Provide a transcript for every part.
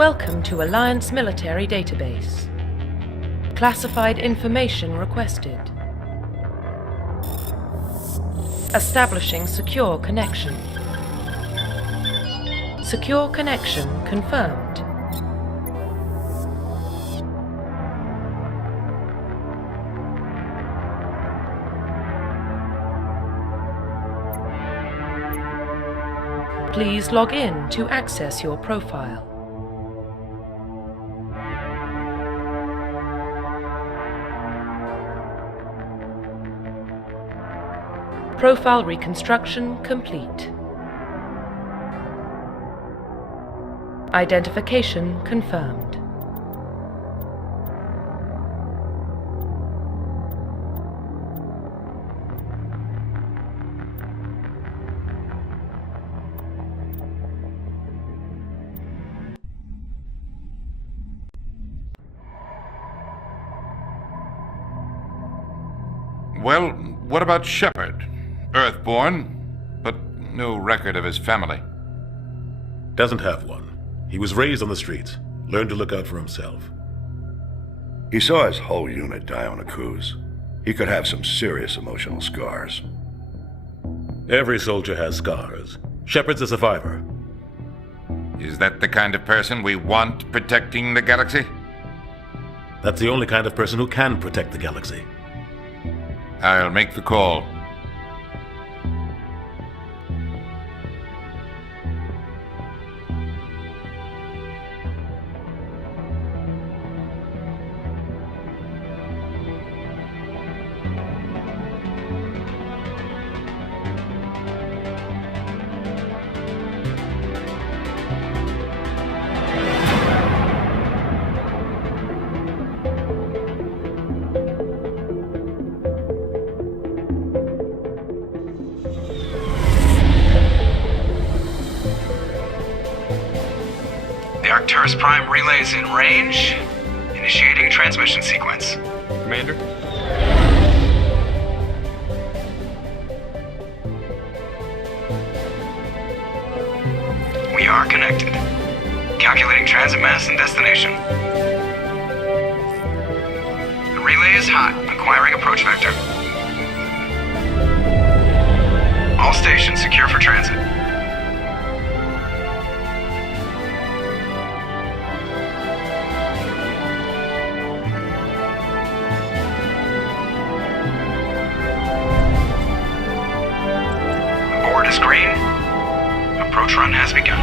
Welcome to Alliance Military Database. Classified information requested. Establishing secure connection. Secure connection confirmed. Please log in to access your profile. Profile reconstruction complete. Identification confirmed. Well, what about Shepard? Earthborn, but no record of his family. Doesn't have one. He was raised on the streets, learned to look out for himself. He saw his whole unit die on a cruise. He could have some serious emotional scars. Every soldier has scars. Shepard's a survivor. Is that the kind of person we want protecting the galaxy? That's the only kind of person who can protect the galaxy. I'll make the call. Arcturus Prime relays in range. Initiating transmission sequence. Commander? We are connected. Calculating transit mass and destination. The relay is hot. Acquiring approach vector. All stations secure for transit. Is green. Approach run has begun.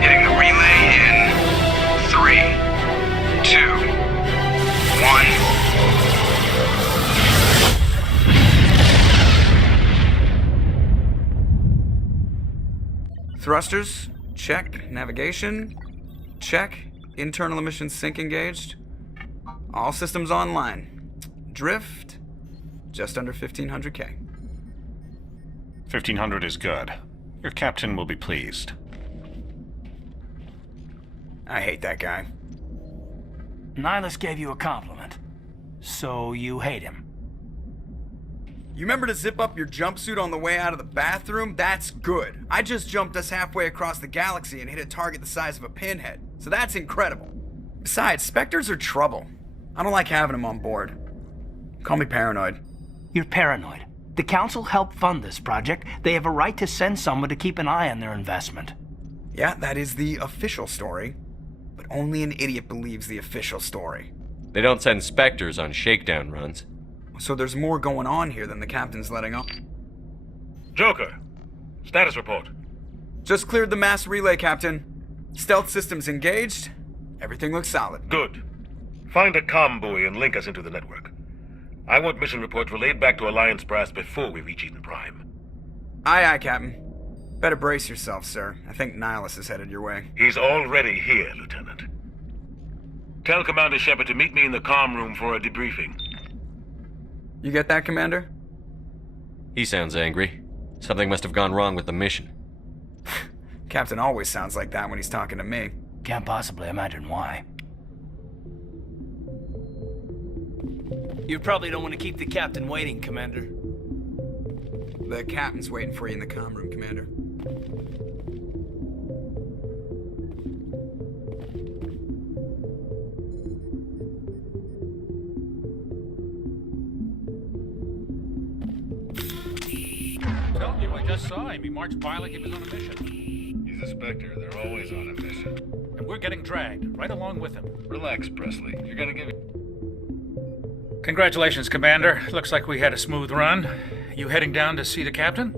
Hitting the relay in 3, 2, 1. Thrusters. Check. Navigation. Check. Internal emissions sync engaged. All systems online. Drift. Just under 1500K. 1500 is good. Your captain will be pleased. I hate that guy. Nihilus gave you a compliment. So you hate him. You remember to zip up your jumpsuit on the way out of the bathroom? That's good. I just jumped us halfway across the galaxy and hit a target the size of a pinhead. So that's incredible. Besides, Spectres are trouble. I don't like having them on board. Call me paranoid. You're paranoid. The Council helped fund this project. They have a right to send someone to keep an eye on their investment. Yeah, that is the official story. But only an idiot believes the official story. They don't send Spectres on shakedown runs. So there's more going on here than the captain's letting on. Joker, status report. Just cleared the mass relay, Captain. Stealth systems engaged. Everything looks solid. Good. Find a comm buoy and link us into the network. I want mission reports relayed back to Alliance brass before we reach Eden Prime. Aye, aye, Captain. Better brace yourself, sir. I think Nihilus is headed your way. He's already here, Lieutenant. Tell Commander Shepard to meet me in the comm room for a debriefing. You get that, Commander? He sounds angry. Something must have gone wrong with the mission. Captain always sounds like that when he's talking to me. Can't possibly imagine why. You probably don't want to keep the captain waiting, Commander. The captain's waiting for you in the comm room, Commander. Told you, I just saw him. He marched by like he was on a mission. He's a Spectre. They're always on a mission. And we're getting dragged, right along with him. Relax, Presley. You're gonna give it... Congratulations, Commander. Looks like we had a smooth run. You heading down to see the captain?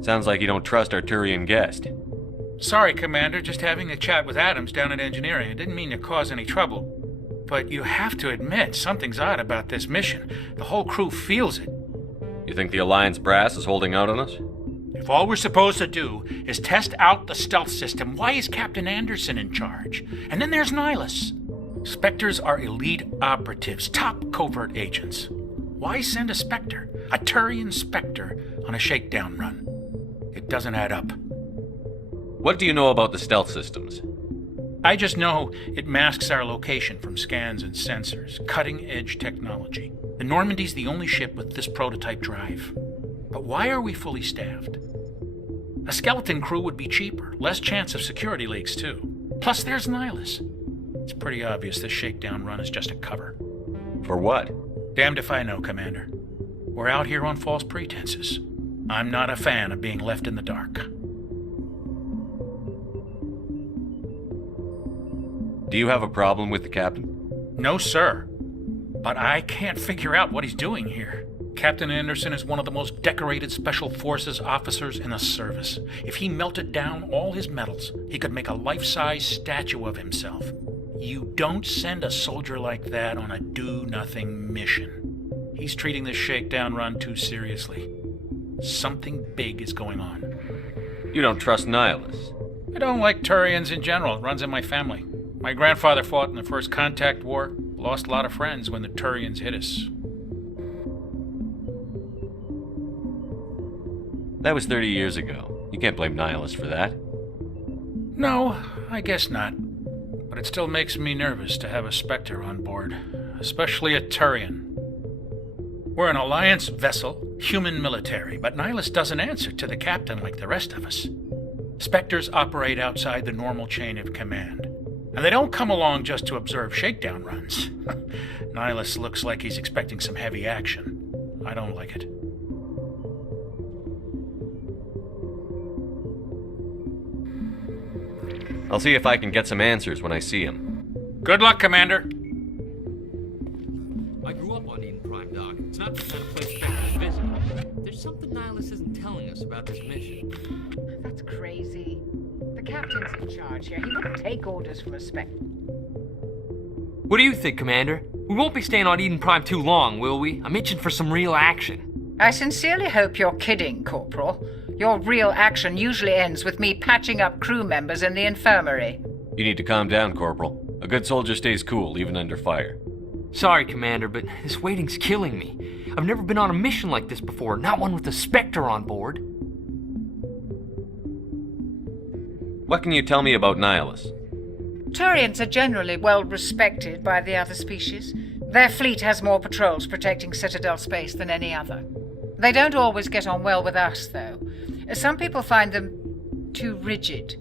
Sounds like you don't trust our Turian guest. Sorry, Commander. Just having a chat with Adams down at engineering. I didn't mean to cause any trouble. But you have to admit, something's odd about this mission. The whole crew feels it. You think the Alliance brass is holding out on us? If all we're supposed to do is test out the stealth system, why is Captain Anderson in charge? And then there's Nihilus. Spectres are elite operatives, top covert agents. Why send a Spectre, a Turian Spectre, on a shakedown run? It doesn't add up. What do you know about the stealth systems? I just know it masks our location from scans and sensors. Cutting-edge technology. The Normandy's the only ship with this prototype drive. But why are we fully staffed? A skeleton crew would be cheaper, less chance of security leaks too. Plus there's Nihilus. It's pretty obvious this shakedown run is just a cover. For what? Damned if I know, Commander. We're out here on false pretenses. I'm not a fan of being left in the dark. Do you have a problem with the captain? No, sir. But I can't figure out what he's doing here. Captain Anderson is one of the most decorated Special Forces officers in the service. If he melted down all his medals, he could make a life-size statue of himself. You don't send a soldier like that on a do-nothing mission. He's treating this shakedown run too seriously. Something big is going on. You don't trust Nihilus? I don't like Turians in general. It runs in my family. My grandfather fought in the First Contact War, lost a lot of friends when the Turians hit us. That was 30 years ago. You can't blame Nihilus for that. No, I guess not. But it still makes me nervous to have a Spectre on board, especially a Turian. We're an Alliance vessel, human military, but Nihilus doesn't answer to the captain like the rest of us. Spectres operate outside the normal chain of command. And they don't come along just to observe shakedown runs. Nihilus looks like he's expecting some heavy action. I don't like it. I'll see if I can get some answers when I see him. Good luck, Commander. I grew up on Eden Prime, Doc. It's not the kind of place Spectres visit. There's something Nihilus isn't telling us about this mission. That's crazy. The captain's in charge here. He wouldn't take orders from a Spectre. What do you think, Commander? We won't be staying on Eden Prime too long, will we? I'm itching for some real action. I sincerely hope you're kidding, Corporal. Your real action usually ends with me patching up crew members in the infirmary. You need to calm down, Corporal. A good soldier stays cool, even under fire. Sorry, Commander, but this waiting's killing me. I've never been on a mission like this before, not one with a Spectre on board. What can you tell me about Nihilus? Turians are generally well respected by the other species. Their fleet has more patrols protecting Citadel space than any other. They don't always get on well with us, though. Some people find them too rigid.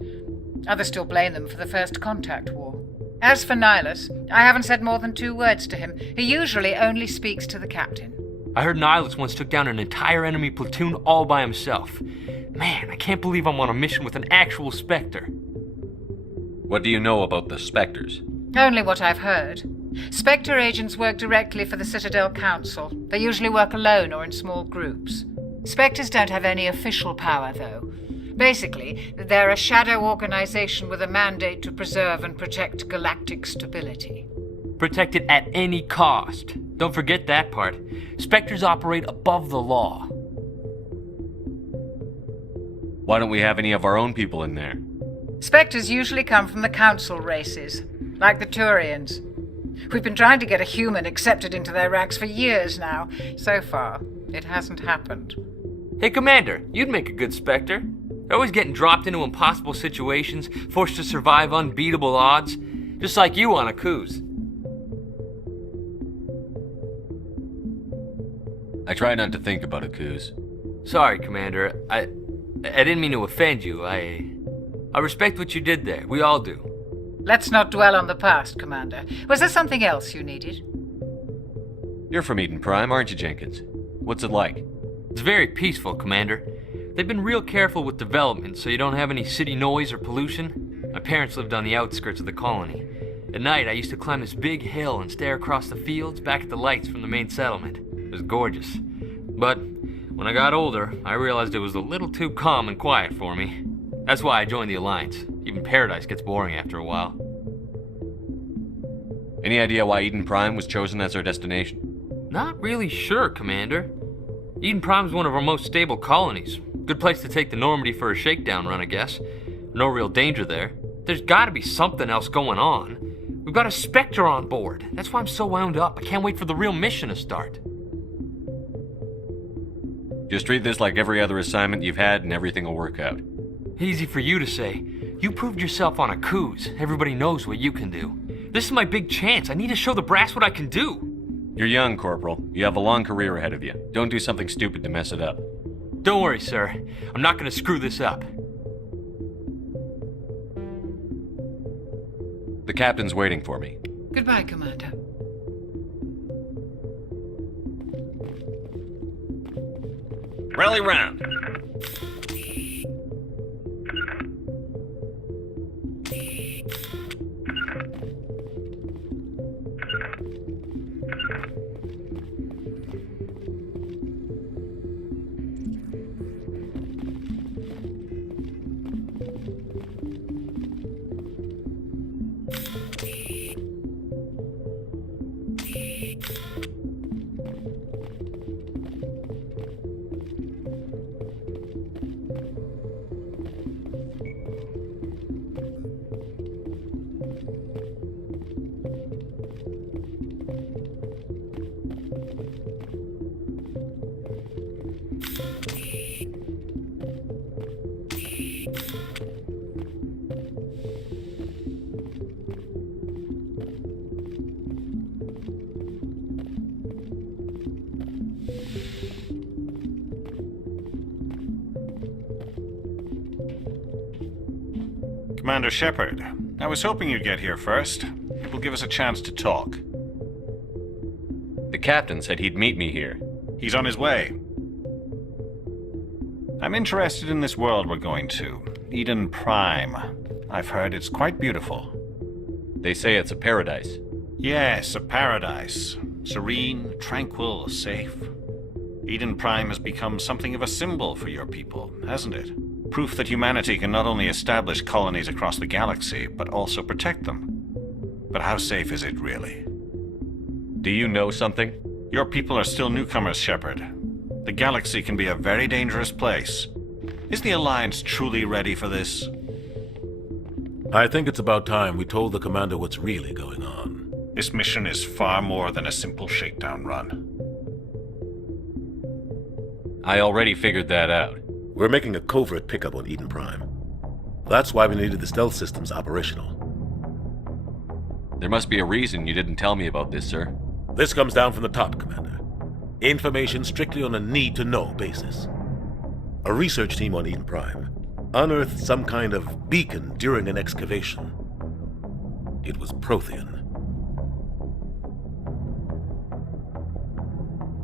Others still blame them for the First Contact War. As for Nihilus, I haven't said more than 2 words to him. He usually only speaks to the captain. I heard Nihilus once took down an entire enemy platoon all by himself. Man, I can't believe I'm on a mission with an actual Spectre. What do you know about the Spectres? Only what I've heard. Spectre agents work directly for the Citadel Council. They usually work alone or in small groups. Spectres don't have any official power, though. Basically, they're a shadow organization with a mandate to preserve and protect galactic stability. Protect it at any cost. Don't forget that part. Spectres operate above the law. Why don't we have any of our own people in there? Spectres usually come from the Council races, like the Turians. We've been trying to get a human accepted into their ranks for years now. So far, it hasn't happened. Hey, Commander, you'd make a good Spectre. They're always getting dropped into impossible situations, forced to survive unbeatable odds, just like you on Akuz. I try not to think about it, Coos. Sorry, Commander. I didn't mean to offend you. I respect what you did there. We all do. Let's not dwell on the past, Commander. Was there something else you needed? You're from Eden Prime, aren't you, Jenkins? What's it like? It's very peaceful, Commander. They've been real careful with development, so you don't have any city noise or pollution. My parents lived on the outskirts of the colony. At night, I used to climb this big hill and stare across the fields back at the lights from the main settlement. It was gorgeous. But when I got older, I realized it was a little too calm and quiet for me. That's why I joined the Alliance. Even Paradise gets boring after a while. Any idea why Eden Prime was chosen as our destination? Not really sure, Commander. Eden Prime's one of our most stable colonies. Good place to take the Normandy for a shakedown run, I guess. No real danger there. There's gotta be something else going on. We've got a Spectre on board. That's why I'm so wound up. I can't wait for the real mission to start. Just treat this like every other assignment you've had and everything will work out. Easy for you to say. You proved yourself on Akuz. Everybody knows what you can do. This is my big chance. I need to show the brass what I can do. You're young, Corporal. You have a long career ahead of you. Don't do something stupid to mess it up. Don't worry, sir. I'm not gonna screw this up. The captain's waiting for me. Goodbye, Commander. Rally round. Commander Shepard, I was hoping you'd get here first. It will give us a chance to talk. The captain said he'd meet me here. He's on his way. I'm interested in this world we're going to, Eden Prime. I've heard it's quite beautiful. They say it's a paradise. Yes, a paradise. Serene, tranquil, safe. Eden Prime has become something of a symbol for your people, hasn't it? Proof that humanity can not only establish colonies across the galaxy, but also protect them. But how safe is it really? Do you know something? Your people are still newcomers, Shepard. The galaxy can be a very dangerous place. Is the Alliance truly ready for this? I think it's about time we told the Commander what's really going on. This mission is far more than a simple shakedown run. I already figured that out. We're making a covert pickup on Eden Prime. That's why we needed the stealth systems operational. There must be a reason you didn't tell me about this, sir. This comes down from the top, Commander. Information strictly on a need-to-know basis. A research team on Eden Prime unearthed some kind of beacon during an excavation. It was Prothean.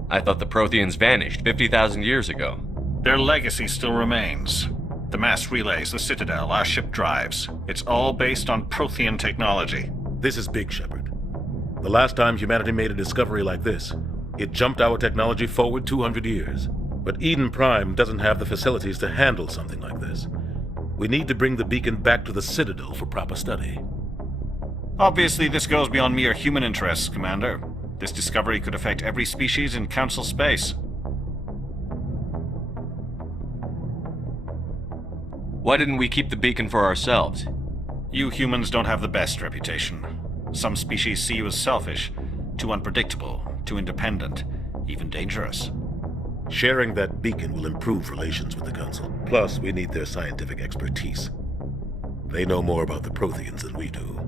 I thought the Protheans vanished 50,000 years ago. Their legacy still remains. The mass relays, the Citadel, our ship drives. It's all based on Prothean technology. This is big, Shepard. The last time humanity made a discovery like this, it jumped our technology forward 200 years. But Eden Prime doesn't have the facilities to handle something like this. We need to bring the beacon back to the Citadel for proper study. Obviously, this goes beyond mere human interests, Commander. This discovery could affect every species in Council space. Why didn't we keep the beacon for ourselves? You humans don't have the best reputation. Some species see you as selfish, too unpredictable, too independent, even dangerous. Sharing that beacon will improve relations with the Council. Plus, we need their scientific expertise. They know more about the Protheans than we do.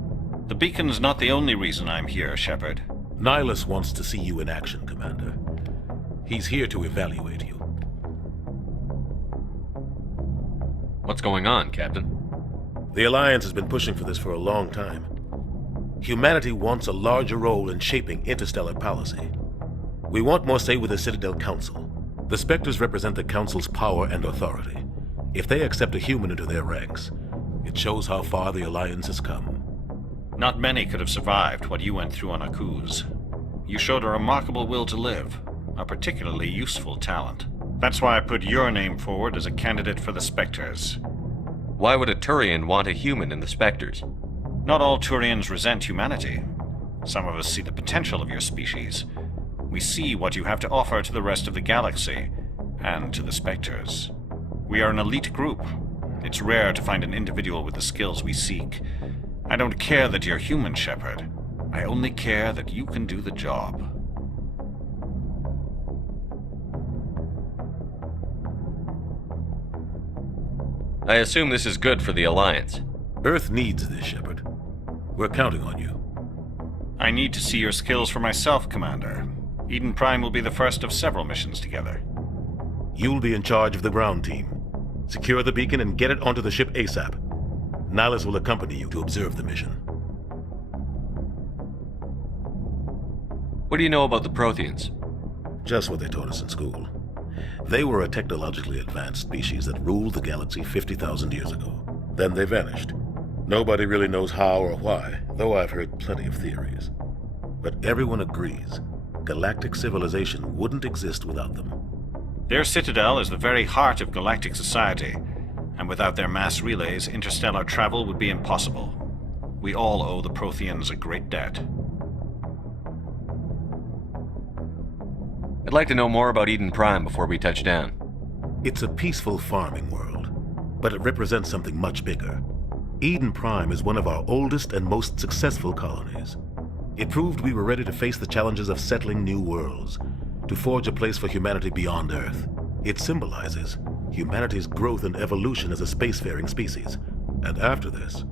The beacon's not the only reason I'm here, Shepard. Nihilus wants to see you in action, Commander. He's here to evaluate you. What's going on, Captain? The Alliance has been pushing for this for a long time. Humanity wants a larger role in shaping interstellar policy. We want more say with the Citadel Council. The Spectres represent the Council's power and authority. If they accept a human into their ranks, it shows how far the Alliance has come. Not many could have survived what you went through on Akuz. You showed a remarkable will to live, a particularly useful talent. That's why I put your name forward as a candidate for the Spectres. Why would a Turian want a human in the Spectres? Not all Turians resent humanity. Some of us see the potential of your species. We see what you have to offer to the rest of the galaxy, and to the Spectres. We are an elite group. It's rare to find an individual with the skills we seek. I don't care that you're human, Shepard. I only care that you can do the job. I assume this is good for the Alliance. Earth needs this, Shepard. We're counting on you. I need to see your skills for myself, Commander. Eden Prime will be the first of several missions together. You'll be in charge of the ground team. Secure the beacon and get it onto the ship ASAP. Nihilus will accompany you to observe the mission. What do you know about the Protheans? Just what they taught us in school. They were a technologically advanced species that ruled the galaxy 50,000 years ago. Then they vanished. Nobody really knows how or why, though I've heard plenty of theories. But everyone agrees, galactic civilization wouldn't exist without them. Their citadel is the very heart of galactic society, and without their mass relays, interstellar travel would be impossible. We all owe the Protheans a great debt. I'd like to know more about Eden Prime before we touch down. It's a peaceful farming world, but it represents something much bigger. Eden Prime is one of our oldest and most successful colonies. It proved we were ready to face the challenges of settling new worlds, to forge a place for humanity beyond Earth. It symbolizes humanity's growth and evolution as a spacefaring species. And after this,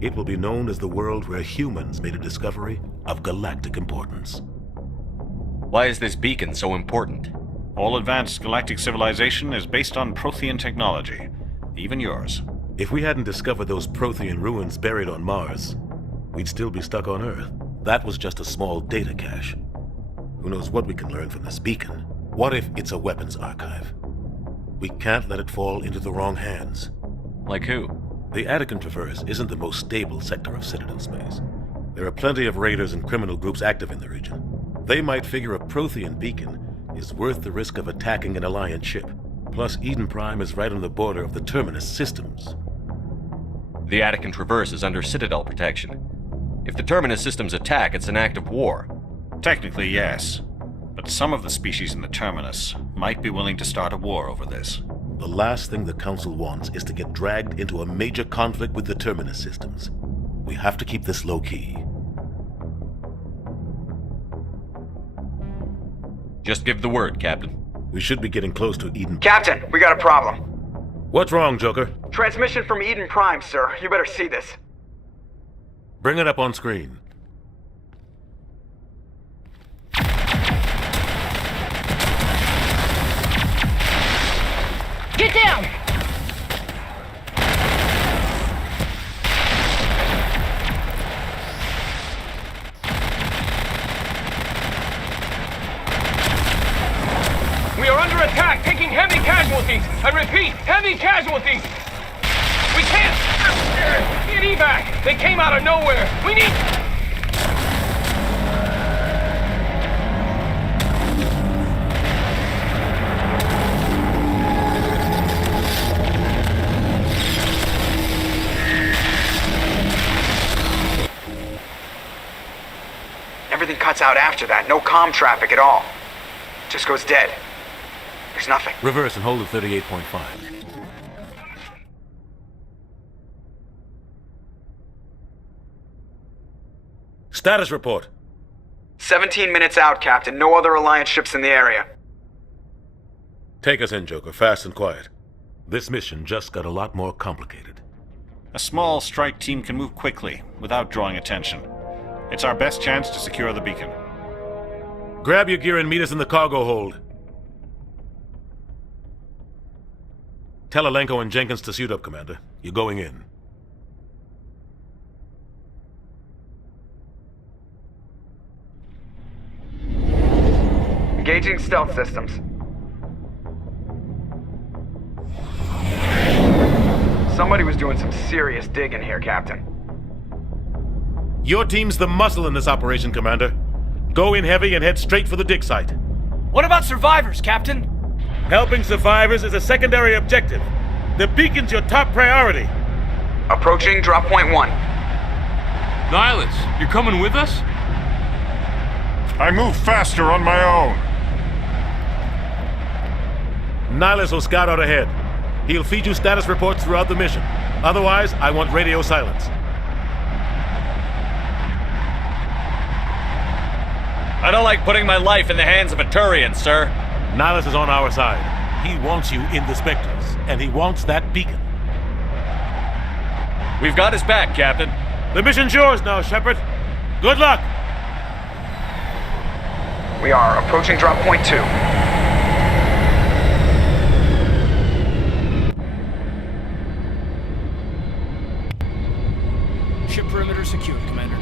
it will be known as the world where humans made a discovery of galactic importance. Why is this beacon so important? All advanced galactic civilization is based on Prothean technology, even yours. If we hadn't discovered those Prothean ruins buried on Mars, we'd still be stuck on Earth. That was just a small data cache. Who knows what we can learn from this beacon? What if it's a weapons archive? We can't let it fall into the wrong hands. Like who? The Attican Traverse isn't the most stable sector of Citadel space. There are plenty of raiders and criminal groups active in the region. They might figure a Prothean beacon is worth the risk of attacking an Alliance ship. Plus, Eden Prime is right on the border of the Terminus systems. The Attican Traverse is under Citadel protection. If the Terminus systems attack, it's an act of war. Technically, yes. But some of the species in the Terminus might be willing to start a war over this. The last thing the Council wants is to get dragged into a major conflict with the Terminus systems. We have to keep this low-key. Just give the word, Captain. We should be getting close to Eden. Captain, we got a problem. What's wrong, Joker? Transmission from Eden Prime, sir. You better see this. Bring it up on screen. Get down! We are under attack, taking heavy casualties. I repeat, heavy casualties. We can't get evac. They came out of nowhere. We need... Everything cuts out after that. No comm traffic at all. Just goes dead. There's nothing. Reverse and hold at 38.5. Status report. 17 minutes out, Captain. No other Alliance ships in the area. Take us in, Joker, fast and quiet. This mission just got a lot more complicated. A small strike team can move quickly, without drawing attention. It's our best chance to secure the beacon. Grab your gear and meet us in the cargo hold. Tell Alenko and Jenkins to suit up, Commander. You're going in. Engaging stealth systems. Somebody was doing some serious digging here, Captain. Your team's the muscle in this operation, Commander. Go in heavy and head straight for the dig site. What about survivors, Captain? Helping survivors is a secondary objective. The beacon's your top priority. Approaching drop point 1. Nihilus, you're coming with us? I move faster on my own. Nihilus will scout out ahead. He'll feed you status reports throughout the mission. Otherwise, I want radio silence. I don't like putting my life in the hands of a Turian, sir. Nihilus is on our side. He wants you in the Spectres, and he wants that beacon. We've got his back, Captain. The mission's yours now, Shepard. Good luck! We are approaching drop point 2. Ship perimeter secured, Commander.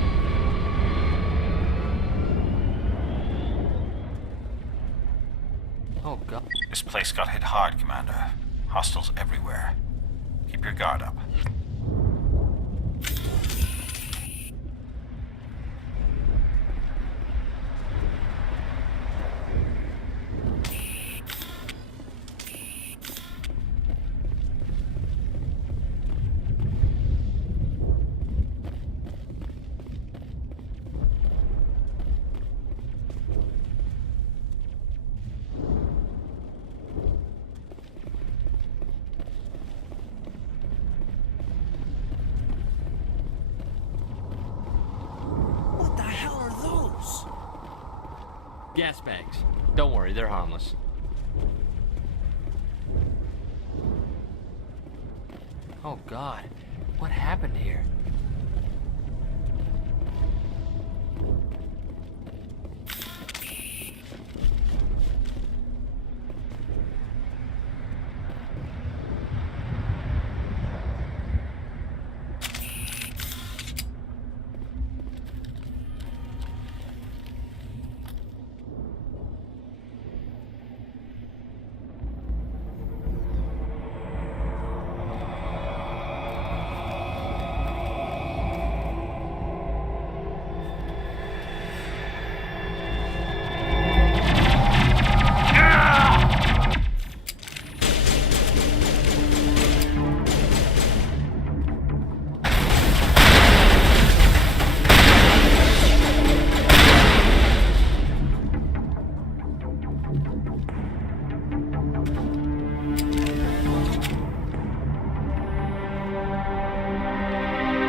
Oh, God. This place got hit hard, Commander. Hostiles everywhere. Keep your guard up. Gas bags. Don't worry, they're harmless. Oh, God. What happened here?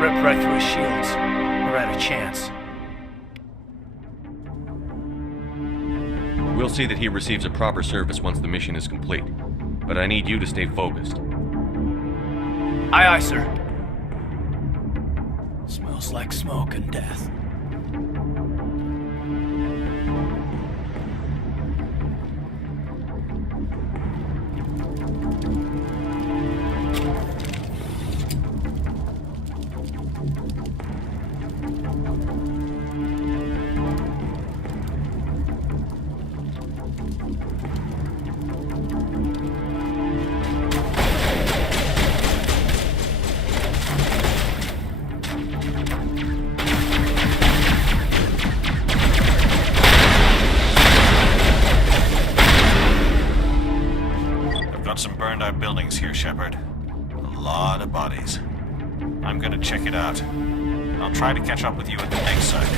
Ripped right through his shields. We're out of chance. We'll see that he receives a proper service once the mission is complete. But I need you to stay focused. Aye, aye, sir. Smells like smoke and death. Some burned out buildings here, Shepard. A lot of bodies. I'm gonna check it out. I'll try to catch up with you at the dig site.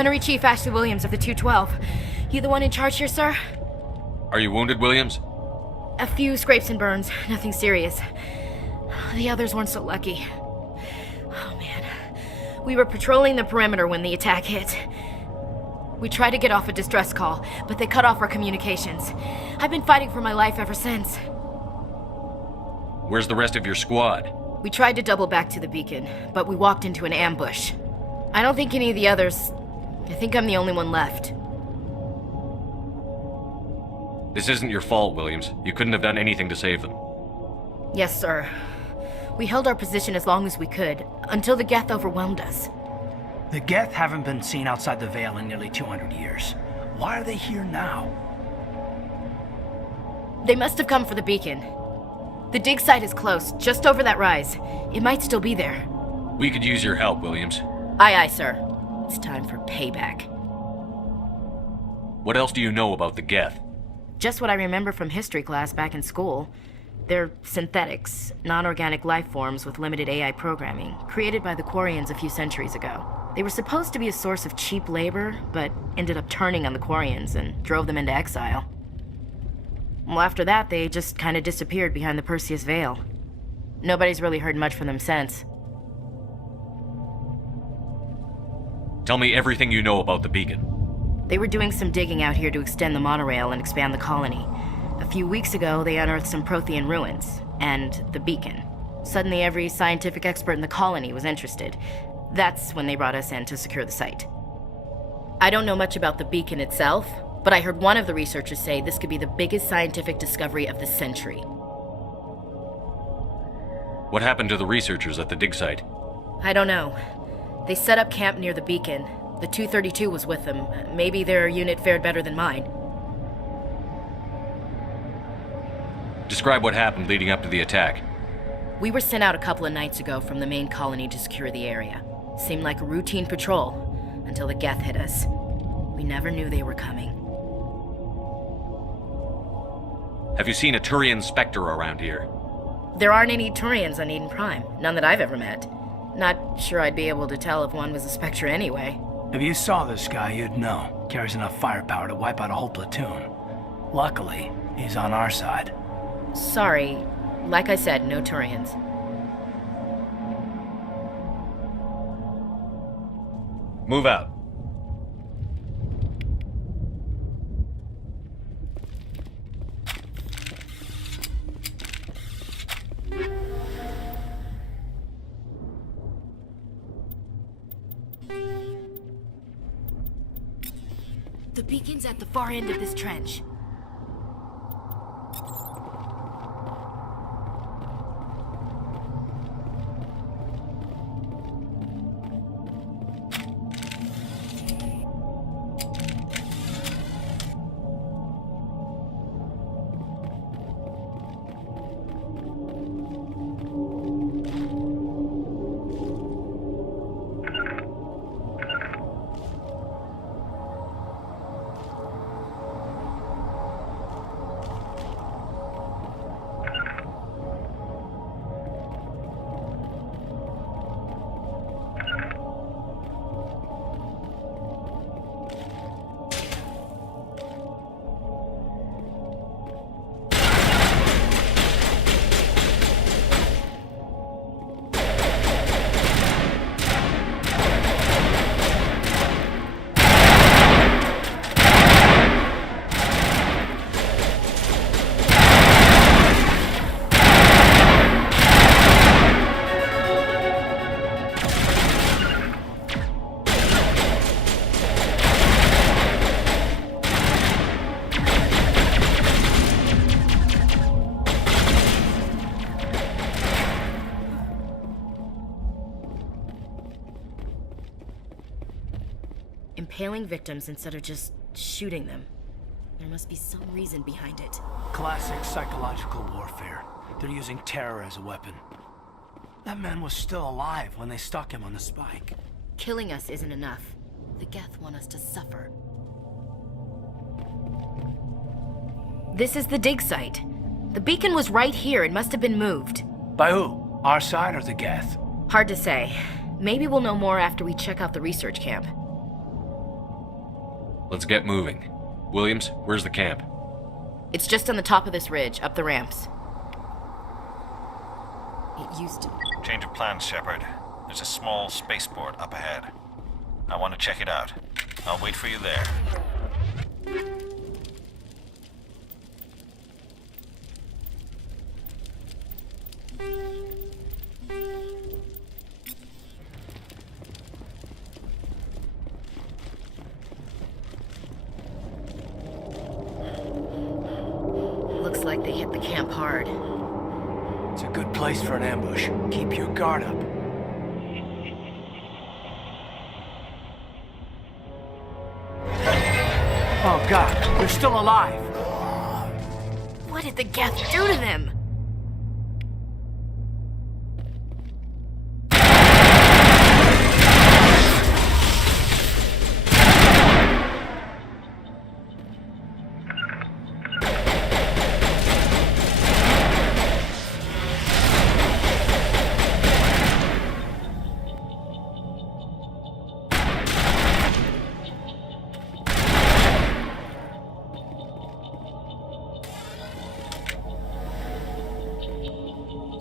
Gunnery Chief Ashley Williams of the 212. You the one in charge here, sir? Are you wounded, Williams? A few scrapes and burns, nothing serious. The others weren't so lucky. Oh man. We were patrolling the perimeter when the attack hit. We tried to get off a distress call, but they cut off our communications. I've been fighting for my life ever since. Where's the rest of your squad? We tried to double back to the beacon, but we walked into an ambush. I don't think any of the others... I think I'm the only one left. This isn't your fault, Williams. You couldn't have done anything to save them. Yes, sir. We held our position as long as we could, until the Geth overwhelmed us. The Geth haven't been seen outside the Veil in nearly 200 years. Why are they here now? They must have come for the beacon. The dig site is close, just over that rise. It might still be there. We could use your help, Williams. Aye, aye, sir. It's time for payback. What else do you know about the Geth? Just what I remember from history class back in school. They're synthetics, non-organic life forms with limited AI programming, created by the Quarians a few centuries ago. They were supposed to be a source of cheap labor, but ended up turning on the Quarians and drove them into exile. Well, after that, they just kind of disappeared behind the Perseus Veil. Nobody's really heard much from them since. Tell me everything you know about the beacon. They were doing some digging out here to extend the monorail and expand the colony. A few weeks ago, they unearthed some Prothean ruins, and the beacon. Suddenly, every scientific expert in the colony was interested. That's when they brought us in to secure the site. I don't know much about the beacon itself, but I heard one of the researchers say this could be the biggest scientific discovery of the century. What happened to the researchers at the dig site? I don't know. They set up camp near the beacon. The 232 was with them. Maybe their unit fared better than mine. Describe what happened leading up to the attack. We were sent out a couple of nights ago from the main colony to secure the area. Seemed like a routine patrol, until the Geth hit us. We never knew they were coming. Have you seen a Turian Spectre around here? There aren't any Turians on Eden Prime. None that I've ever met. Not sure I'd be able to tell if one was a Spectre anyway. If you saw this guy, you'd know. Carries enough firepower to wipe out a whole platoon. Luckily, he's on our side. Sorry. Like I said, no Turians. Move out. The beacon's at the far end of this trench. Impaling victims instead of just shooting them. There must be some reason behind it. Classic psychological warfare. They're using terror as a weapon. That man was still alive when they stuck him on the spike. Killing us isn't enough. The Geth want us to suffer. This is the dig site. The beacon was right here. It must have been moved. By who? Our side or the Geth? Hard to say. Maybe we'll know more after we check out the research camp. Let's get moving. Williams, where's the camp? It's just on the top of this ridge, up the ramps. It used to. Change of plans, Shepard. There's a small spaceport up ahead. I want to check it out. I'll wait for you there. Looks like they hit the camp hard. It's a good place for an ambush. Keep your guard up. Oh god, they're still alive! What did the Geth do to them?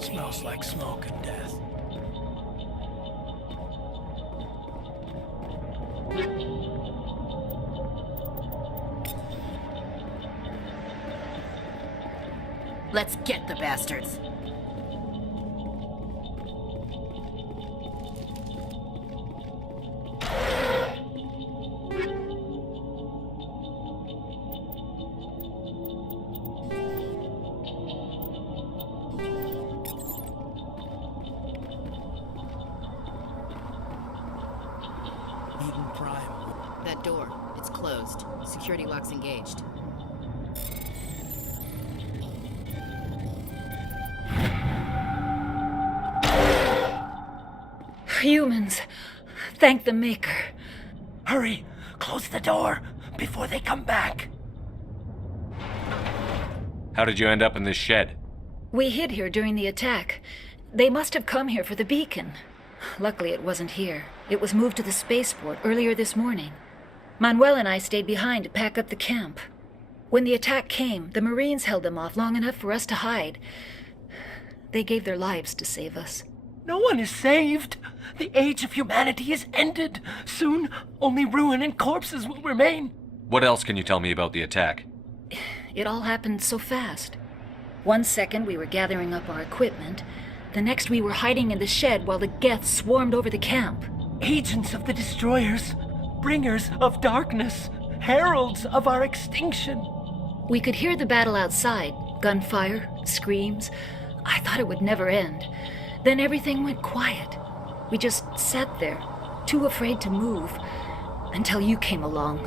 Smells like smoke and death. Let's get the bastards. Eden Prime. That door, it's closed. Security lock's engaged. Humans. Thank the Maker. Hurry! Close the door before they come back. How did you end up in this shed? We hid here during the attack. They must have come here for the beacon. Luckily, it wasn't here. It was moved to the spaceport earlier this morning. Manuel and I stayed behind to pack up the camp. When the attack came, the Marines held them off long enough for us to hide. They gave their lives to save us. No one is saved. The age of humanity is ended. Soon, only ruin and corpses will remain. What else can you tell me about the attack? It all happened so fast. 1 second we were gathering up our equipment. The next we were hiding in the shed while the Geth swarmed over the camp. Agents of the Destroyers, bringers of darkness, heralds of our extinction. We could hear the battle outside. Gunfire, screams. I thought it would never end. Then everything went quiet. We just sat there, too afraid to move, until you came along.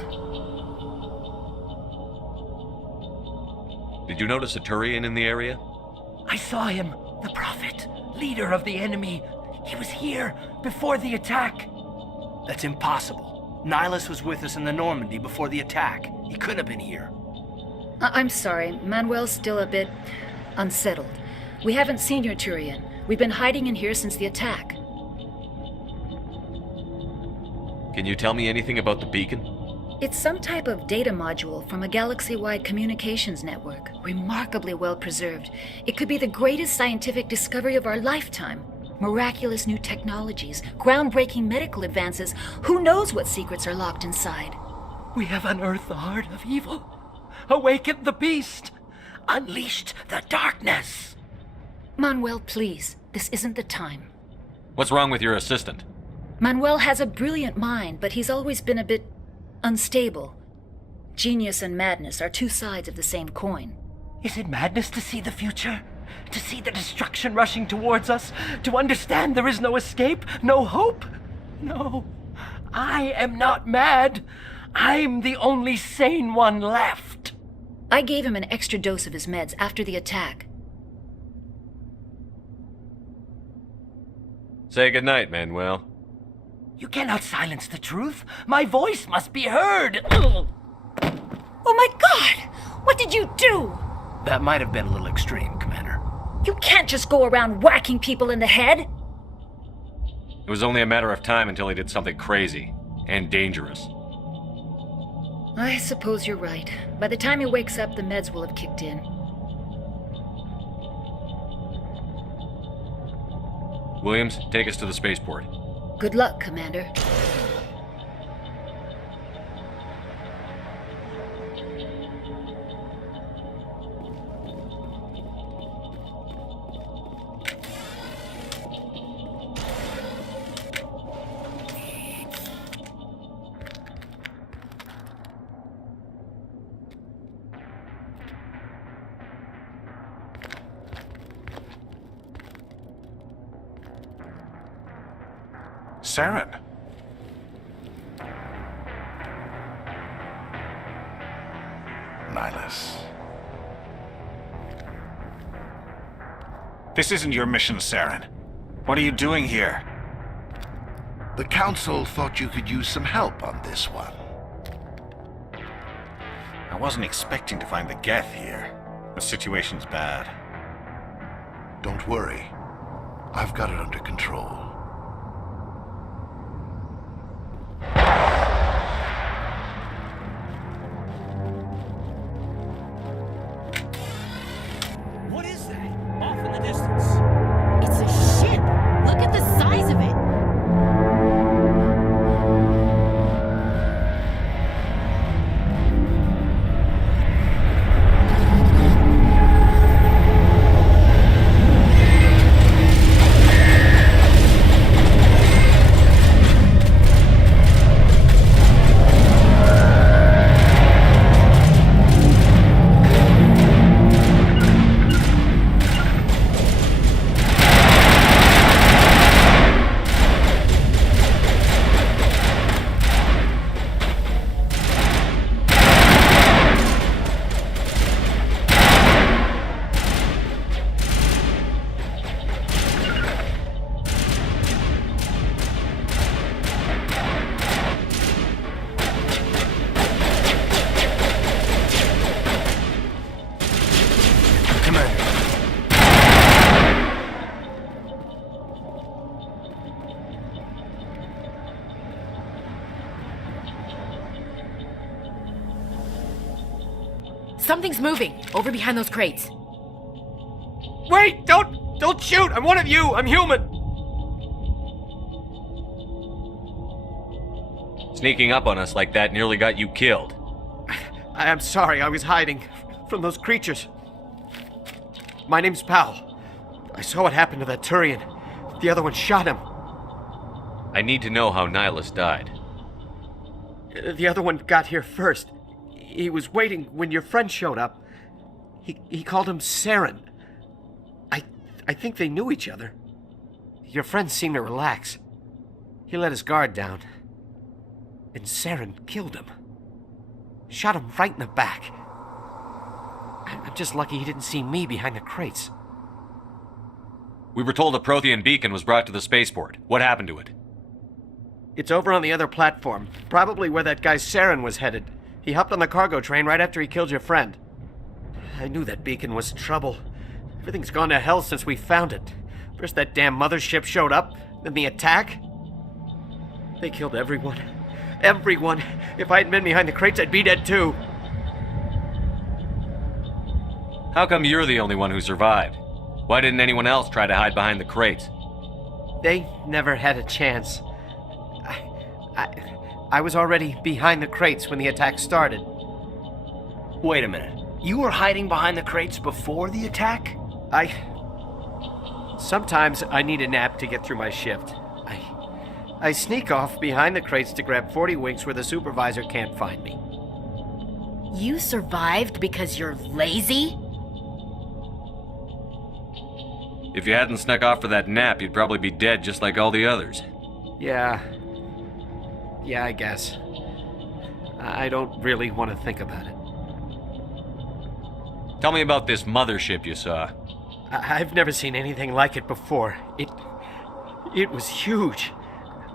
Did you notice a Turian in the area? I saw him, the Prophet, leader of the enemy. He was here before the attack. That's impossible. Nihilus was with us in the Normandy before the attack. He couldn't have been here. I'm sorry. Manuel's still a bit unsettled. We haven't seen your Turian. We've been hiding in here since the attack. Can you tell me anything about the beacon? It's some type of data module from a galaxy-wide communications network, remarkably well preserved. It could be the greatest scientific discovery of our lifetime. Miraculous new technologies, groundbreaking medical advances. Who knows what secrets are locked inside? We have unearthed the heart of evil, awakened the beast, unleashed the darkness. Manuel, please. This isn't the time. What's wrong with your assistant? Manuel has a brilliant mind, but he's always been a bit unstable. Genius and madness are two sides of the same coin. Is it madness to see the future? To see the destruction rushing towards us? To understand there is no escape? No hope? No. I am not mad. I'm the only sane one left. I gave him an extra dose of his meds after the attack. Say goodnight, Manuel. You cannot silence the truth. My voice must be heard. Oh my God! What did you do? That might have been a little extreme, Commander. You can't just go around whacking people in the head. It was only a matter of time until he did something crazy and dangerous. I suppose you're right. By the time he wakes up, the meds will have kicked in. Williams, take us to the spaceport. Good luck, Commander. Saren. Nihilus. This isn't your mission, Saren. What are you doing here? The Council thought you could use some help on this one. I wasn't expecting to find the Geth here. The situation's bad. Don't worry. I've got it under control. What is that? Off in the distance. It's a ship! Look at the size of it! Something's moving, over behind those crates. Wait! Don't shoot! I'm one of you! I'm human! Sneaking up on us like that nearly got you killed. I'm sorry, I was hiding from those creatures. My name's Powell. I saw what happened to that Turian. The other one shot him. I need to know how Nihilus died. The other one got here first. He was waiting when your friend showed up. He called him Saren. I think they knew each other. Your friend seemed to relax. He let his guard down. And Saren killed him. Shot him right in the back. I'm just lucky he didn't see me behind the crates. We were told a Prothean beacon was brought to the spaceport. What happened to it? It's over on the other platform. Probably where that guy Saren was headed. He hopped on the cargo train right after he killed your friend. I knew that beacon was trouble. Everything's gone to hell since we found it. First that damn mothership showed up, then the attack. They killed everyone. Everyone. If I hadn't been behind the crates, I'd be dead too. How come you're the only one who survived? Why didn't anyone else try to hide behind the crates? They never had a chance. I was already behind the crates when the attack started. Wait a minute. You were hiding behind the crates before the attack? Sometimes I need a nap to get through my shift. I sneak off behind the crates to grab 40 winks where the supervisor can't find me. You survived because you're lazy? If you hadn't snuck off for that nap, you'd probably be dead just like all the others. Yeah, I guess. I don't really want to think about it. Tell me about this mothership you saw. I've never seen anything like it before. It was huge.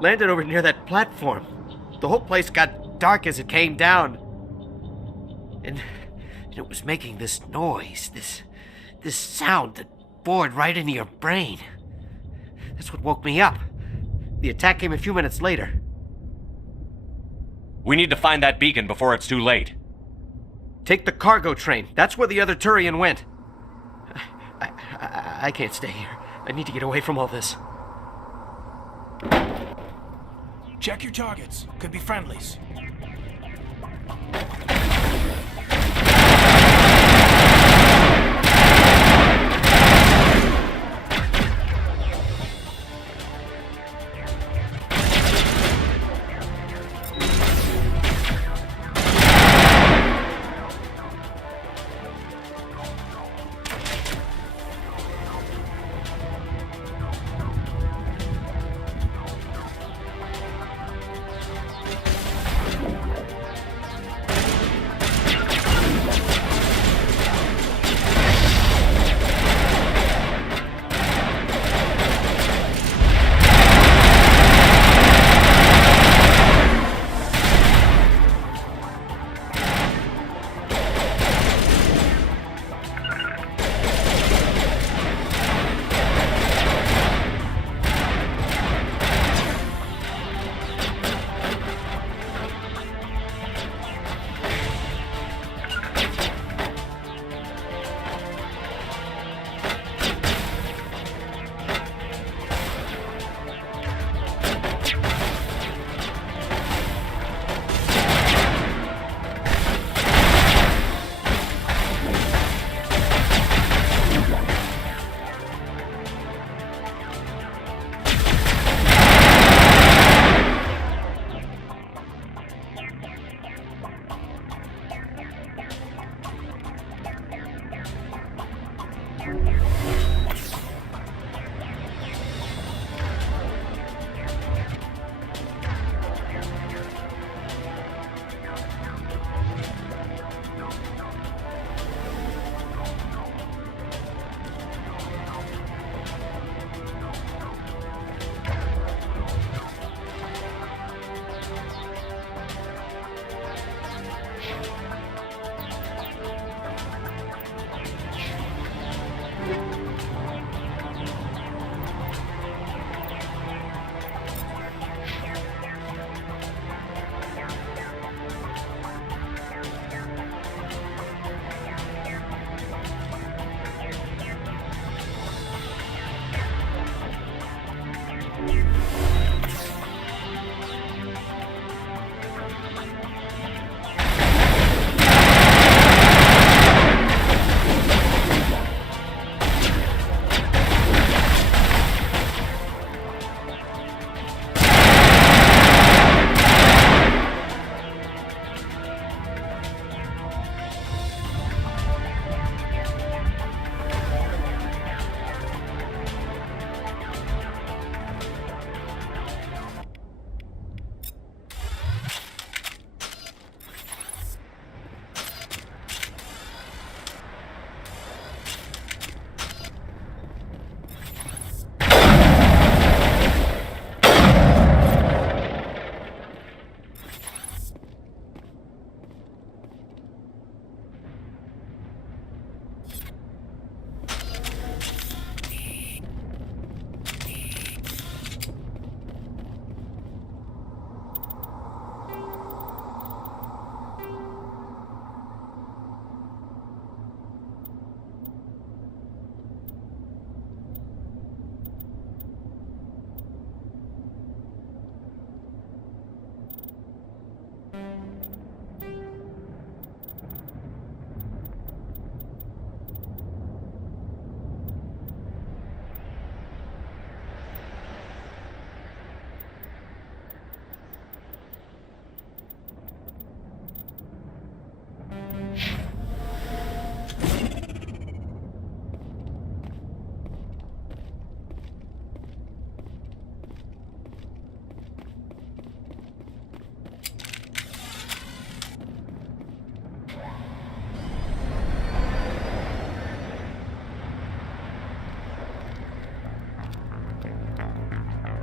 Landed over near that platform. The whole place got dark as it came down. And it was making this noise, this sound that bored right into your brain. That's what woke me up. The attack came a few minutes later. We need to find that beacon before it's too late. Take the cargo train. That's where the other Turian went. I can't stay here. I need to get away from all this. Check your targets. Could be friendlies.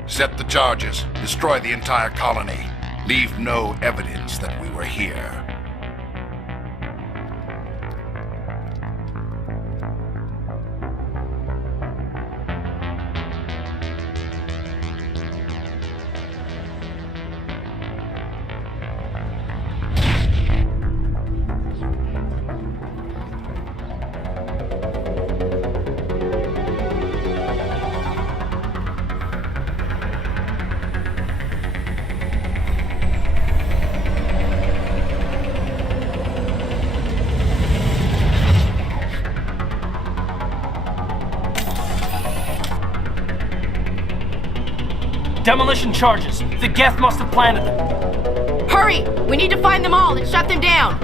Set the charges. Destroy the entire colony. Leave no evidence that we were here. Demolition charges. The Geth must have planted them. Hurry! We need to find them all and shut them down!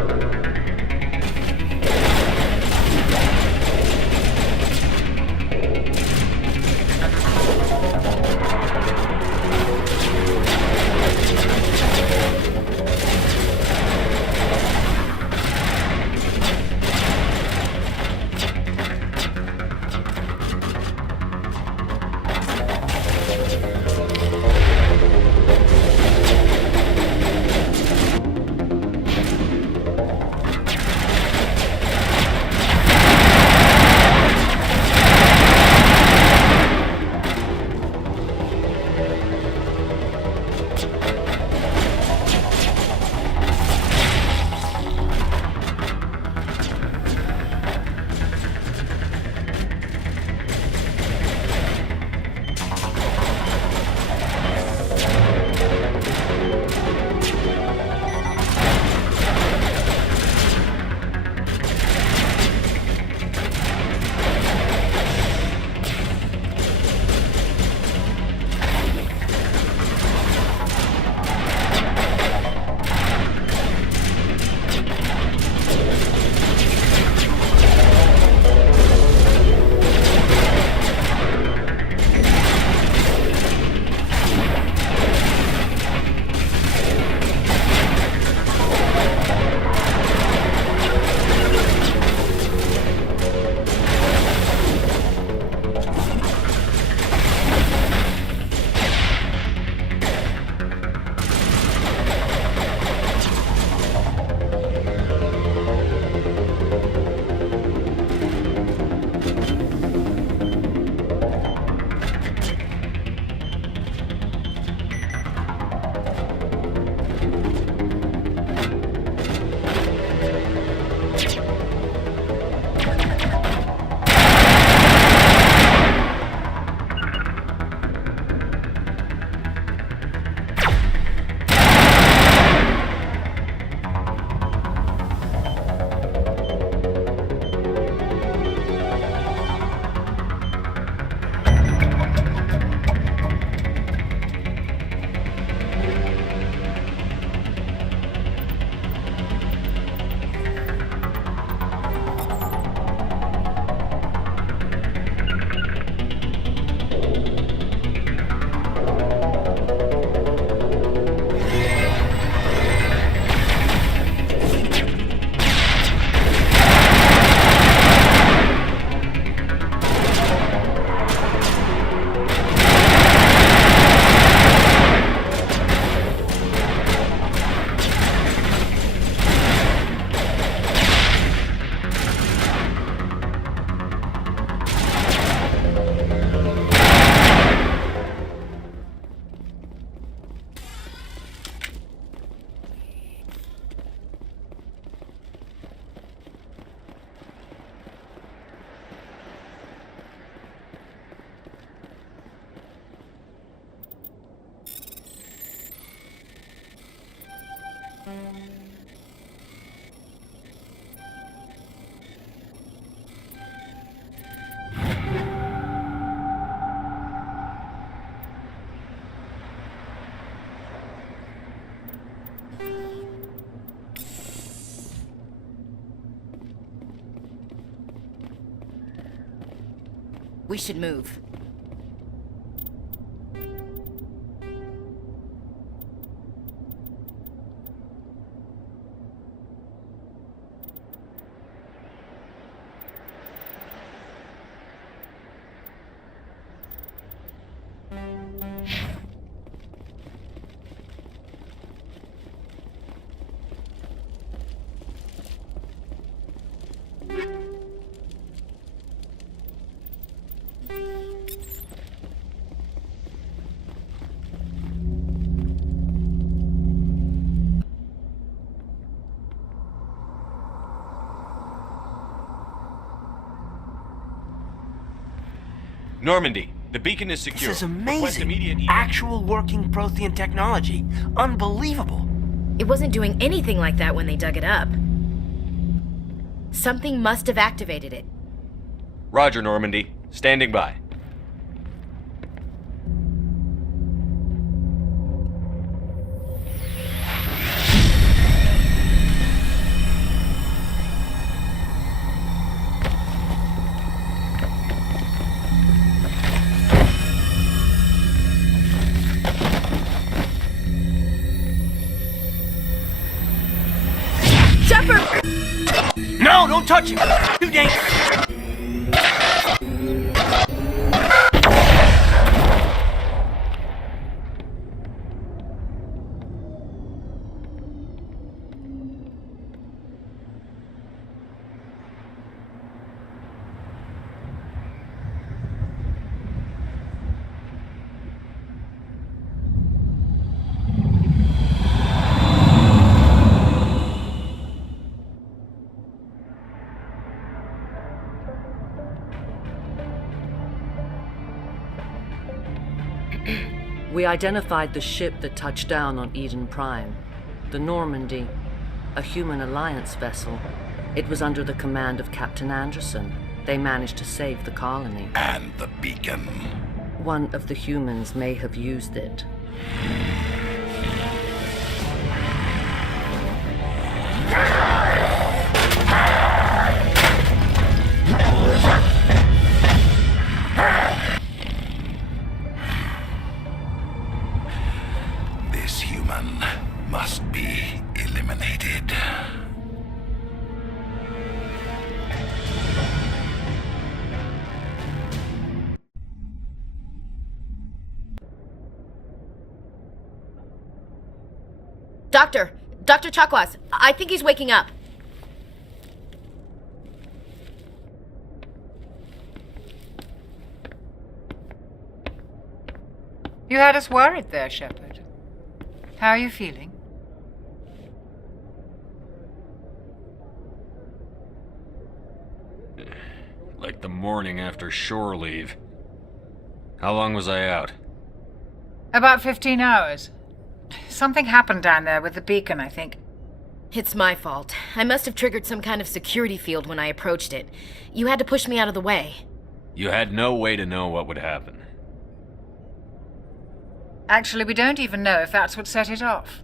We should move. Normandy, the beacon is secure. This is Request immediate amazing. Actual working Prothean technology. Unbelievable. It wasn't doing anything like that when they dug it up. Something must have activated it. Roger, Normandy. Standing by. Don't touch him! Too dangerous! We identified the ship that touched down on Eden Prime. The Normandy, a human alliance vessel. It was under the command of Captain Anderson. They managed to save the colony. And the beacon. One of the humans may have used it. This human must be eliminated. Dr. Chakwas, I think he's waking up. You had us worried there, Shepard. How are you feeling? Like the morning after shore leave. How long was I out? About 15 hours. Something happened down there with the beacon, I think. It's my fault. I must have triggered some kind of security field when I approached it. You had to push me out of the way. You had no way to know what would happen. Actually, we don't even know if that's what set it off.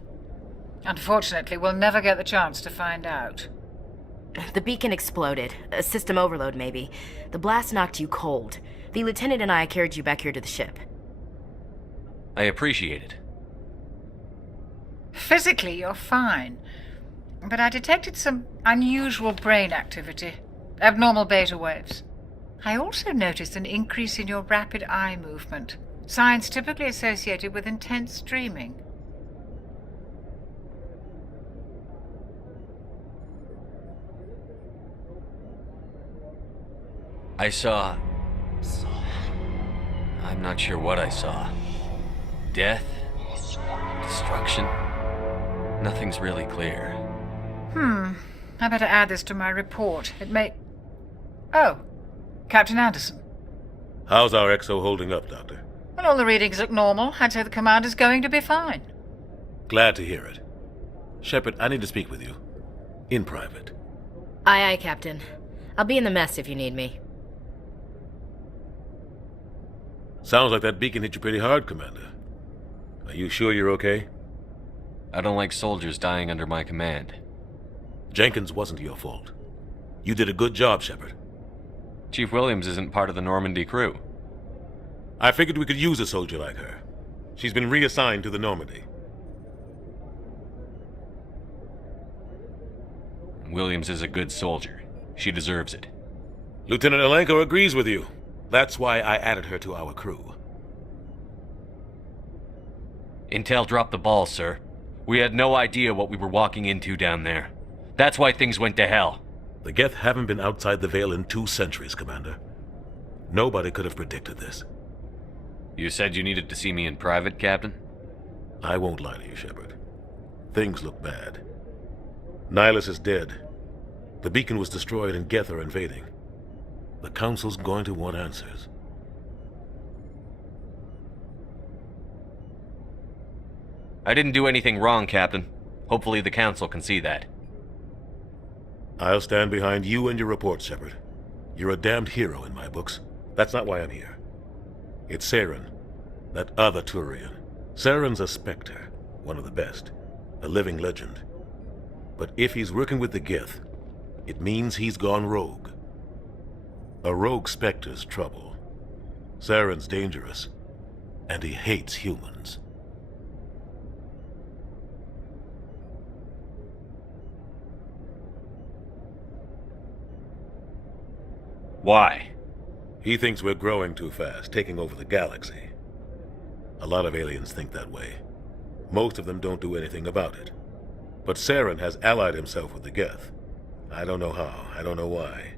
Unfortunately, we'll never get the chance to find out. The beacon exploded. A system overload, maybe. The blast knocked you cold. The lieutenant and I carried you back here to the ship. I appreciate it. Physically, you're fine. But I detected some unusual brain activity. Abnormal beta waves. I also noticed an increase in your rapid eye movement. Signs typically associated with intense dreaming. I saw... I'm not sure what I saw. Death? Destruction? Nothing's really clear. I better add this to my report. It may... Oh, Captain Anderson. How's our XO holding up, Doctor? Well, all the readings look normal. I'd say the commander's going to be fine. Glad to hear it. Shepard, I need to speak with you. In private. Aye, aye, Captain. I'll be in the mess if you need me. Sounds like that beacon hit you pretty hard, Commander. Are you sure you're okay? I don't like soldiers dying under my command. Jenkins wasn't your fault. You did a good job, Shepard. Chief Williams isn't part of the Normandy crew. I figured we could use a soldier like her. She's been reassigned to the Normandy. Williams is a good soldier. She deserves it. Lieutenant Alenko agrees with you. That's why I added her to our crew. Intel dropped the ball, sir. We had no idea what we were walking into down there. That's why things went to hell. The Geth haven't been outside the Veil in 2 centuries, Commander. Nobody could have predicted this. You said you needed to see me in private, Captain? I won't lie to you, Shepard. Things look bad. Nihilus is dead. The beacon was destroyed and Geth are invading. The Council's going to want answers. I didn't do anything wrong, Captain. Hopefully the Council can see that. I'll stand behind you and your report, Shepard. You're a damned hero in my books. That's not why I'm here. It's Saren, that other Turian. Saren's a Spectre, one of the best, a living legend. But if he's working with the Geth, it means he's gone rogue. A rogue Spectre's trouble. Saren's dangerous, and he hates humans. Why? He thinks we're growing too fast, taking over the galaxy. A lot of aliens think that way. Most of them don't do anything about it. But Saren has allied himself with the Geth. I don't know how, I don't know why.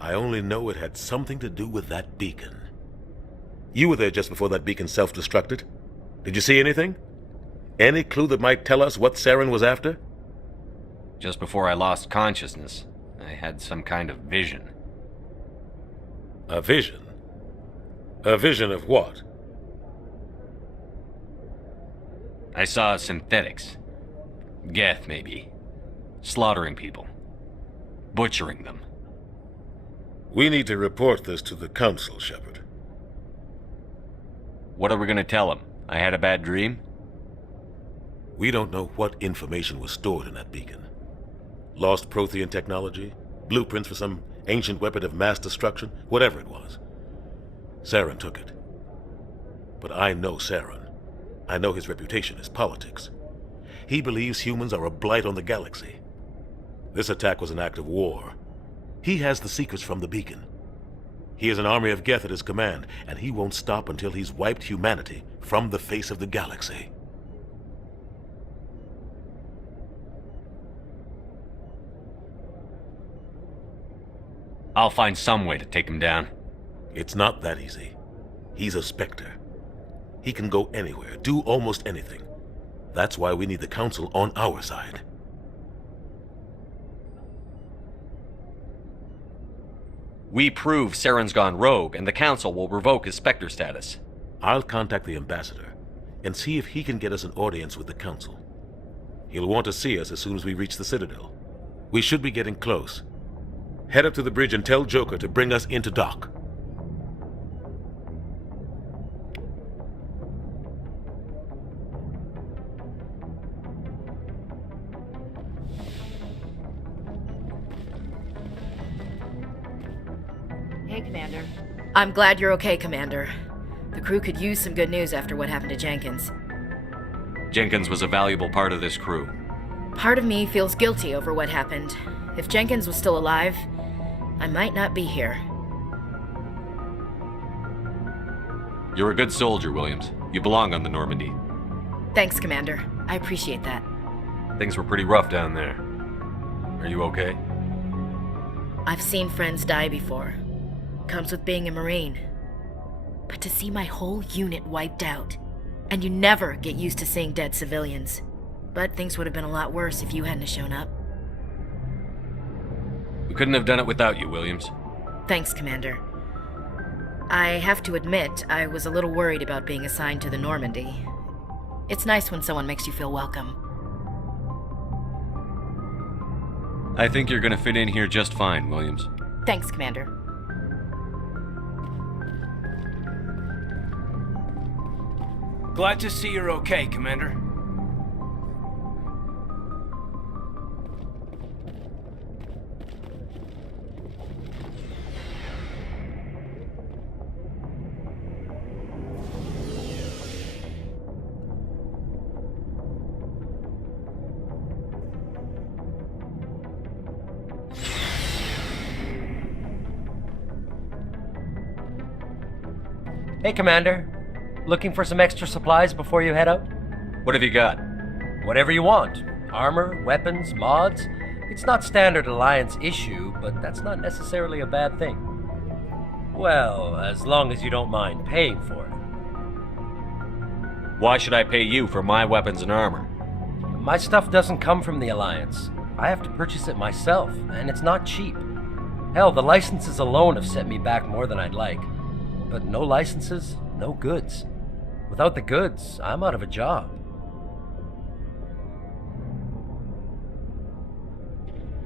I only know it had something to do with that beacon. You were there just before that beacon self-destructed. Did you see anything? Any clue that might tell us what Saren was after? Just before I lost consciousness, I had some kind of vision. A vision? A vision of what? I saw synthetics. Geth, maybe. Slaughtering people. Butchering them. We need to report this to the Council, Shepard. What are we gonna tell them? I had a bad dream? We don't know what information was stored in that beacon. Lost Prothean technology? Blueprints for some ancient weapon of mass destruction? Whatever it was. Saren took it. But I know Saren. I know his reputation is politics. He believes humans are a blight on the galaxy. This attack was an act of war. He has the secrets from the beacon. He has an army of Geth at his command, and he won't stop until he's wiped humanity from the face of the galaxy. I'll find some way to take him down. It's not that easy. He's a Spectre. He can go anywhere, do almost anything. That's why we need the Council on our side. We prove Saren's gone rogue, and the Council will revoke his Spectre status. I'll contact the Ambassador and see if he can get us an audience with the Council. He'll want to see us as soon as we reach the Citadel. We should be getting close. Head up to the bridge and tell Joker to bring us into dock. Hey, Commander. I'm glad you're okay, Commander. The crew could use some good news after what happened to Jenkins. Jenkins was a valuable part of this crew. Part of me feels guilty over what happened. If Jenkins was still alive, I might not be here. You're a good soldier, Williams. You belong on the Normandy. Thanks, Commander. I appreciate that. Things were pretty rough down there. Are you okay? I've seen friends die before. Comes with being a Marine. But to see my whole unit wiped out, and you never get used to seeing dead civilians. But things would have been a lot worse if you hadn't shown up. We couldn't have done it without you, Williams. Thanks, Commander. I have to admit, I was a little worried about being assigned to the Normandy. It's nice when someone makes you feel welcome. I think you're gonna fit in here just fine, Williams. Thanks, Commander. Glad to see you're okay, Commander. Hey, Commander. Looking for some extra supplies before you head out? What have you got? Whatever you want. Armor, weapons, mods. It's not standard Alliance issue, but that's not necessarily a bad thing. Well, as long as you don't mind paying for it. Why should I pay you for my weapons and armor? My stuff doesn't come from the Alliance. I have to purchase it myself, and it's not cheap. Hell, the licenses alone have set me back more than I'd like. But no licenses, no goods. Without the goods, I'm out of a job.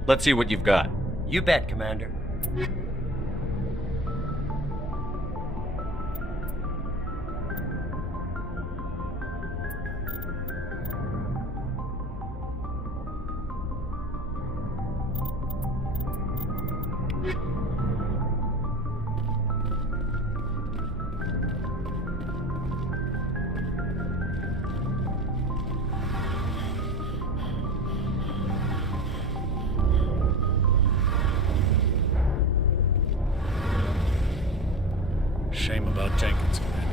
Let's see what you've got. You bet, Commander. shame about Jenkins, Commander.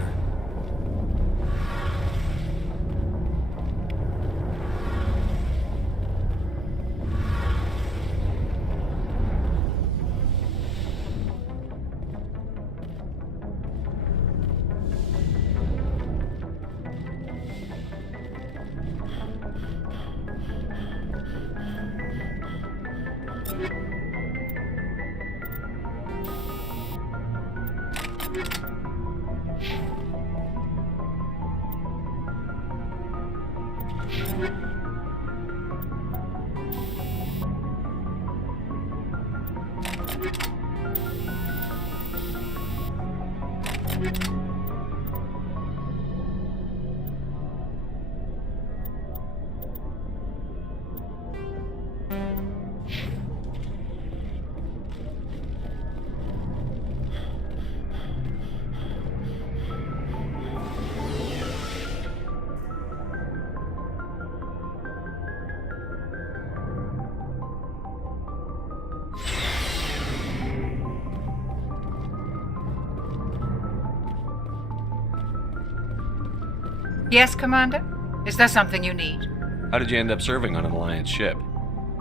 Yes, Commander? Is there something you need? How did you end up serving on an Alliance ship?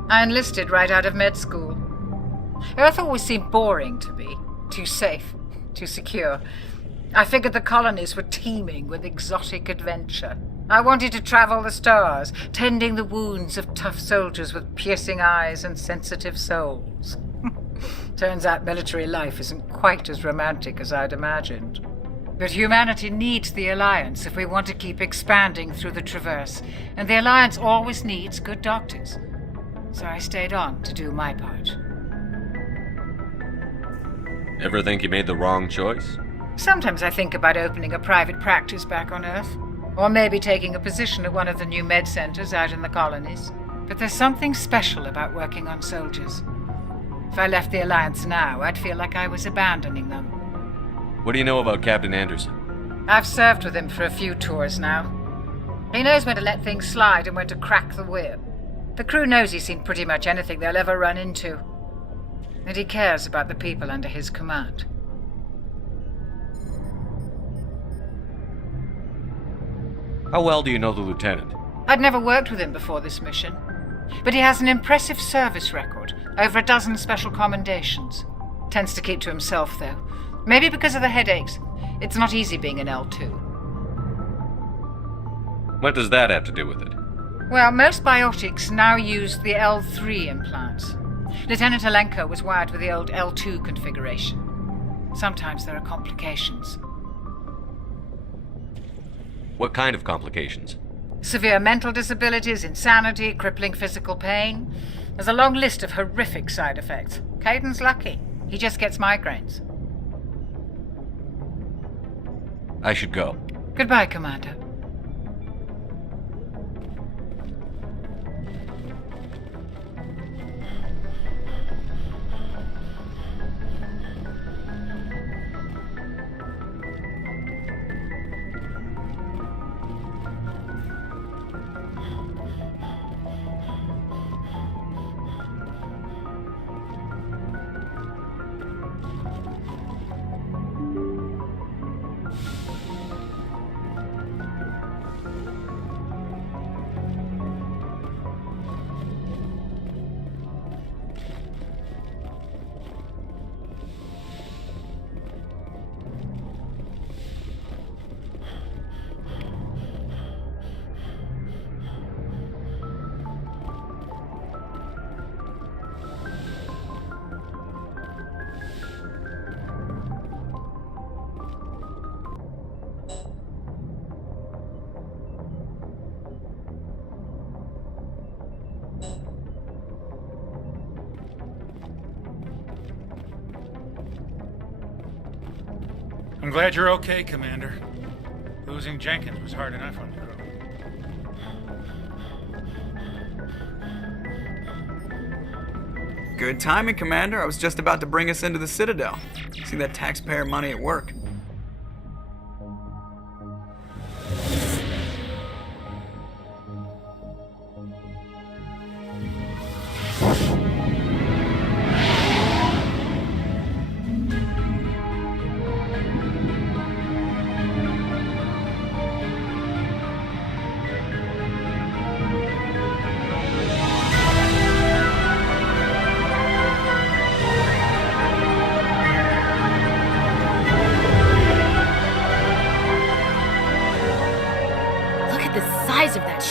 I enlisted right out of med school. Earth always seemed boring to me. Too safe, too secure. I figured the colonies were teeming with exotic adventure. I wanted to travel the stars, tending the wounds of tough soldiers with piercing eyes and sensitive souls. Turns out military life isn't quite as romantic as I'd imagined. But humanity needs the Alliance if we want to keep expanding through the Traverse, and the Alliance always needs good doctors. So I stayed on to do my part. Ever think you made the wrong choice? Sometimes I think about opening a private practice back on Earth, or maybe taking a position at one of the new med centers out in the colonies. But there's something special about working on soldiers. If I left the Alliance now, I'd feel like I was abandoning them. What do you know about Captain Anderson? I've served with him for a few tours now. He knows when to let things slide and when to crack the whip. The crew knows he's seen pretty much anything they'll ever run into. And he cares about the people under his command. How well do you know the Lieutenant? I'd never worked with him before this mission. But he has an impressive service record, over a dozen special commendations. Tends to keep to himself, though. Maybe because of the headaches. It's not easy being an L2. What does that have to do with it? Well, most biotics now use the L3 implants. Lieutenant Alenko was wired with the old L2 configuration. Sometimes there are complications. What kind of complications? Severe mental disabilities, insanity, crippling physical pain. There's a long list of horrific side effects. Caden's lucky. He just gets migraines. I should go. Goodbye, Commander. I'm glad you're okay, Commander. Losing Jenkins was hard enough on the crew. Good timing, Commander. I was just about to bring us into the Citadel. See that taxpayer money at work.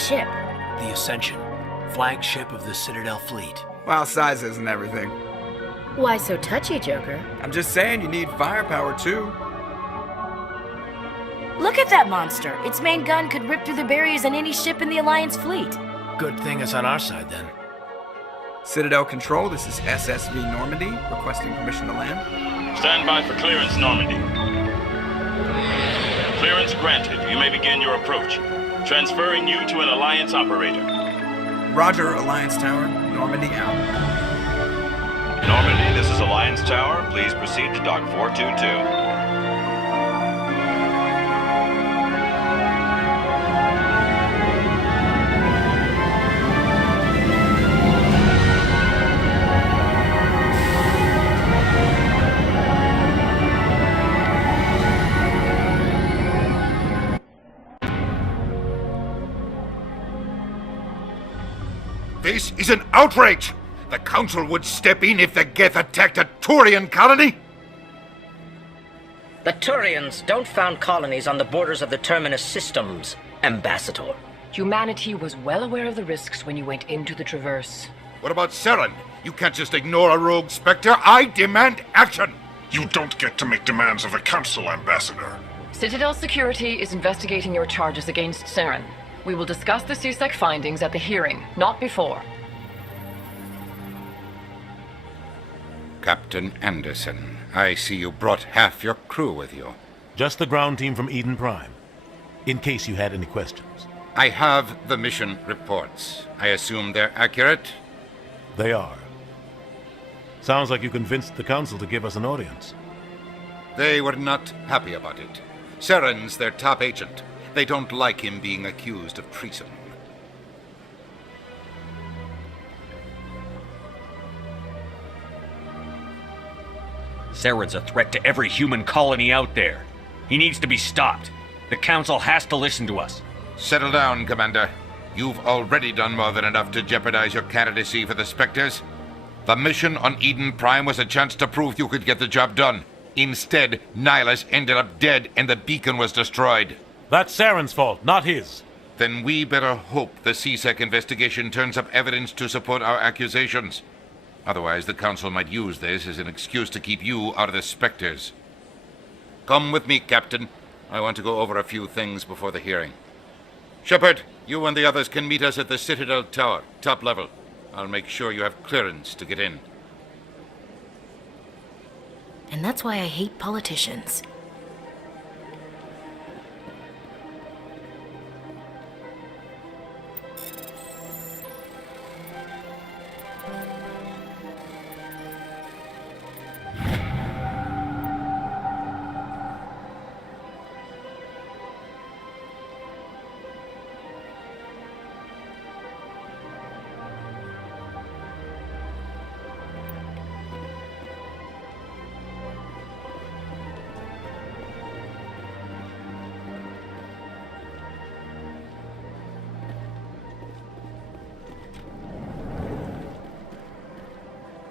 ship? The Ascension, flagship of the Citadel fleet. Well, sizes and everything. Why so touchy, Joker? I'm just saying you need firepower too. Look at that monster! Its main gun could rip through the barriers in any ship in the Alliance fleet. Good thing it's on our side then. Citadel Control, this is SSV Normandy, requesting permission to land. Stand by for clearance, Normandy. Clearance granted. You may begin your approach. Transferring you to an Alliance operator. Roger, Alliance Tower. Normandy out. Normandy, this is Alliance Tower. Please proceed to Dock 422. This is an outrage! The Council would step in if the Geth attacked a Turian colony? The Turians don't found colonies on the borders of the Terminus systems, Ambassador. Humanity was well aware of the risks when you went into the Traverse. What about Saren? You can't just ignore a rogue Spectre. I demand action! You don't get to make demands of the Council, Ambassador. Citadel Security is investigating your charges against Saren. We will discuss the CSEC findings at the hearing, not before. Captain Anderson, I see you brought half your crew with you. Just the ground team from Eden Prime, in case you had any questions. I have the mission reports. I assume they're accurate? They are. Sounds like you convinced the Council to give us an audience. They were not happy about it. Saren's their top agent. They don't like him being accused of treason. Saren's a threat to every human colony out there. He needs to be stopped. The Council has to listen to us. Settle down, Commander. You've already done more than enough to jeopardize your candidacy for the Spectres. The mission on Eden Prime was a chance to prove you could get the job done. Instead, Nihilus ended up dead and the beacon was destroyed. That's Saren's fault, not his. Then we better hope the CSEC investigation turns up evidence to support our accusations. Otherwise, the Council might use this as an excuse to keep you out of the Spectres. Come with me, Captain. I want to go over a few things before the hearing. Shepard, you and the others can meet us at the Citadel Tower, top level. I'll make sure you have clearance to get in. And that's why I hate politicians.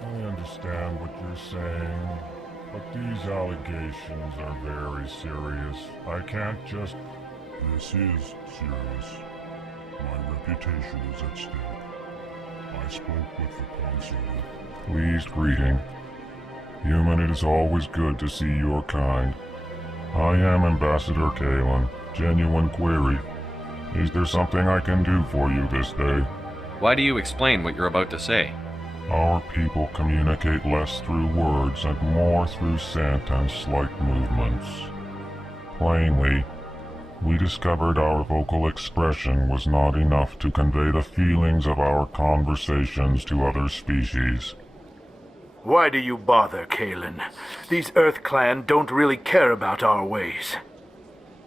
I understand what you're saying, but these allegations are very serious. I can't just... This is serious. My reputation is at stake. I spoke with the consul. Pleased greeting. Human, it is always good to see your kind. I am Ambassador Kalen. Genuine query. Is there something I can do for you this day? Why do you explain what you're about to say? Our people communicate less through words and more through scent and slight movements. Plainly, we discovered our vocal expression was not enough to convey the feelings of our conversations to other species. Why do you bother, Kalen? These Earth Clan don't really care about our ways.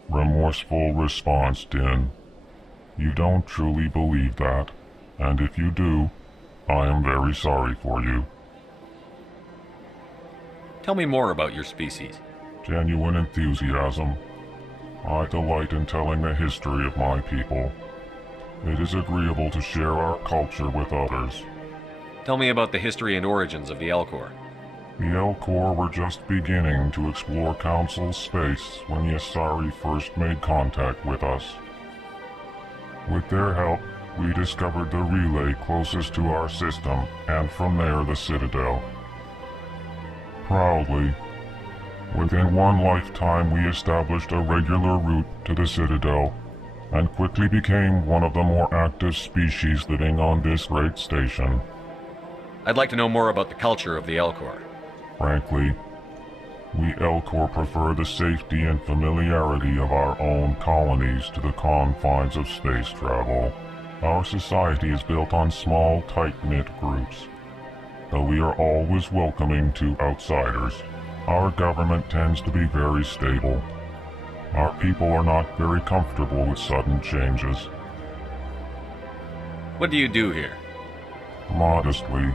Remorseful response, Din. You don't truly believe that, and if you do, I am very sorry for you. Tell me more about your species. Genuine enthusiasm. I delight in telling the history of my people. It is agreeable to share our culture with others. Tell me about the history and origins of the Elcor. The Elcor were just beginning to explore Council space when the Asari first made contact with us. With their help, we discovered the relay closest to our system, and from there the Citadel. Proudly, within one lifetime we established a regular route to the Citadel, and quickly became one of the more active species living on this great station. I'd like to know more about the culture of the Elcor. Frankly, we Elcor prefer the safety and familiarity of our own colonies to the confines of space travel. Our society is built on small, tight-knit groups. Though we are always welcoming to outsiders, our government tends to be very stable. Our people are not very comfortable with sudden changes. What do you do here? Modestly,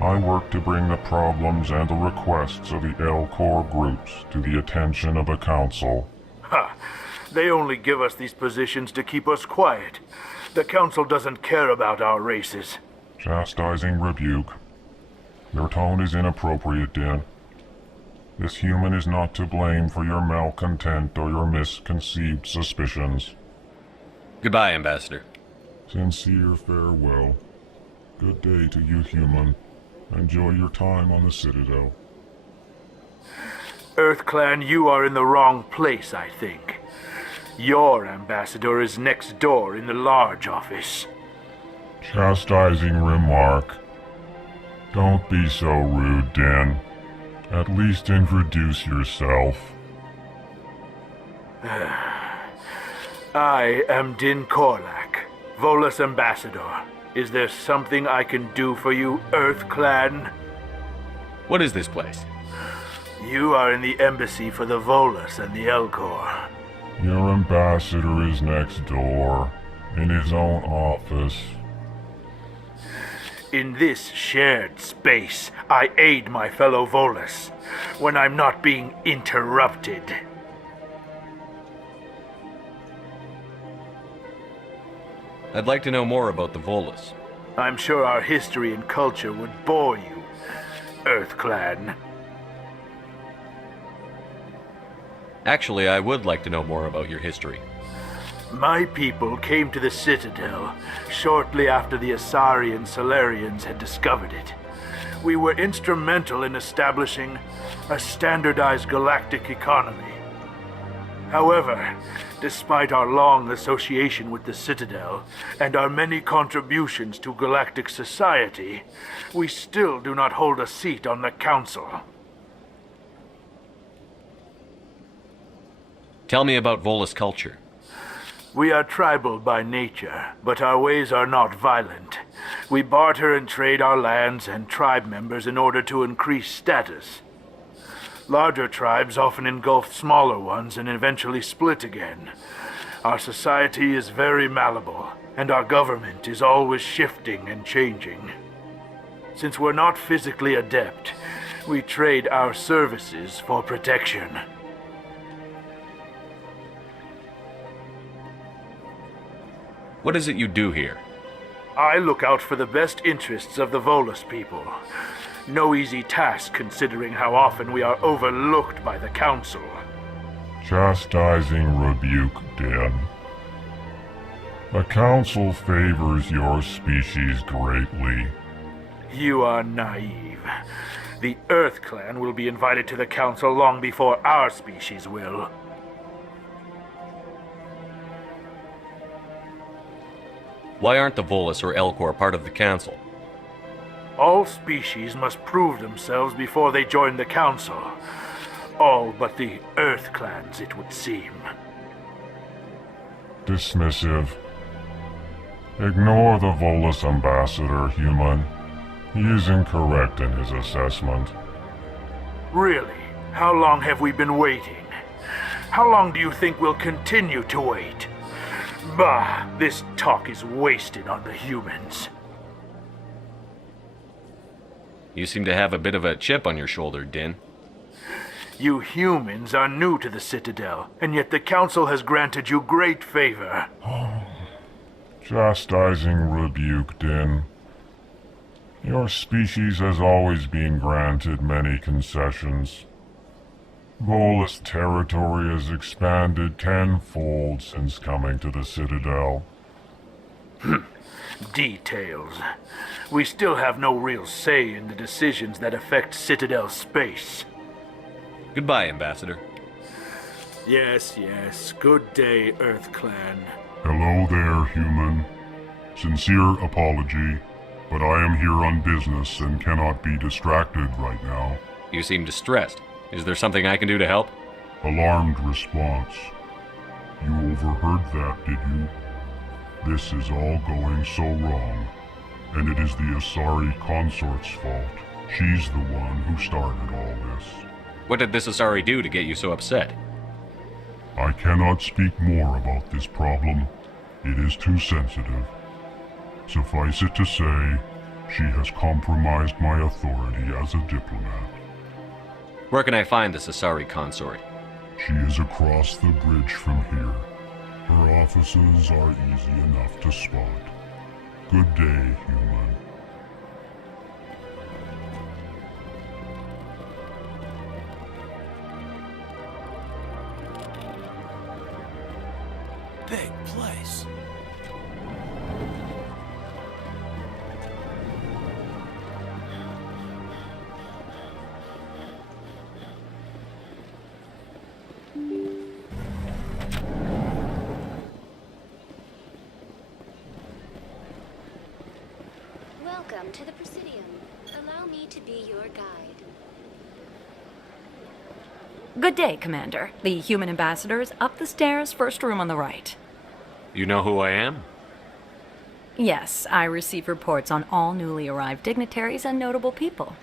I work to bring the problems and the requests of the Elcor groups to the attention of the Council. Ha! They only give us these positions to keep us quiet. The Council doesn't care about our races. Chastising rebuke. Your tone is inappropriate, Din. This human is not to blame for your malcontent or your misconceived suspicions. Goodbye, Ambassador. Sincere farewell. Good day to you, human. Enjoy your time on the Citadel. EarthClan, you are in the wrong place, I think. Your ambassador is next door in the large office. Chastising remark. Don't be so rude, Din. At least introduce yourself. I am Din Korlak, Volus Ambassador. Is there something I can do for you, EarthClan? What is this place? You are in the embassy for the Volus and the Elcor. Your ambassador is next door, in his own office. In this shared space, I aid my fellow Volus when I'm not being interrupted. I'd like to know more about the Volus. I'm sure our history and culture would bore you, EarthClan. Actually, I would like to know more about your history. My people came to the Citadel shortly after the Asari and Solarians had discovered it. We were instrumental in establishing a standardized galactic economy. However, despite our long association with the Citadel and our many contributions to galactic society, we still do not hold a seat on the Council. Tell me about Volus culture. We are tribal by nature, but our ways are not violent. We barter and trade our lands and tribe members in order to increase status. Larger tribes often engulf smaller ones and eventually split again. Our society is very malleable, and our government is always shifting and changing. Since we're not physically adept, we trade our services for protection. What is it you do here? I look out for the best interests of the Volus people. No easy task considering how often we are overlooked by the Council. Chastising rebuke, Din. The Council favors your species greatly. You are naive. The EarthClan will be invited to the Council long before our species will. Why aren't the Volus or Elcor part of the Council? All species must prove themselves before they join the Council. All but the EarthClans, it would seem. Dismissive. Ignore the Volus ambassador, human. He is incorrect in his assessment. Really? How long have we been waiting? How long do you think we'll continue to wait? Bah, this talk is wasted on the humans. You seem to have a bit of a chip on your shoulder, Din. You humans are new to the Citadel, and yet the Council has granted you great favor. Chastising rebuke, Din. Your species has always been granted many concessions. Volus territory has expanded tenfold since coming to the Citadel. Details. We still have no real say in the decisions that affect Citadel space. Goodbye, Ambassador. Yes, yes. Good day, Earth Clan. Hello there, human. Sincere apology, but I am here on business and cannot be distracted right now. You seem distressed. Is there something I can do to help? Alarmed response. You overheard that, did you? This is all going so wrong, and it is the Asari consort's fault. She's the one who started all this. What did this Asari do to get you so upset? I cannot speak more about this problem. It is too sensitive. Suffice it to say, she has compromised my authority as a diplomat. Where can I find this Asari consort? She is across the bridge from here. Her offices are easy enough to spot. Good day, human. Big place. Welcome to the Presidium. Allow me to be your guide. Good day, Commander. The human ambassador is up the stairs, first room on the right. You know who I am? Yes, I receive reports on all newly arrived dignitaries and notable people.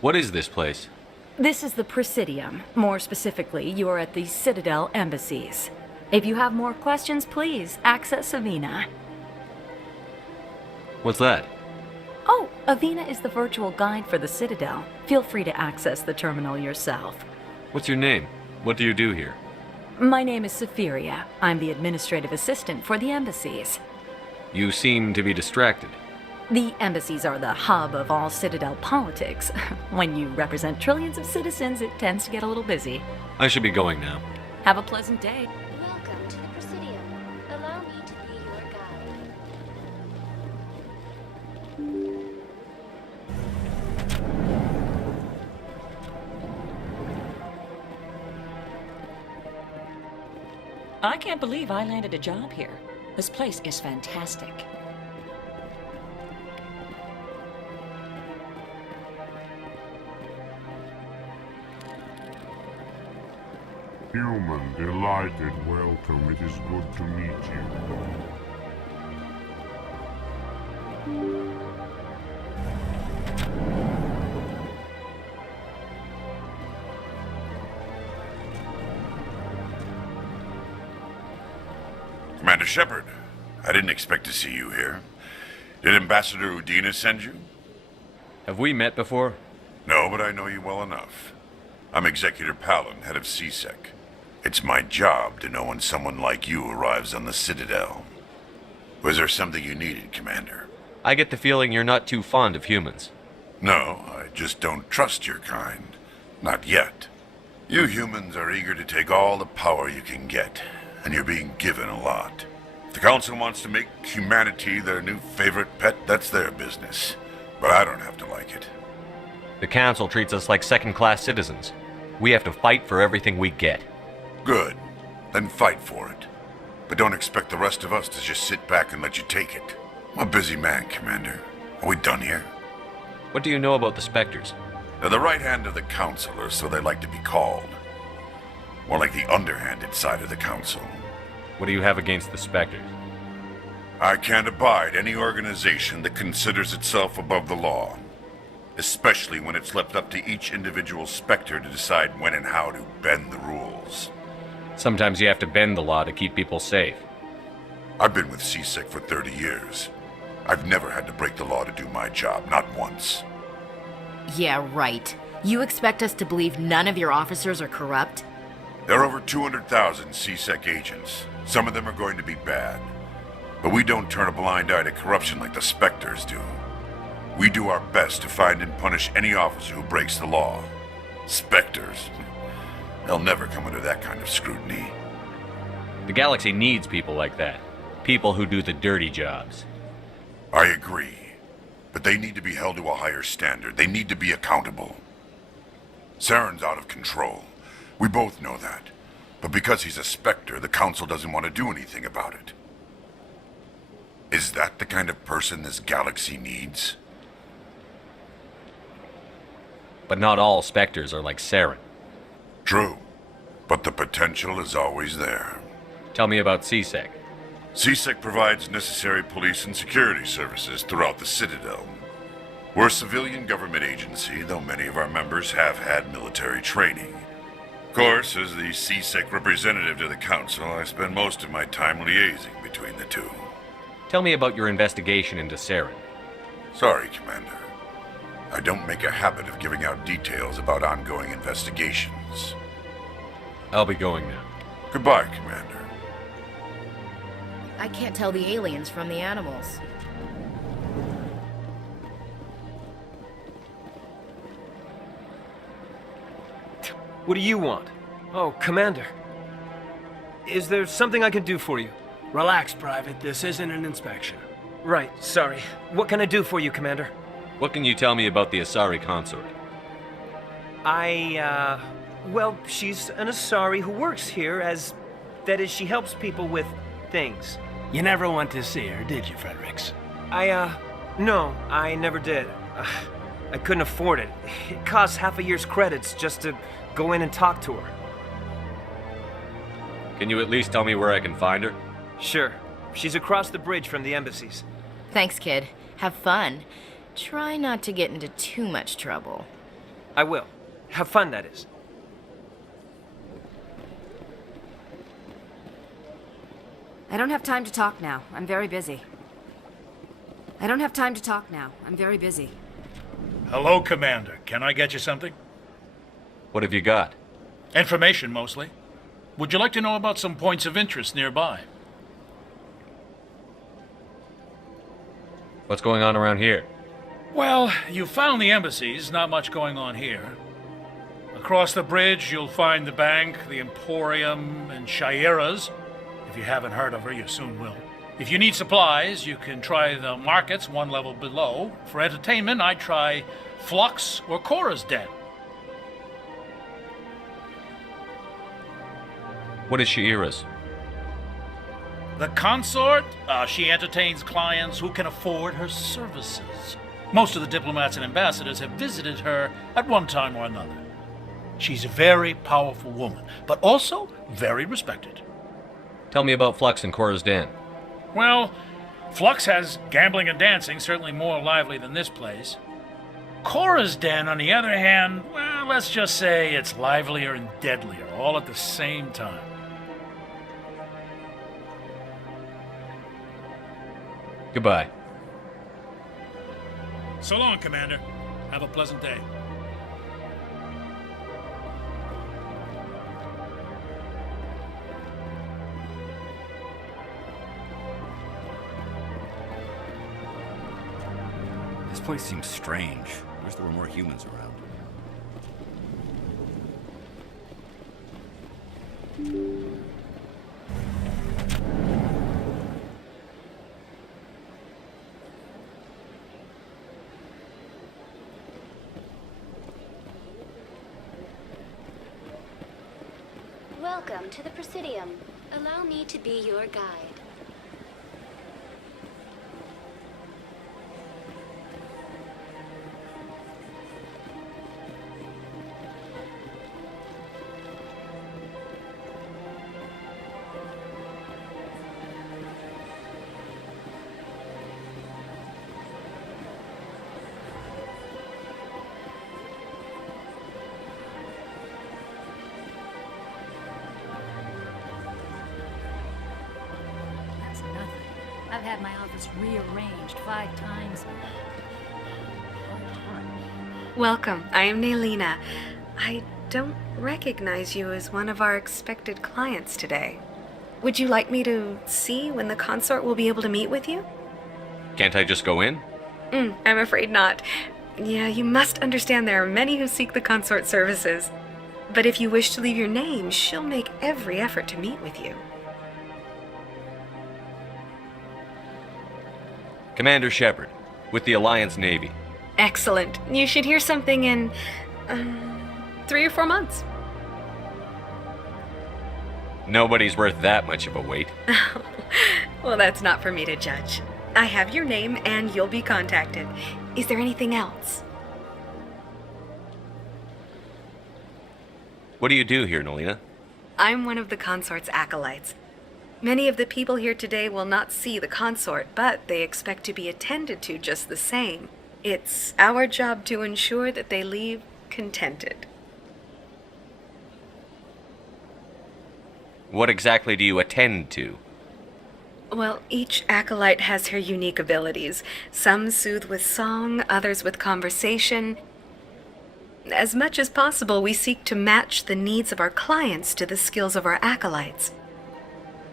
What is this place? This is the Presidium. More specifically, you are at the Citadel embassies. If you have more questions, please access Avina. What's that? Oh, Avina is the virtual guide for the Citadel. Feel free to access the terminal yourself. What's your name? What do you do here? My name is Safiria. I'm the administrative assistant for the embassies. You seem to be distracted. The embassies are the hub of all Citadel politics. When you represent trillions of citizens, it tends to get a little busy. I should be going now. Have a pleasant day. Welcome to the Presidium. Allow me to be your guide. I can't believe I landed a job here. This place is fantastic. Human, delighted welcome. It is good to meet you. Commander Shepard, I didn't expect to see you here. Did Ambassador Udina send you? Have we met before? No, but I know you well enough. I'm Executor Palin, head of CSEC. It's my job to know when someone like you arrives on the Citadel. Was there something you needed, Commander? I get the feeling you're not too fond of humans. No, I just don't trust your kind. Not yet. You humans are eager to take all the power you can get, and you're being given a lot. If the Council wants to make humanity their new favorite pet, that's their business. But I don't have to like it. The Council treats us like second-class citizens. We have to fight for everything we get. Good. Then fight for it. But don't expect the rest of us to just sit back and let you take it. I'm a busy man, Commander. Are we done here? What do you know about the Spectres? They're the right hand of the Council, or so they like to be called. More like the underhanded side of the Council. What do you have against the Spectres? I can't abide any organization that considers itself above the law. Especially when it's left up to each individual Spectre to decide when and how to bend the rules. Sometimes you have to bend the law to keep people safe. I've been with CSEC for 30 years. I've never had to break the law to do my job, not once. Yeah, right. You expect us to believe none of your officers are corrupt? There are over 200,000 CSEC agents. Some of them are going to be bad. But we don't turn a blind eye to corruption like the Spectres do. We do our best to find and punish any officer who breaks the law. Spectres. They'll never come under that kind of scrutiny. The galaxy needs people like that. People who do the dirty jobs. I agree. But they need to be held to a higher standard. They need to be accountable. Saren's out of control. We both know that. But because he's a Spectre, the Council doesn't want to do anything about it. Is that the kind of person this galaxy needs? But not all Spectres are like Saren. True. But the potential is always there. Tell me about CSEC. CSEC provides necessary police and security services throughout the Citadel. We're a civilian government agency, though many of our members have had military training. Of course, as the CSEC representative to the Council, I spend most of my time liaising between the two. Tell me about your investigation into Saren. Sorry, Commander. I don't make a habit of giving out details about ongoing investigations. I'll be going now. Goodbye, Commander. I can't tell the aliens from the animals. What do you want? Oh, Commander. Is there something I can do for you? Relax, Private. This isn't an inspection. Right, sorry. What can I do for you, Commander? What can you tell me about the Asari consort? Well, she's an Asari who works here as... That is, she helps people with things. You never went to see her, did you, Fredericks? No, I never did. I couldn't afford it. It costs half a year's credits just to go in and talk to her. Can you at least tell me where I can find her? Sure. She's across the bridge from the embassies. Thanks, kid. Have fun. Try not to get into too much trouble. I will. Have fun, that is. I don't have time to talk now. I'm very busy. Hello, Commander. Can I get you something? What have you got? Information, mostly. Would you like to know about some points of interest nearby? What's going on around here? Well, you found the embassies. Not much going on here. Across the bridge, you'll find the bank, the Emporium, and Shayera's. If you haven't heard of her, you soon will. If you need supplies, you can try the markets one level below. For entertainment, I'd try Flux or Cora's Den. What is Shayera's? The consort, she entertains clients who can afford her services. Most of the diplomats and ambassadors have visited her at one time or another. She's a very powerful woman, but also very respected. Tell me about Flux and Cora's Den. Well, Flux has gambling and dancing, certainly more lively than this place. Cora's Den, on the other hand, well, let's just say it's livelier and deadlier, all at the same time. Goodbye. So long, Commander. Have a pleasant day. This place seems strange. I wish there were more humans around. Welcome to the Presidium. Allow me to be your guide. I've had my office rearranged 5 times. Welcome. I am Naylina. I don't recognize you as one of our expected clients today. Would you like me to see when the consort will be able to meet with you? Can't I just go in? I'm afraid not. Yeah, you must understand there are many who seek the consort services. But if you wish to leave your name, she'll make every effort to meet with you. Commander Shepard, with the Alliance Navy. Excellent. You should hear something in 3 or 4 months. Nobody's worth that much of a wait. Well, that's not for me to judge. I have your name and you'll be contacted. Is there anything else? What do you do here, Nelina? I'm one of the consort's acolytes. Many of the people here today will not see the consort, but they expect to be attended to just the same. It's our job to ensure that they leave contented. What exactly do you attend to? Well, each acolyte has her unique abilities. Some soothe with song, others with conversation. As much as possible, we seek to match the needs of our clients to the skills of our acolytes.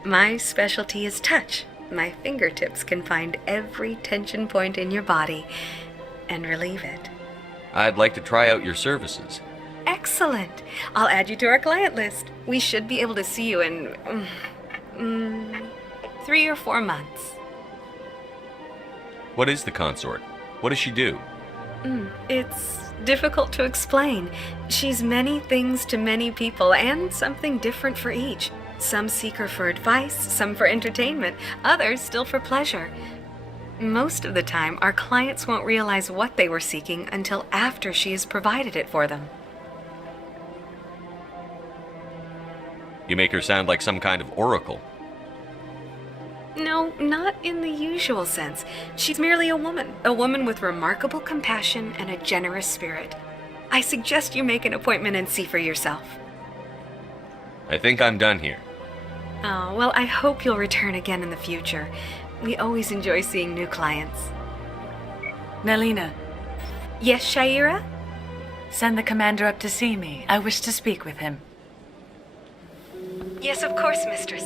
My specialty is touch. My fingertips can find every tension point in your body and relieve it. I'd like to try out your services. Excellent. I'll add you to our client list. We should be able to see you in 3 or 4 months. What is the consort? What does she do? It's difficult to explain. She's many things to many people and something different for each. Some seek her for advice, some for entertainment, others still for pleasure. Most of the time, our clients won't realize what they were seeking until after she has provided it for them. You make her sound like some kind of oracle. No, not in the usual sense. She's merely a woman with remarkable compassion and a generous spirit. I suggest you make an appointment and see for yourself. I think I'm done here. Oh, well, I hope you'll return again in the future. We always enjoy seeing new clients. Nelina. Yes, Shaira? Send the commander up to see me. I wish to speak with him. Yes, of course, mistress.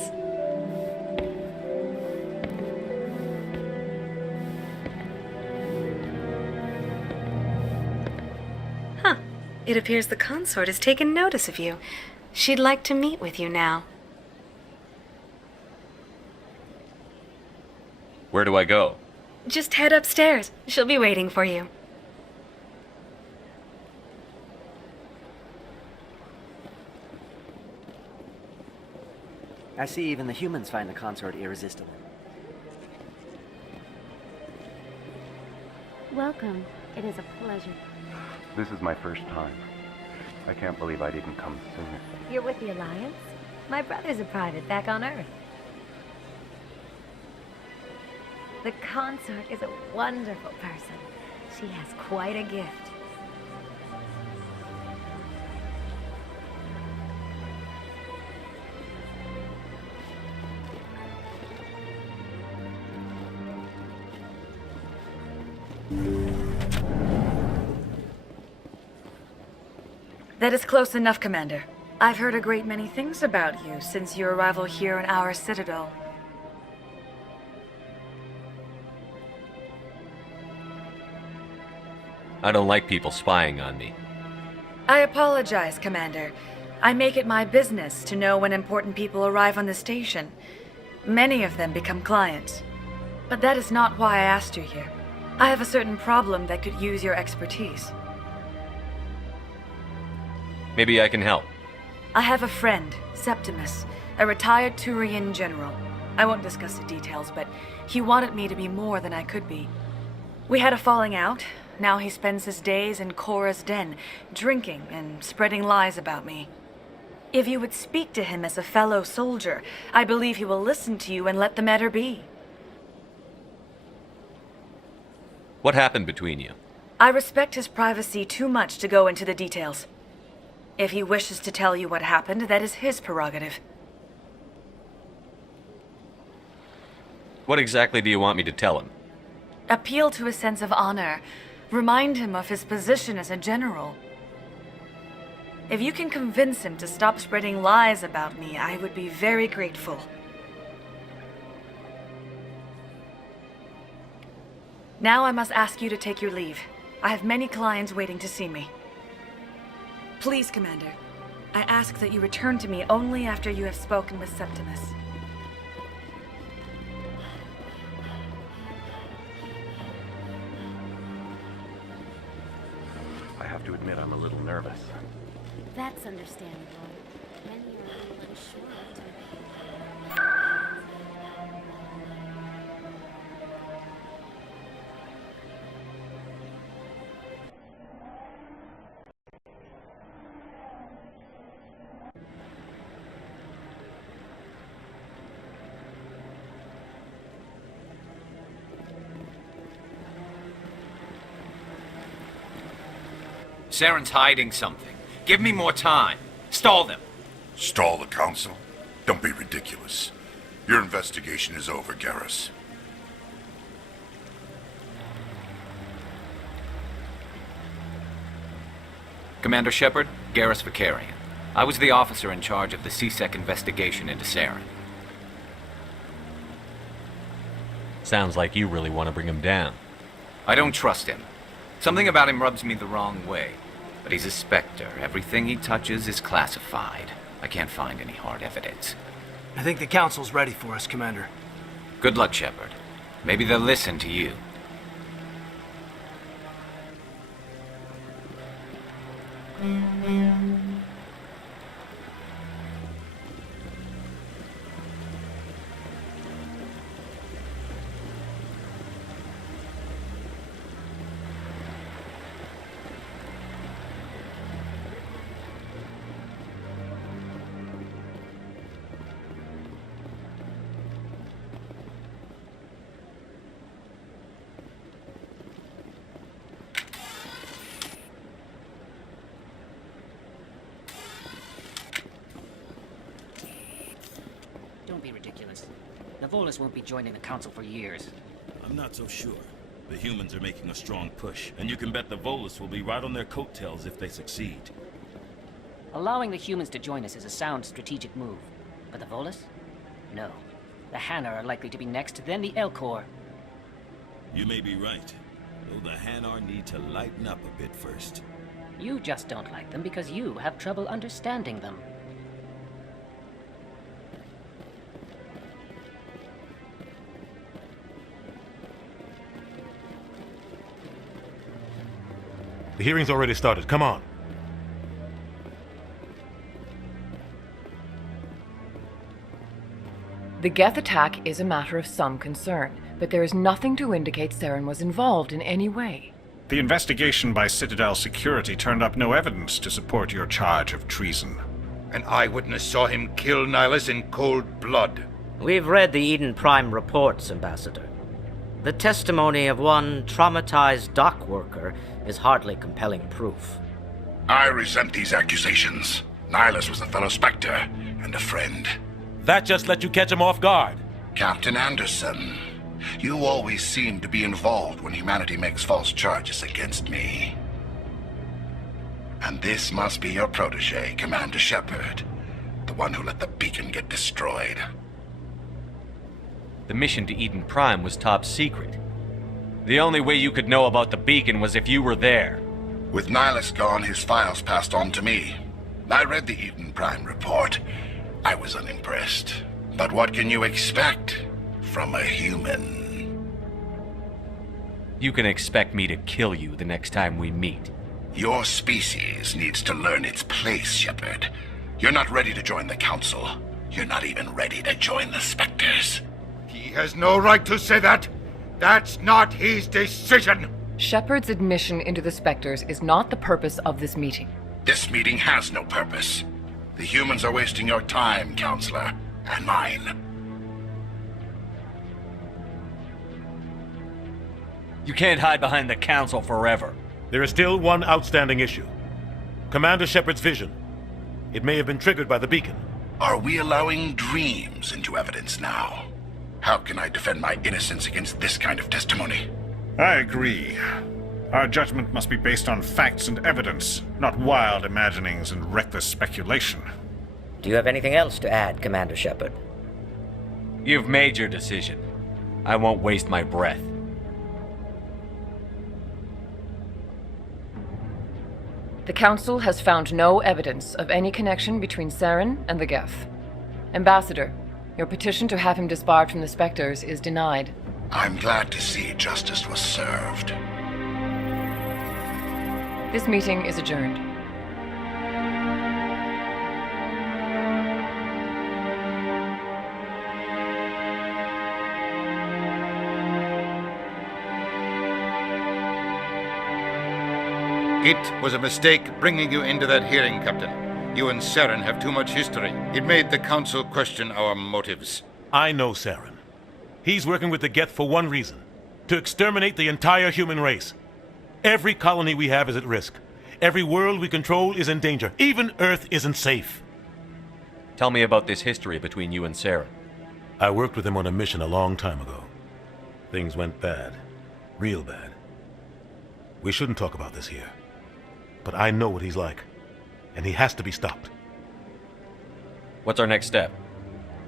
Huh. It appears the consort has taken notice of you. She'd like to meet with you now. Where do I go? Just head upstairs. She'll be waiting for you. I see even the humans find the consort irresistible. Welcome. It is a pleasure. This is my first time. I can't believe I didn't come sooner. You're with the Alliance? My brother's a private back on Earth. The consort is a wonderful person. She has quite a gift. That is close enough, Commander. I've heard a great many things about you since your arrival here in our citadel. I don't like people spying on me. I apologize, Commander. I make it my business to know when important people arrive on the station. Many of them become clients. But that is not why I asked you here. I have a certain problem that could use your expertise. Maybe I can help. I have a friend, Septimus, a retired Turian general. I won't discuss the details, but he wanted me to be more than I could be. We had a falling out. Now he spends his days in Korra's den, drinking and spreading lies about me. If you would speak to him as a fellow soldier, I believe he will listen to you and let the matter be. What happened between you? I respect his privacy too much to go into the details. If he wishes to tell you what happened, that is his prerogative. What exactly do you want me to tell him? Appeal to his sense of honor. Remind him of his position as a general. If you can convince him to stop spreading lies about me, I would be very grateful. Now I must ask you to take your leave. I have many clients waiting to see me. Please, Commander. I ask that you return to me only after you have spoken with Septimus. I have to admit I'm a little nervous. That's understandable. Many are a little unsure what to Saren's hiding something. Give me more time. Stall them. Stall the council? Don't be ridiculous. Your investigation is over, Garrus. Commander Shepard, Garrus Vakarian. I was the officer in charge of the C-Sec investigation into Saren. Sounds like you really want to bring him down. I don't trust him. Something about him rubs me the wrong way. But he's a Spectre. Everything he touches is classified. I can't find any hard evidence. I think the council's ready for us, Commander. Good luck, Shepard. Maybe they'll listen to you. Don't be ridiculous. The Volus won't be joining the Council for years. I'm not so sure. The humans are making a strong push, and you can bet the Volus will be right on their coattails if they succeed. Allowing the humans to join us is a sound strategic move. But the Volus? No. The Hanar are likely to be next, then the Elcor. You may be right, though the Hanar need to lighten up a bit first. You just don't like them because you have trouble understanding them. The hearing's already started. Come on. The Geth attack is a matter of some concern, but there is nothing to indicate Saren was involved in any way. The investigation by Citadel Security turned up no evidence to support your charge of treason. An eyewitness saw him kill Nihilus in cold blood. We've read the Eden Prime reports, Ambassador. The testimony of one traumatized dock worker is hardly compelling proof. I resent these accusations. Nihilus was a fellow Spectre and a friend. That just let you catch him off guard. Captain Anderson, you always seem to be involved when humanity makes false charges against me. And this must be your protege, Commander Shepard, the one who let the beacon get destroyed. The mission to Eden Prime was top secret. The only way you could know about the beacon was if you were there. With Nihilus gone, his files passed on to me. I read the Eden Prime report. I was unimpressed. But what can you expect from a human? You can expect me to kill you the next time we meet. Your species needs to learn its place, Shepard. You're not ready to join the Council. You're not even ready to join the Spectres. He has no right to say that. That's not his decision. Shepard's admission into the Spectres is not the purpose of this meeting. This meeting has no purpose. The humans are wasting your time, Counselor, and mine. You can't hide behind the Council forever. There is still one outstanding issue. Commander Shepard's vision. It may have been triggered by the beacon. Are we allowing dreams into evidence now? How can I defend my innocence against this kind of testimony? I agree. Our judgment must be based on facts and evidence, not wild imaginings and reckless speculation. Do you have anything else to add, Commander Shepard? You've made your decision. I won't waste my breath. The Council has found no evidence of any connection between Saren and the Geth. Ambassador, your petition to have him disbarred from the Spectres is denied. I'm glad to see justice was served. This meeting is adjourned. It was a mistake bringing you into that hearing, Captain. You and Saren have too much history. It made the Council question our motives. I know Saren. He's working with the Geth for one reason: to exterminate the entire human race. Every colony we have is at risk. Every world we control is in danger. Even Earth isn't safe. Tell me about this history between you and Saren. I worked with him on a mission a long time ago. Things went bad. Real bad. We shouldn't talk about this here. But I know what he's like, and he has to be stopped. What's our next step?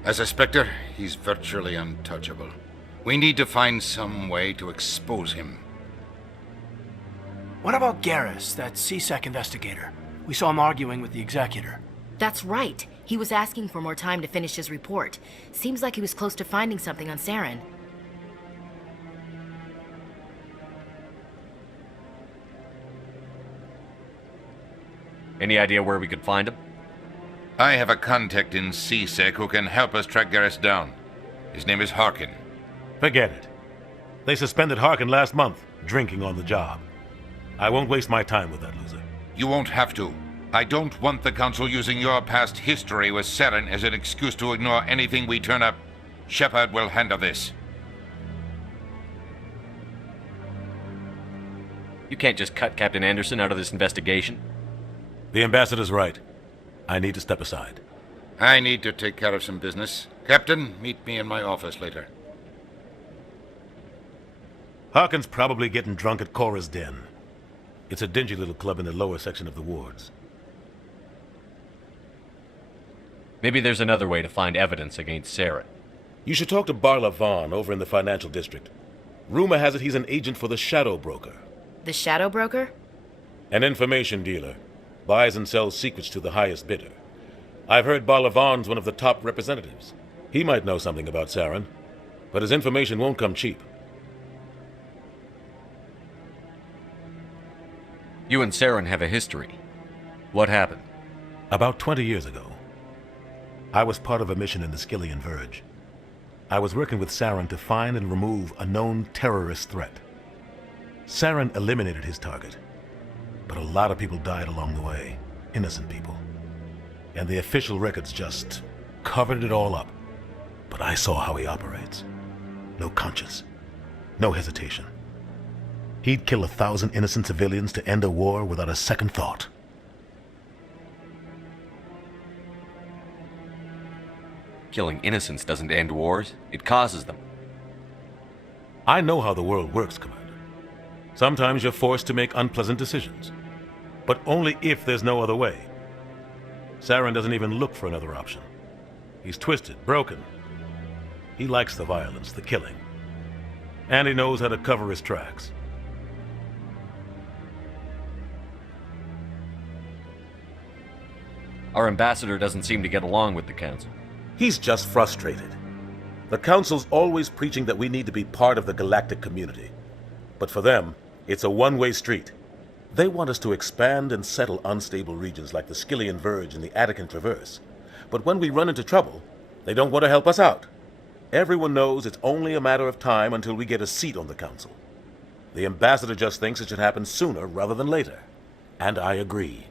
As a Spectre, he's virtually untouchable. We need to find some way to expose him. What about Garrus, that CSEC investigator? We saw him arguing with the Executor. That's right. He was asking for more time to finish his report. Seems like he was close to finding something on Saren. Any idea where we could find him? I have a contact in CSEC who can help us track Garrus down. His name is Harkin. Forget it. They suspended Harkin last month, drinking on the job. I won't waste my time with that loser. You won't have to. I don't want the Council using your past history with Saren as an excuse to ignore anything we turn up. Shepard will handle this. You can't just cut Captain Anderson out of this investigation. The Ambassador's right. I need to step aside. I need to take care of some business. Captain, meet me in my office later. Harkin's probably getting drunk at Cora's Den. It's a dingy little club in the lower section of the wards. Maybe there's another way to find evidence against Saren. You should talk to Barla Vaughn over in the financial district. Rumor has it he's an agent for the Shadow Broker. The Shadow Broker? An information dealer. Buys and sells secrets to the highest bidder. I've heard Barla Vaughn's one of the top representatives. He might know something about Saren, but his information won't come cheap. You and Saren have a history. What happened? About 20 years ago, I was part of a mission in the Skillian Verge. I was working with Saren to find and remove a known terrorist threat. Saren eliminated his target, but a lot of people died along the way, innocent people. And the official records just covered it all up. But I saw how he operates. No conscience, no hesitation. He'd kill 1,000 innocent civilians to end a war without a second thought. Killing innocents doesn't end wars, it causes them. I know how the world works, Commander. Sometimes you're forced to make unpleasant decisions, but only if there's no other way. Saren doesn't even look for another option. He's twisted, broken. He likes the violence, the killing. And he knows how to cover his tracks. Our ambassador doesn't seem to get along with the Council. He's just frustrated. The Council's always preaching that we need to be part of the galactic community. But for them, it's a one-way street. They want us to expand and settle unstable regions like the Skillian Verge and the Attican Traverse. But when we run into trouble, they don't want to help us out. Everyone knows it's only a matter of time until we get a seat on the Council. The Ambassador just thinks it should happen sooner rather than later. And I agree.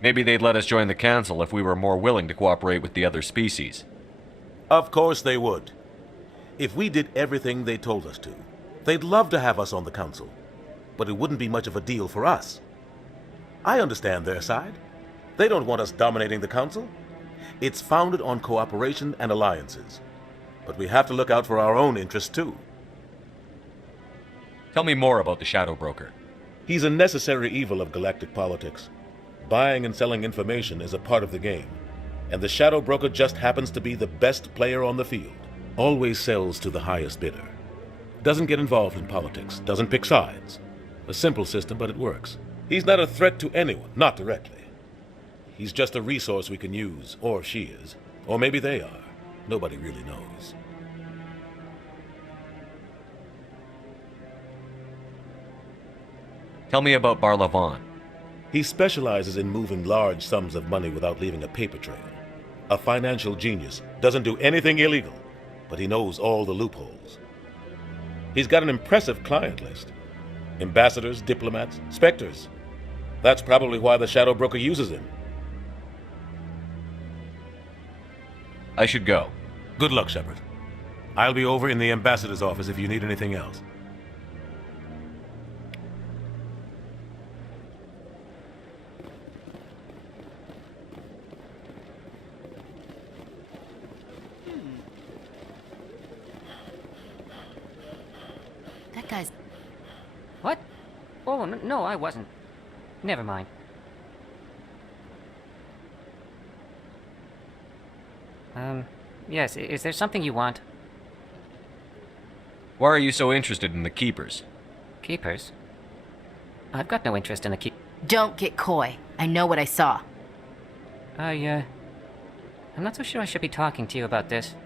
Maybe they'd let us join the Council if we were more willing to cooperate with the other species. Of course they would. If we did everything they told us to, they'd love to have us on the Council. But it wouldn't be much of a deal for us. I understand their side. They don't want us dominating the Council. It's founded on cooperation and alliances. But we have to look out for our own interests too. Tell me more about the Shadow Broker. He's a necessary evil of galactic politics. Buying and selling information is a part of the game, and the Shadow Broker just happens to be the best player on the field. Always sells to the highest bidder, Doesn't get involved in politics, doesn't pick sides. A simple system, but it works. He's not a threat to anyone, not directly. He's just a resource we can use, or she is. Or maybe they are. Nobody really knows. Tell me about Barlavon. He specializes in moving large sums of money without leaving a paper trail. A financial genius, doesn't do anything illegal, but he knows all the loopholes. He's got an impressive client list. Ambassadors, diplomats, specters. That's probably why the Shadow Broker uses him. I should go. Good luck, Shepard. I'll be over in the ambassador's office if you need anything else. That guy's... What? Oh, no, I wasn't. Never mind. Yes, is there something you want? Why are you so interested in the Keepers? Keepers? I've got no interest in the Don't get coy. I know what I saw. I'm not so sure I should be talking to you about this.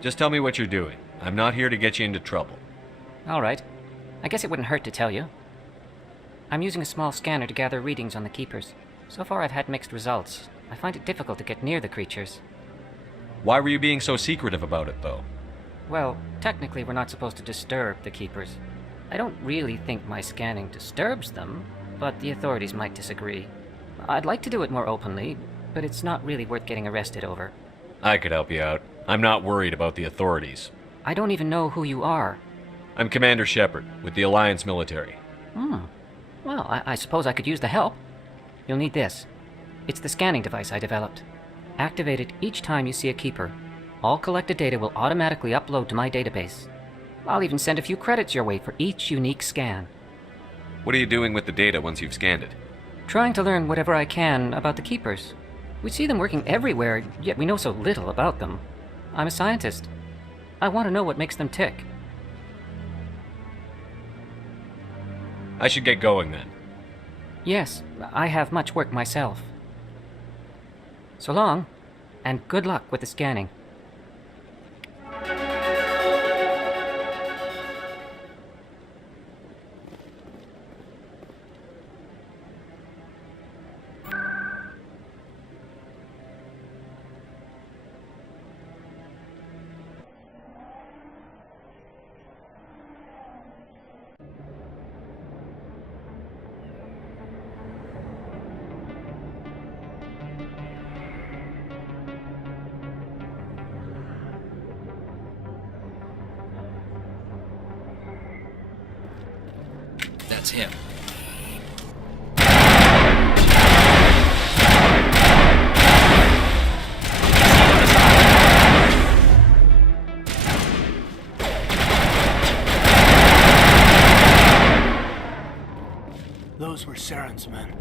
Just tell me what you're doing. I'm not here to get you into trouble. All right. I guess it wouldn't hurt to tell you. I'm using a small scanner to gather readings on the Keepers. So far I've had mixed results. I find it difficult to get near the creatures. Why were you being so secretive about it, though? Well, technically we're not supposed to disturb the Keepers. I don't really think my scanning disturbs them, but the authorities might disagree. I'd like to do it more openly, but it's not really worth getting arrested over. I could help you out. I'm not worried about the authorities. I don't even know who you are. I'm Commander Shepard, with the Alliance military. Well, I suppose I could use the help. You'll need this. It's the scanning device I developed. Activate it each time you see a Keeper. All collected data will automatically upload to my database. I'll even send a few credits your way for each unique scan. What are you doing with the data once you've scanned it? Trying to learn whatever I can about the Keepers. We see them working everywhere, yet we know so little about them. I'm a scientist. I want to know what makes them tick. I should get going then. Yes, I have much work myself. So long, and good luck with the scanning. That's him. Those were Saren's men.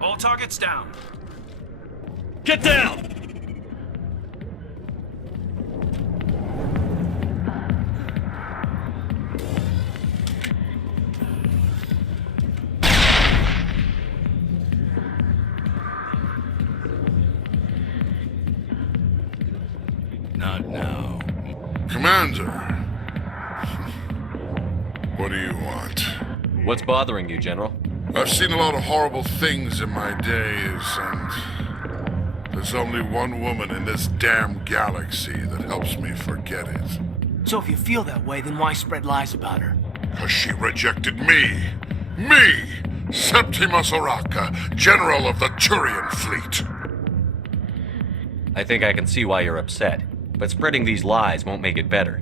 All targets down. Get down! Not now. Commander! What do you want? What's bothering you, General? I've seen a lot of horrible things in my days, and there's only one woman in this damn galaxy that helps me forget it. So if you feel that way, then why spread lies about her? 'Cause she rejected me! Me! Septimus Oraka, General of the Turian Fleet! I think I can see why you're upset, but spreading these lies won't make it better.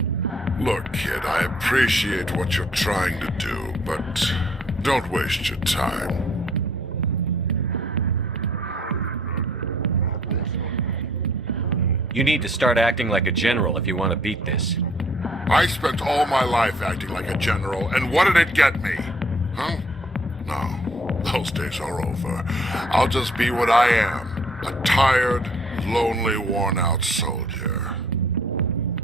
Look, kid, I appreciate what you're trying to do, but don't waste your time. You need to start acting like a general if you want to beat this. I spent all my life acting like a general, and what did it get me? Huh? No, those days are over. I'll just be what I am, a tired, lonely, worn-out soldier.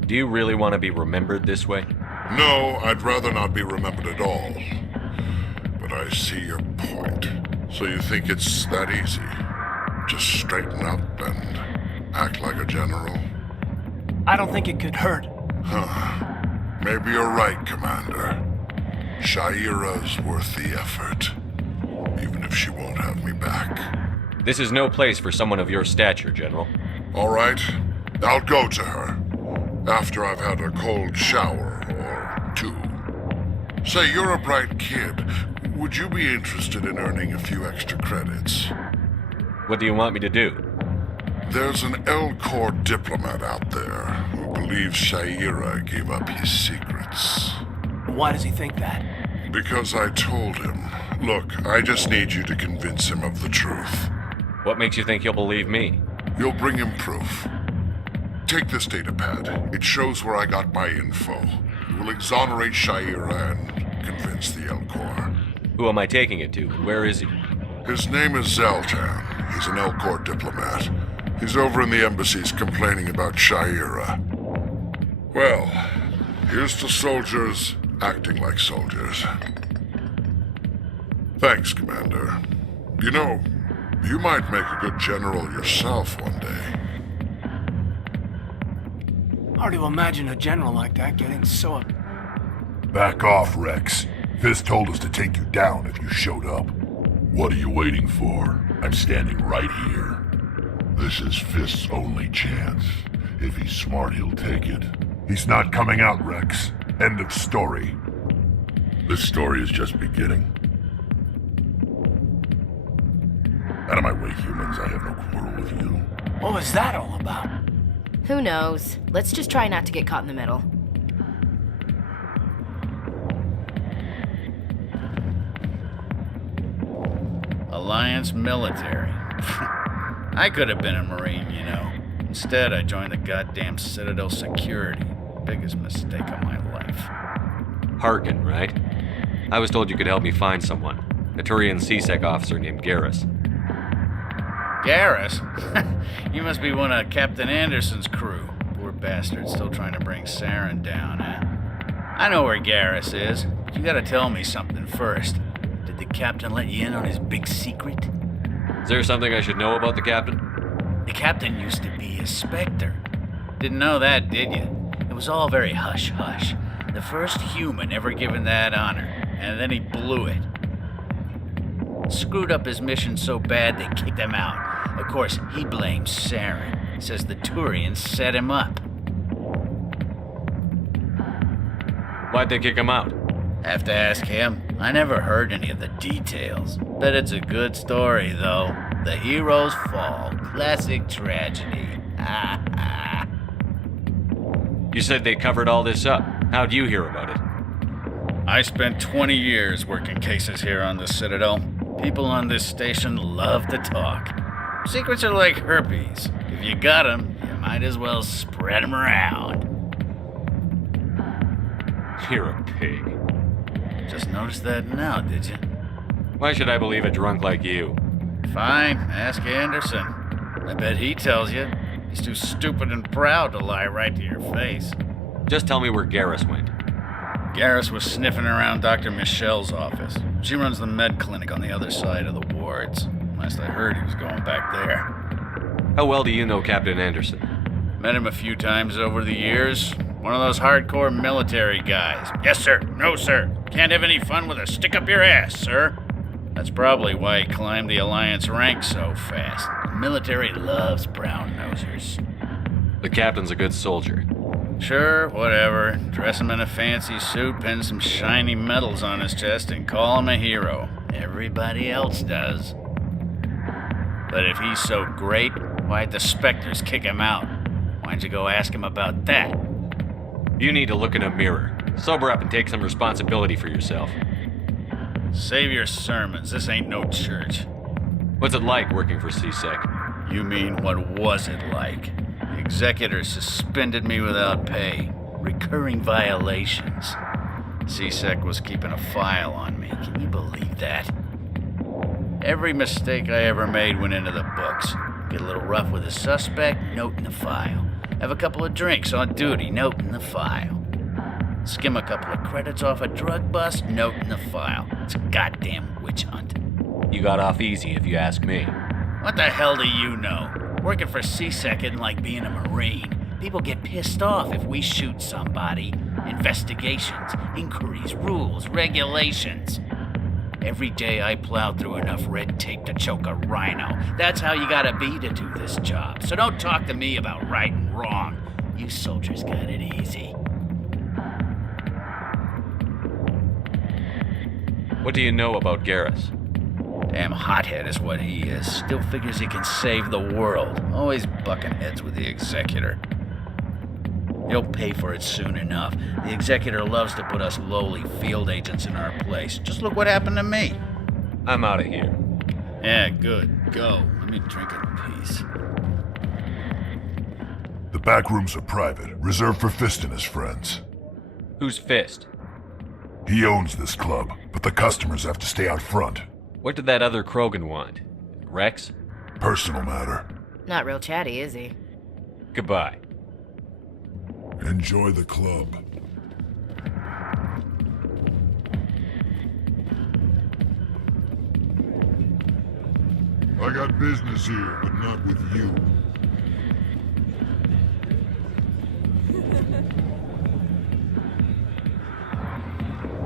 Do you really want to be remembered this way? No, I'd rather not be remembered at all. But I see your point. So you think it's that easy? Just straighten up and act like a general? I don't think it could hurt. Huh. Maybe you're right, Commander. Shaira's worth the effort. Even if she won't have me back. This is no place for someone of your stature, General. All right. I'll go to her. After I've had a cold shower or two. Say, you're a bright kid. Would you be interested in earning a few extra credits? What do you want me to do? There's an Elcor diplomat out there who believes Shaira gave up his secrets. Why does he think that? Because I told him. Look, I just need you to convince him of the truth. What makes you think he'll believe me? You'll bring him proof. Take this datapad. It shows where I got my info. It will exonerate Shaira and convince the Elcor. Who am I taking it to? Where is he? His name is Zoltan. He's an Elcor diplomat. He's over in the embassies complaining about Shaira. Well, here's to soldiers acting like soldiers. Thanks, Commander. You know, you might make a good general yourself one day. Hard to imagine a general like that getting so... Back off, Rex. Fisk told us to take you down if you showed up. What are you waiting for? I'm standing right here. This is Fisk's only chance. If he's smart, he'll take it. He's not coming out, Rex. End of story. This story is just beginning. Out of my way, humans. I have no quarrel with you. What was that all about? Who knows? Let's just try not to get caught in the middle. Alliance military. I could have been a Marine, you know. Instead, I joined the goddamn Citadel security. Biggest mistake of my life. Harkin, right? I was told you could help me find someone. A Turian C-Sec officer named Garrus. Garrus? You must be one of Captain Anderson's crew. Poor bastard, still trying to bring Saren down, huh? I know where Garrus is, but you gotta tell me something first. Did the captain let you in on his big secret? Is there something I should know about the captain? The captain used to be a Spectre. Didn't know that, did you? It was all very hush-hush. The first human ever given that honor, and then he blew it. Screwed up his mission so bad they kicked him out. Of course, he blames Saren. Says the Turians set him up. Why'd they kick him out? Have to ask him. I never heard any of the details. Bet it's a good story, though. The hero's fall. Classic tragedy. You said they covered all this up. How'd you hear about it? I spent 20 years working cases here on the Citadel. People on this station love to talk. Secrets are like herpes. If you got them, you might as well spread them around. You're a pig. Just noticed that now, did you? Why should I believe a drunk like you? Fine, ask Anderson. I bet he tells you. He's too stupid and proud to lie right to your face. Just tell me where Garrus went. Garrus was sniffing around Dr. Michelle's office. She runs the med clinic on the other side of the wards. Last I heard, he was going back there. How well do you know Captain Anderson? Met him a few times over the years. One of those hardcore military guys. Yes, sir. No, sir. Can't have any fun with a stick up your ass, sir. That's probably why he climbed the Alliance ranks so fast. The military loves brown-nosers. The captain's a good soldier. Sure, whatever. Dress him in a fancy suit, pin some shiny medals on his chest, and call him a hero. Everybody else does. But if he's so great, why'd the Spectres kick him out? Why'd you go ask him about that? You need to look in a mirror. Sober up and take some responsibility for yourself. Save your sermons. This ain't no church. What's it like working for C-Sec? You mean, what was it like? The executor suspended me without pay. Recurring violations. C-Sec was keeping a file on me. Can you believe that? Every mistake I ever made went into the books. Get a little rough with a suspect, note in the file. Have a couple of drinks on duty, note in the file. Skim a couple of credits off a drug bust, note in the file. It's a goddamn witch hunt. You got off easy, if you ask me. What the hell do you know? Working for C-Sec isn't like being a Marine. People get pissed off if we shoot somebody. Investigations, inquiries, rules, regulations. Every day I plow through enough red tape to choke a rhino. That's how you gotta be to do this job. So don't talk to me about right and wrong. You soldiers got it easy. What do you know about Garrus? Damn hothead is what he is. Still figures he can save the world. Always bucking heads with the Executor. He'll pay for it soon enough. The Executor loves to put us lowly field agents in our place. Just look what happened to me. I'm out of here. Yeah, good. Go. Let me drink in peace. The back rooms are private, reserved for Fist and his friends. Who's Fist? He owns this club, but the customers have to stay out front. What did that other Krogan want? Rex? Personal matter. Not real chatty, is he? Goodbye. Enjoy the club. I got business here, but not with you.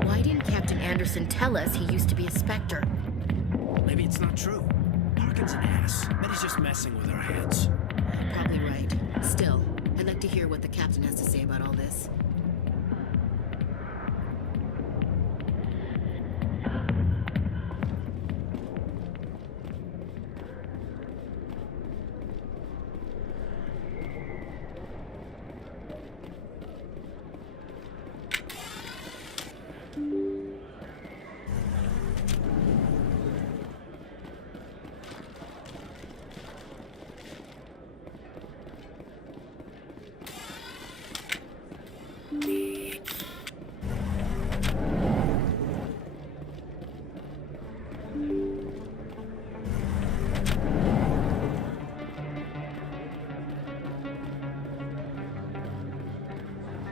Why didn't Captain Anderson tell us he used to be a Spectre? Maybe it's not true. Parkin's an ass. Bet he's just messing with our heads. Probably right. Still, I'd like to hear what the captain has to say about all this.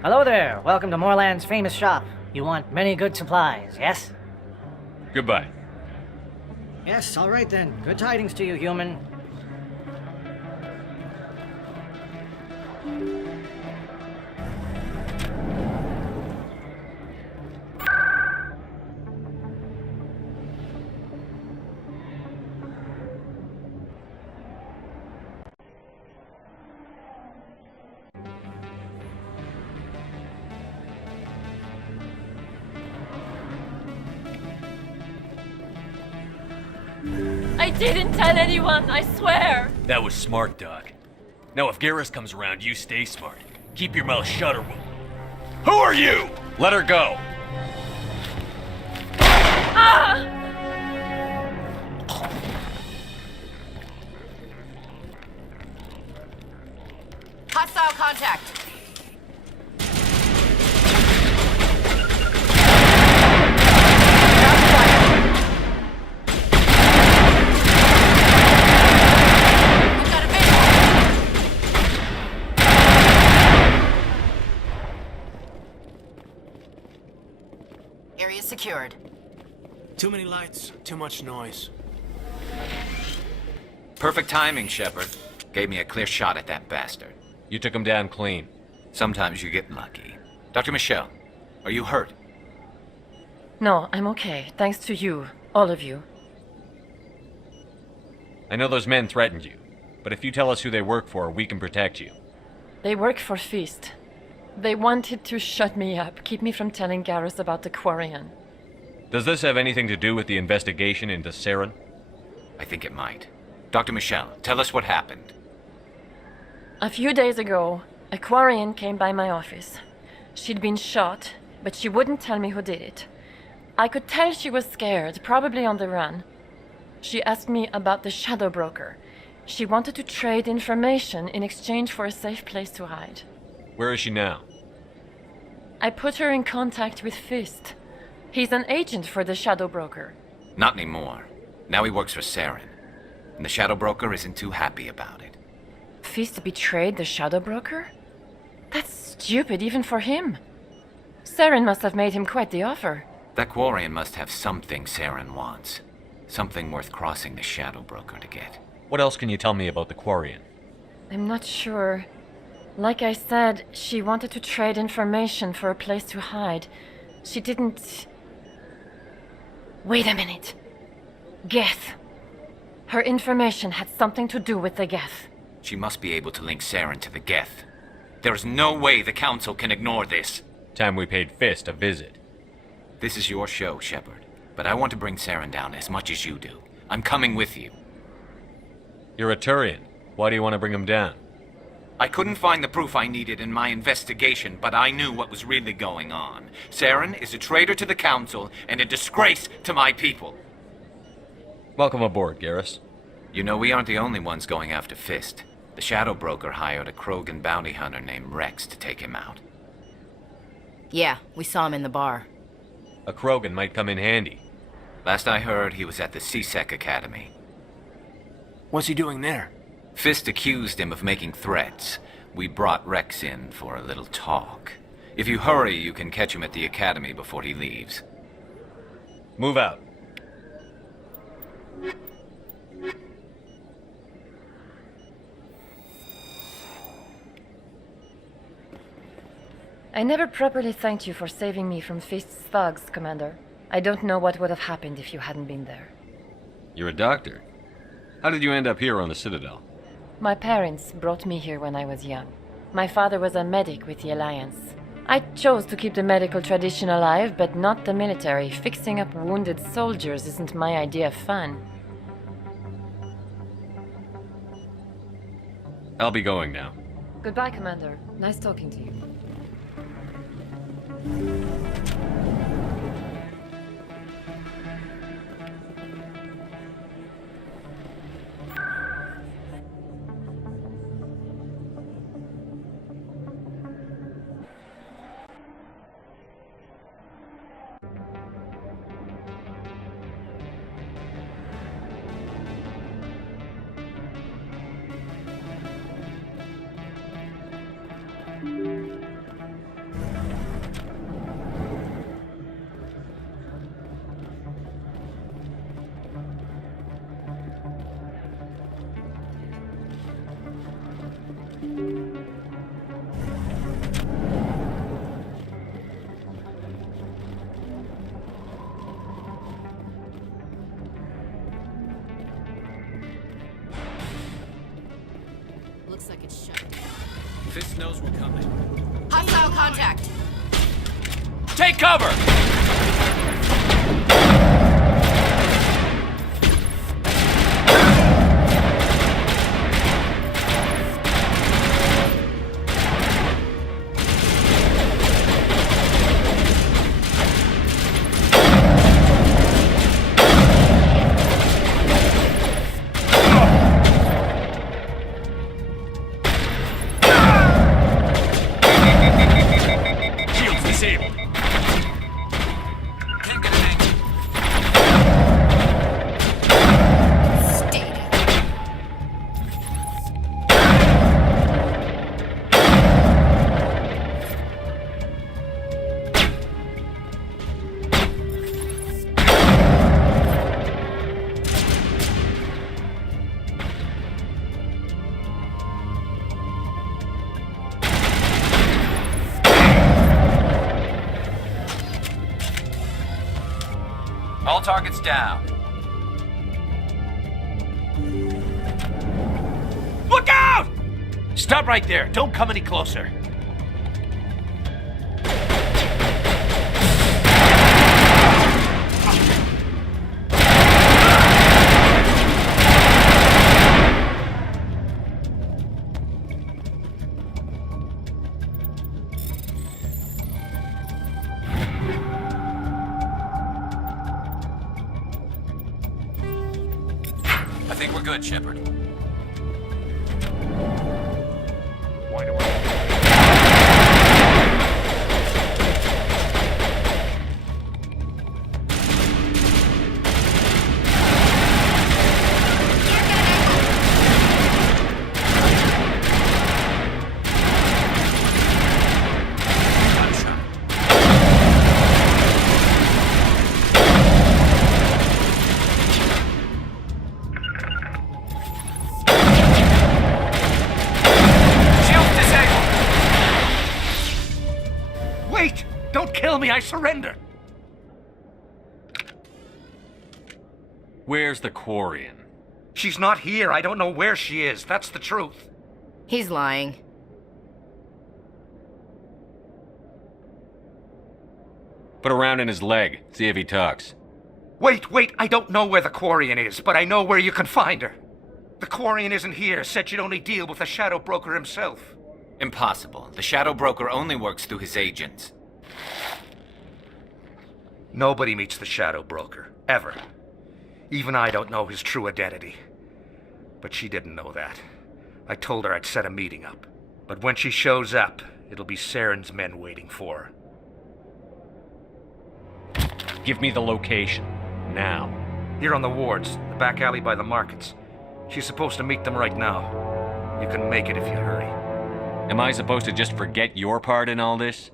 Hello there. Welcome to Moorland's famous shop. You want many good supplies, yes? Goodbye. Yes, all right then. Good tidings to you, human. I didn't tell anyone, I swear! That was smart, Doc. Now if Garrus comes around, you stay smart. Keep your mouth shut or we'll... Who are you? Let her go! Ah! Hostile contact! Area secured. Too many lights, too much noise. Perfect timing, Shepard. Gave me a clear shot at that bastard. You took him down clean. Sometimes you get lucky. Dr. Michelle, are you hurt? No, I'm okay. Thanks to you. All of you. I know those men threatened you, but if you tell us who they work for, we can protect you. They work for Fist. They wanted to shut me up, keep me from telling Garrus about the Quarian. Does this have anything to do with the investigation into Saren? I think it might. Dr. Michelle, tell us what happened. A few days ago, a Quarian came by my office. She'd been shot, but she wouldn't tell me who did it. I could tell she was scared, probably on the run. She asked me about the Shadow Broker. She wanted to trade information in exchange for a safe place to hide. Where is she now? I put her in contact with Fist. He's an agent for the Shadow Broker. Not anymore. Now he works for Saren. and the Shadow Broker isn't too happy about it. Fist betrayed the Shadow Broker? That's stupid even for him. Saren must have made him quite the offer. That Quarian must have something Saren wants. Something worth crossing the Shadow Broker to get. What else can you tell me about the Quarian? I'm not sure. Like I said, she wanted to trade information for a place to hide. She didn't... Wait a minute. Geth. Her information had something to do with the Geth. She must be able to link Saren to the Geth. There's no way the Council can ignore this. Time we paid Fist a visit. This is your show, Shepard. But I want to bring Saren down as much as you do. I'm coming with you. You're a Turian. Why do you want to bring him down? I couldn't find the proof I needed in my investigation, but I knew what was really going on. Saren is a traitor to the Council and a disgrace to my people. Welcome aboard, Garrus. You know, we aren't the only ones going after Fist. The Shadow Broker hired a Krogan bounty hunter named Rex to take him out. Yeah, we saw him in the bar. A Krogan might come in handy. Last I heard, he was at the CSEC Academy. What's he doing there? Fist accused him of making threats. We brought Rex in for a little talk. If you hurry, you can catch him at the Academy before he leaves. Move out. I never properly thanked you for saving me from Fist's thugs, Commander. I don't know what would have happened if you hadn't been there. You're a doctor. How did you end up here on the Citadel? My parents brought me here when I was young. My father was a medic with the Alliance. I chose to keep the medical tradition alive, but not the military. Fixing up wounded soldiers isn't my idea of fun. I'll be going now. Goodbye, Commander. Nice talking to you. Looks like it's shut down. Fist knows we're coming. Hostile contact! Take cover! Shields disabled. All targets down. Look out! Stop right there. Don't come any closer. I think we're good, Shepard. Why do Don't kill me, I surrender! Where's the Quarian? She's not here. I don't know where she is. That's the truth. He's lying. Put a round in his leg, see if he talks. Wait, I don't know where the Quarian is, but I know where you can find her. The Quarian isn't here, said you'd only deal with the Shadow Broker himself. Impossible. The Shadow Broker only works through his agents. Nobody meets the Shadow Broker, ever. Even I don't know his true identity. But she didn't know that. I told her I'd set a meeting up. But when she shows up, it'll be Saren's men waiting for her. Give me the location. Now. Here on the wards, the back alley by the markets. She's supposed to meet them right now. You can make it if you hurry. Am I supposed to just forget your part in all this?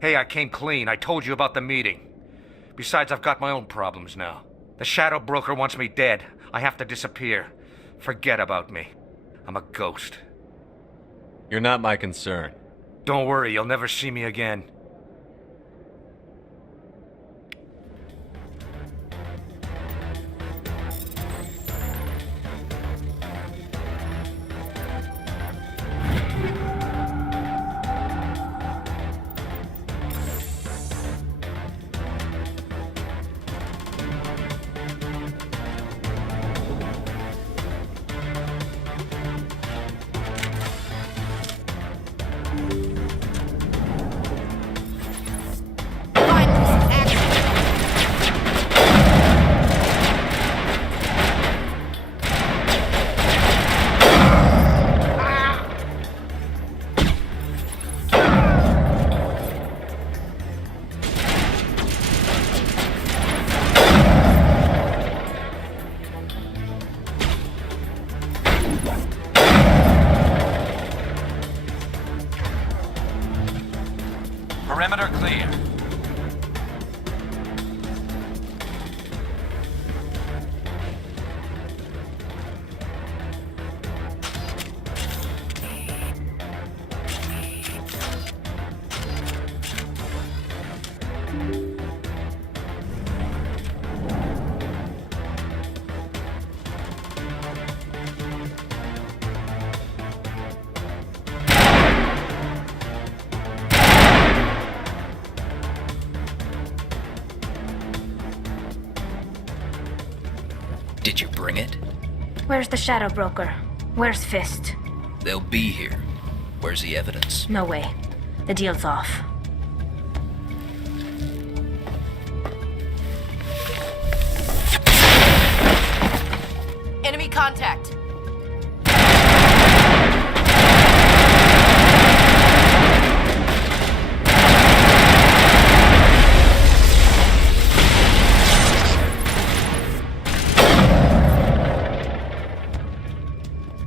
Hey, I came clean. I told you about the meeting. Besides, I've got my own problems now. The Shadow Broker wants me dead. I have to disappear. Forget about me. I'm a ghost. You're not my concern. Don't worry, you'll never see me again. Perimeter clear. Did you bring it? Where's the Shadow Broker? Where's Fist? They'll be here. Where's the evidence? No way. The deal's off. Enemy contact.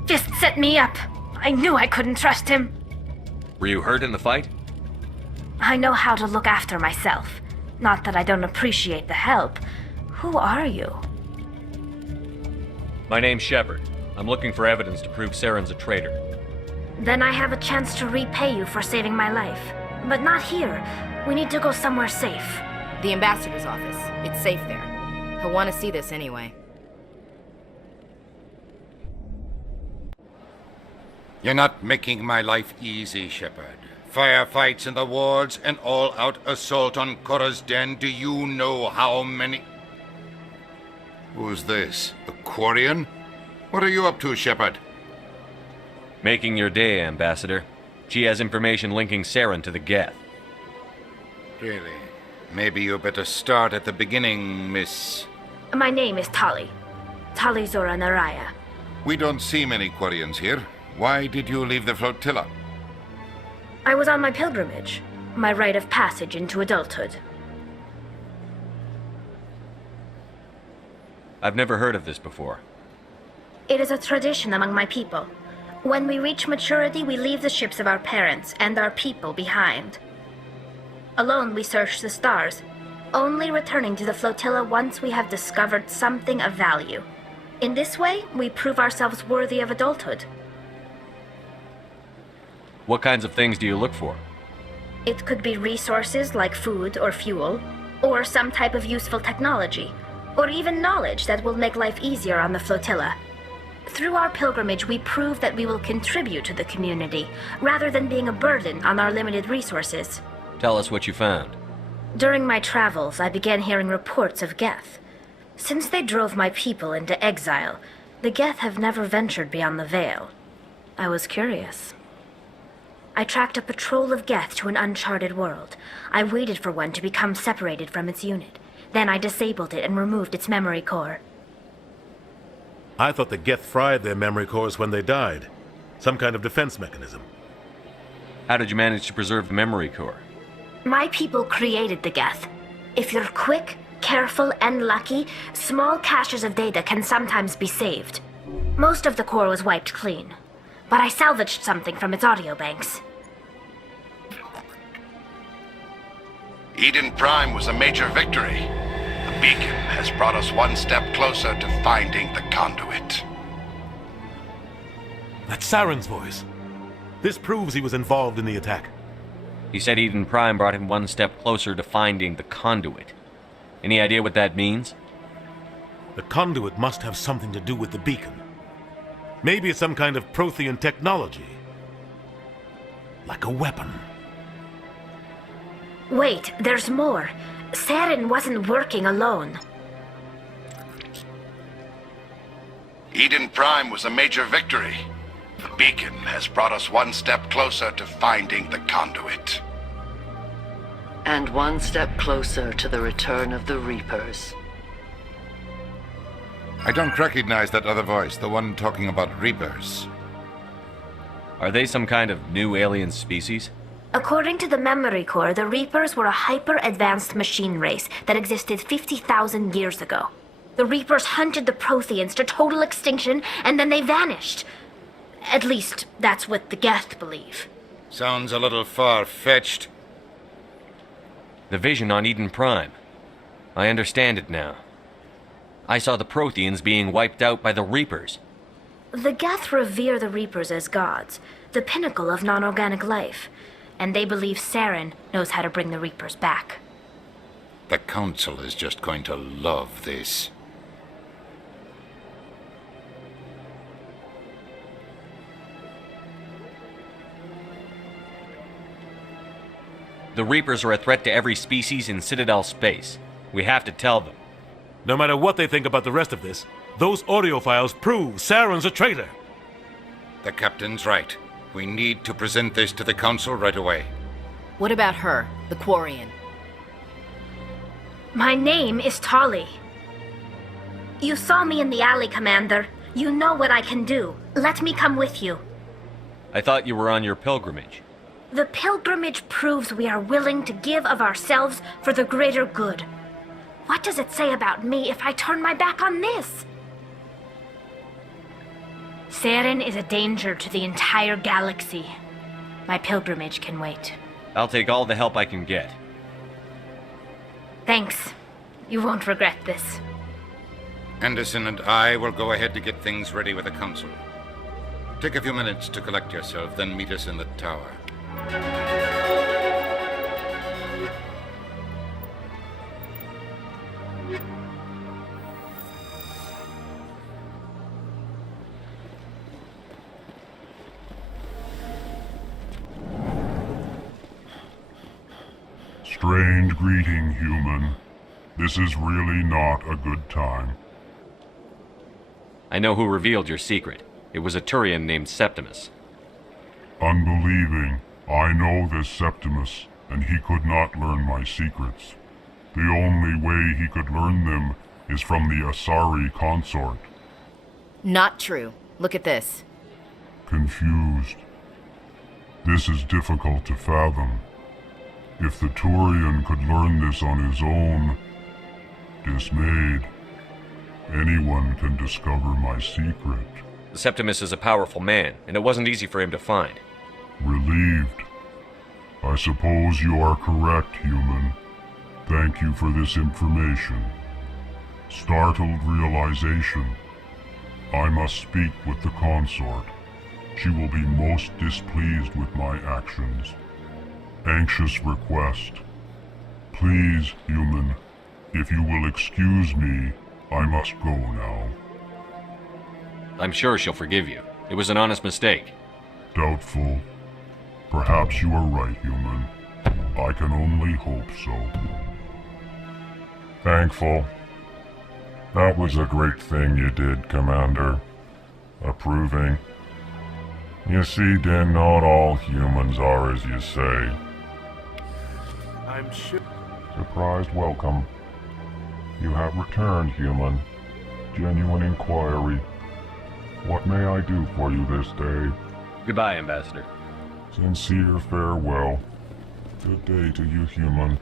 Fist set me up. I knew I couldn't trust him. Were you hurt in the fight? I know how to look after myself. Not that I don't appreciate the help. Who are you? My name's Shepard. I'm looking for evidence to prove Saren's a traitor. Then I have a chance to repay you for saving my life. But not here. We need to go somewhere safe. The ambassador's office. It's safe there. He'll want to see this anyway. You're not making my life easy, Shepard. Firefights in the wards, an all-out assault on Korra's den. Do you know how many... Who's this? A Quarian? What are you up to, Shepard? Making your day, Ambassador. She has information linking Saren to the Geth. Really? Maybe you better start at the beginning, Miss... My name is Tali. Tali Zora Naraya. We don't see many Quarians here. Why did you leave the flotilla? I was on my pilgrimage. My rite of passage into adulthood. I've never heard of this before. It is a tradition among my people. When we reach maturity, we leave the ships of our parents and our people behind. Alone, we search the stars, only returning to the flotilla once we have discovered something of value. In this way, we prove ourselves worthy of adulthood. What kinds of things do you look for? It could be resources like food or fuel, or some type of useful technology, or even knowledge that will make life easier on the flotilla. Through our pilgrimage, we prove that we will contribute to the community, rather than being a burden on our limited resources. Tell us what you found. During my travels, I began hearing reports of Geth. Since they drove my people into exile, the Geth have never ventured beyond the Veil. I was curious. I tracked a patrol of Geth to an uncharted world. I waited for one to become separated from its unit. Then I disabled it and removed its memory core. I thought the Geth fried their memory cores when they died. Some kind of defense mechanism. How did you manage to preserve the memory core? My people created the Geth. If you're quick, careful, and lucky, small caches of data can sometimes be saved. Most of the core was wiped clean, but I salvaged something from its audio banks. Eden Prime was a major victory. The beacon has brought us one step closer to finding the conduit. That's Saren's voice. This proves he was involved in the attack. He said Eden Prime brought him one step closer to finding the conduit. Any idea what that means? The conduit must have something to do with the beacon. Maybe it's some kind of Prothean technology. Like a weapon. Wait, there's more. Saren wasn't working alone. Eden Prime was a major victory. The beacon has brought us one step closer to finding the conduit. And one step closer to the return of the Reapers. I don't recognize that other voice, the one talking about Reapers. Are they some kind of new alien species? According to the memory core, the Reapers were a hyper-advanced machine race that existed 50,000 years ago. The Reapers hunted the Protheans to total extinction, and then they vanished. At least, that's what the Geth believe. Sounds a little far-fetched. The vision on Eden Prime. I understand it now. I saw the Protheans being wiped out by the Reapers. The Geth revere the Reapers as gods, the pinnacle of non-organic life, and they believe Saren knows how to bring the Reapers back. The Council is just going to love this. The Reapers are a threat to every species in Citadel space. We have to tell them. No matter what they think about the rest of this, those audio files prove Saren's a traitor. The Captain's right. We need to present this to the Council right away. What about her, the Quarian? My name is Tali. You saw me in the alley, Commander. You know what I can do. Let me come with you. I thought you were on your pilgrimage. The pilgrimage proves we are willing to give of ourselves for the greater good. What does it say about me if I turn my back on this? Saren is a danger to the entire galaxy. My pilgrimage can wait. I'll take all the help I can get. Thanks. You won't regret this. Anderson and I will go ahead to get things ready with the Council. Take a few minutes to collect yourself, then meet us in the tower. Strange greeting, human. This is really not a good time. I know who revealed your secret. It was a Turian named Septimus. Unbelieving, I know this Septimus, and he could not learn my secrets. The only way he could learn them is from the Asari consort. Not true. Look at this. Confused. This is difficult to fathom. If the Turian could learn this on his own, dismayed, anyone can discover my secret. Septimus is a powerful man, and it wasn't easy for him to find. Relieved. I suppose you are correct, human. Thank you for this information. Startled realization. I must speak with the consort. She will be most displeased with my actions. Anxious request. Please, human, if you will excuse me, I must go now. I'm sure she'll forgive you. It was an honest mistake. Doubtful. Perhaps you are right, human. I can only hope so. Thankful. That was a great thing you did, Commander. Approving. You see, Din, not all humans are as you say. I'm sure. Surprised welcome. You have returned, human. Genuine inquiry. What may I do for you this day? Goodbye, Ambassador. Sincere farewell. Good day to you, human.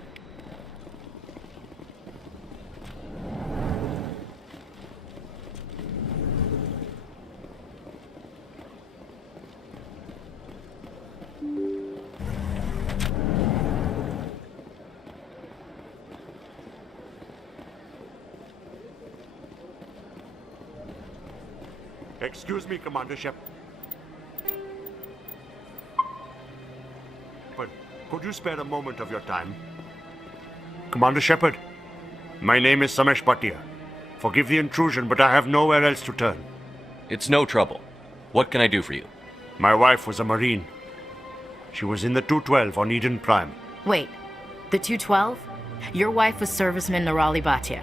Excuse me, Commander Shepard. But could you spare a moment of your time? Commander Shepard, my name is Samesh Bhatia. Forgive the intrusion, but I have nowhere else to turn. It's no trouble. What can I do for you? My wife was a Marine. She was in the 212 on Eden Prime. Wait, the 212? Your wife was Serviceman Nirali Bhatia.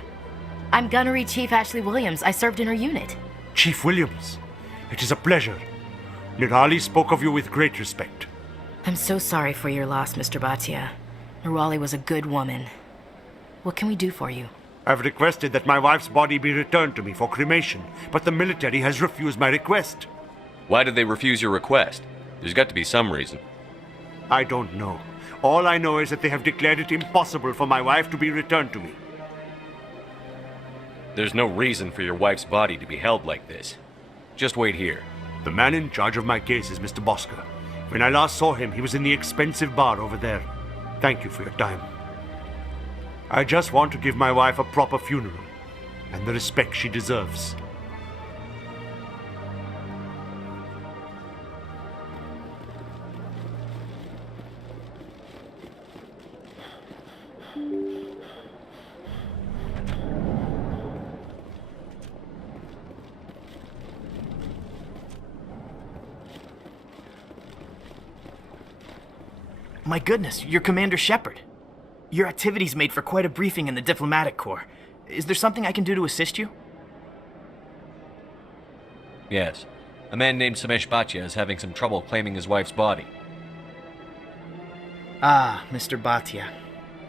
I'm Gunnery Chief Ashley Williams. I served in her unit. Chief Williams, it is a pleasure. Nirali spoke of you with great respect. I'm so sorry for your loss, Mr. Bhatia. Nirali was a good woman. What can we do for you? I've requested that my wife's body be returned to me for cremation, but the military has refused my request. Why did they refuse your request? There's got to be some reason. I don't know. All I know is that they have declared it impossible for my wife to be returned to me. There's no reason for your wife's body to be held like this. Just wait here. The man in charge of my case is Mr. Bosker. When I last saw him, he was in the expensive bar over there. Thank you for your time. I just want to give my wife a proper funeral, and the respect she deserves. My goodness, you're Commander Shepard. Your activities made for quite a briefing in the Diplomatic Corps. Is there something I can do to assist you? Yes. A man named Samesh Bhatia is having some trouble claiming his wife's body. Ah, Mr. Bhatia.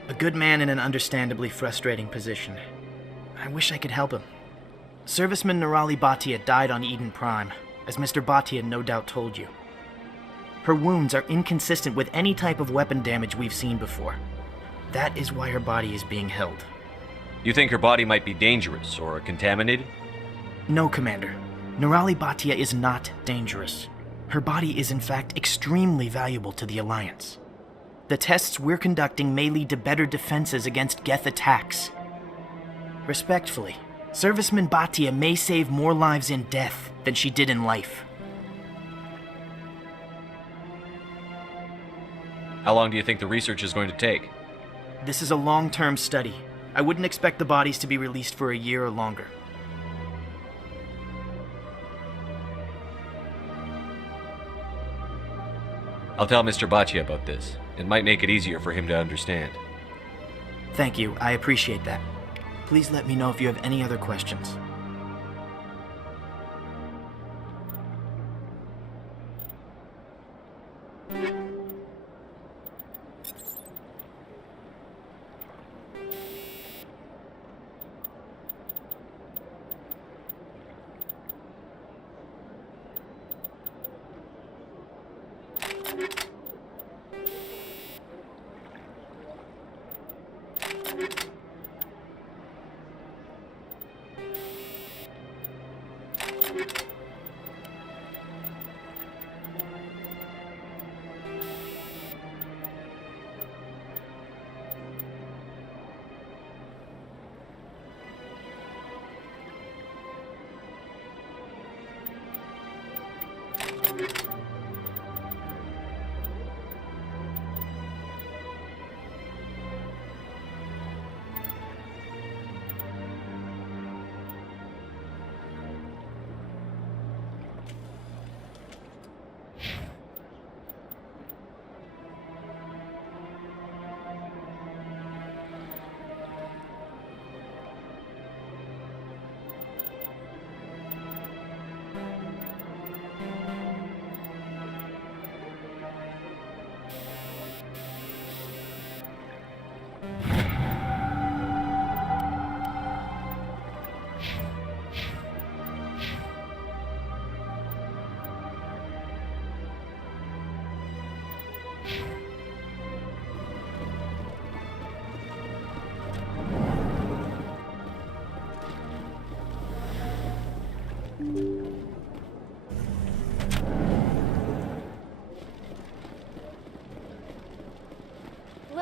A good man in an understandably frustrating position. I wish I could help him. Serviceman Nirali Bhatia died on Eden Prime, as Mr. Bhatia no doubt told you. Her wounds are inconsistent with any type of weapon damage we've seen before. That is why her body is being held. You think her body might be dangerous or contaminated? No, Commander. Nirali Bhatia is not dangerous. Her body is in fact extremely valuable to the Alliance. The tests we're conducting may lead to better defenses against Geth attacks. Respectfully, Serviceman Bhatia may save more lives in death than she did in life. How long do you think the research is going to take? This is a long-term study. I wouldn't expect the bodies to be released for a year or longer. I'll tell Mr. Bhatia about this. It might make it easier for him to understand. Thank you. I appreciate that. Please let me know if you have any other questions.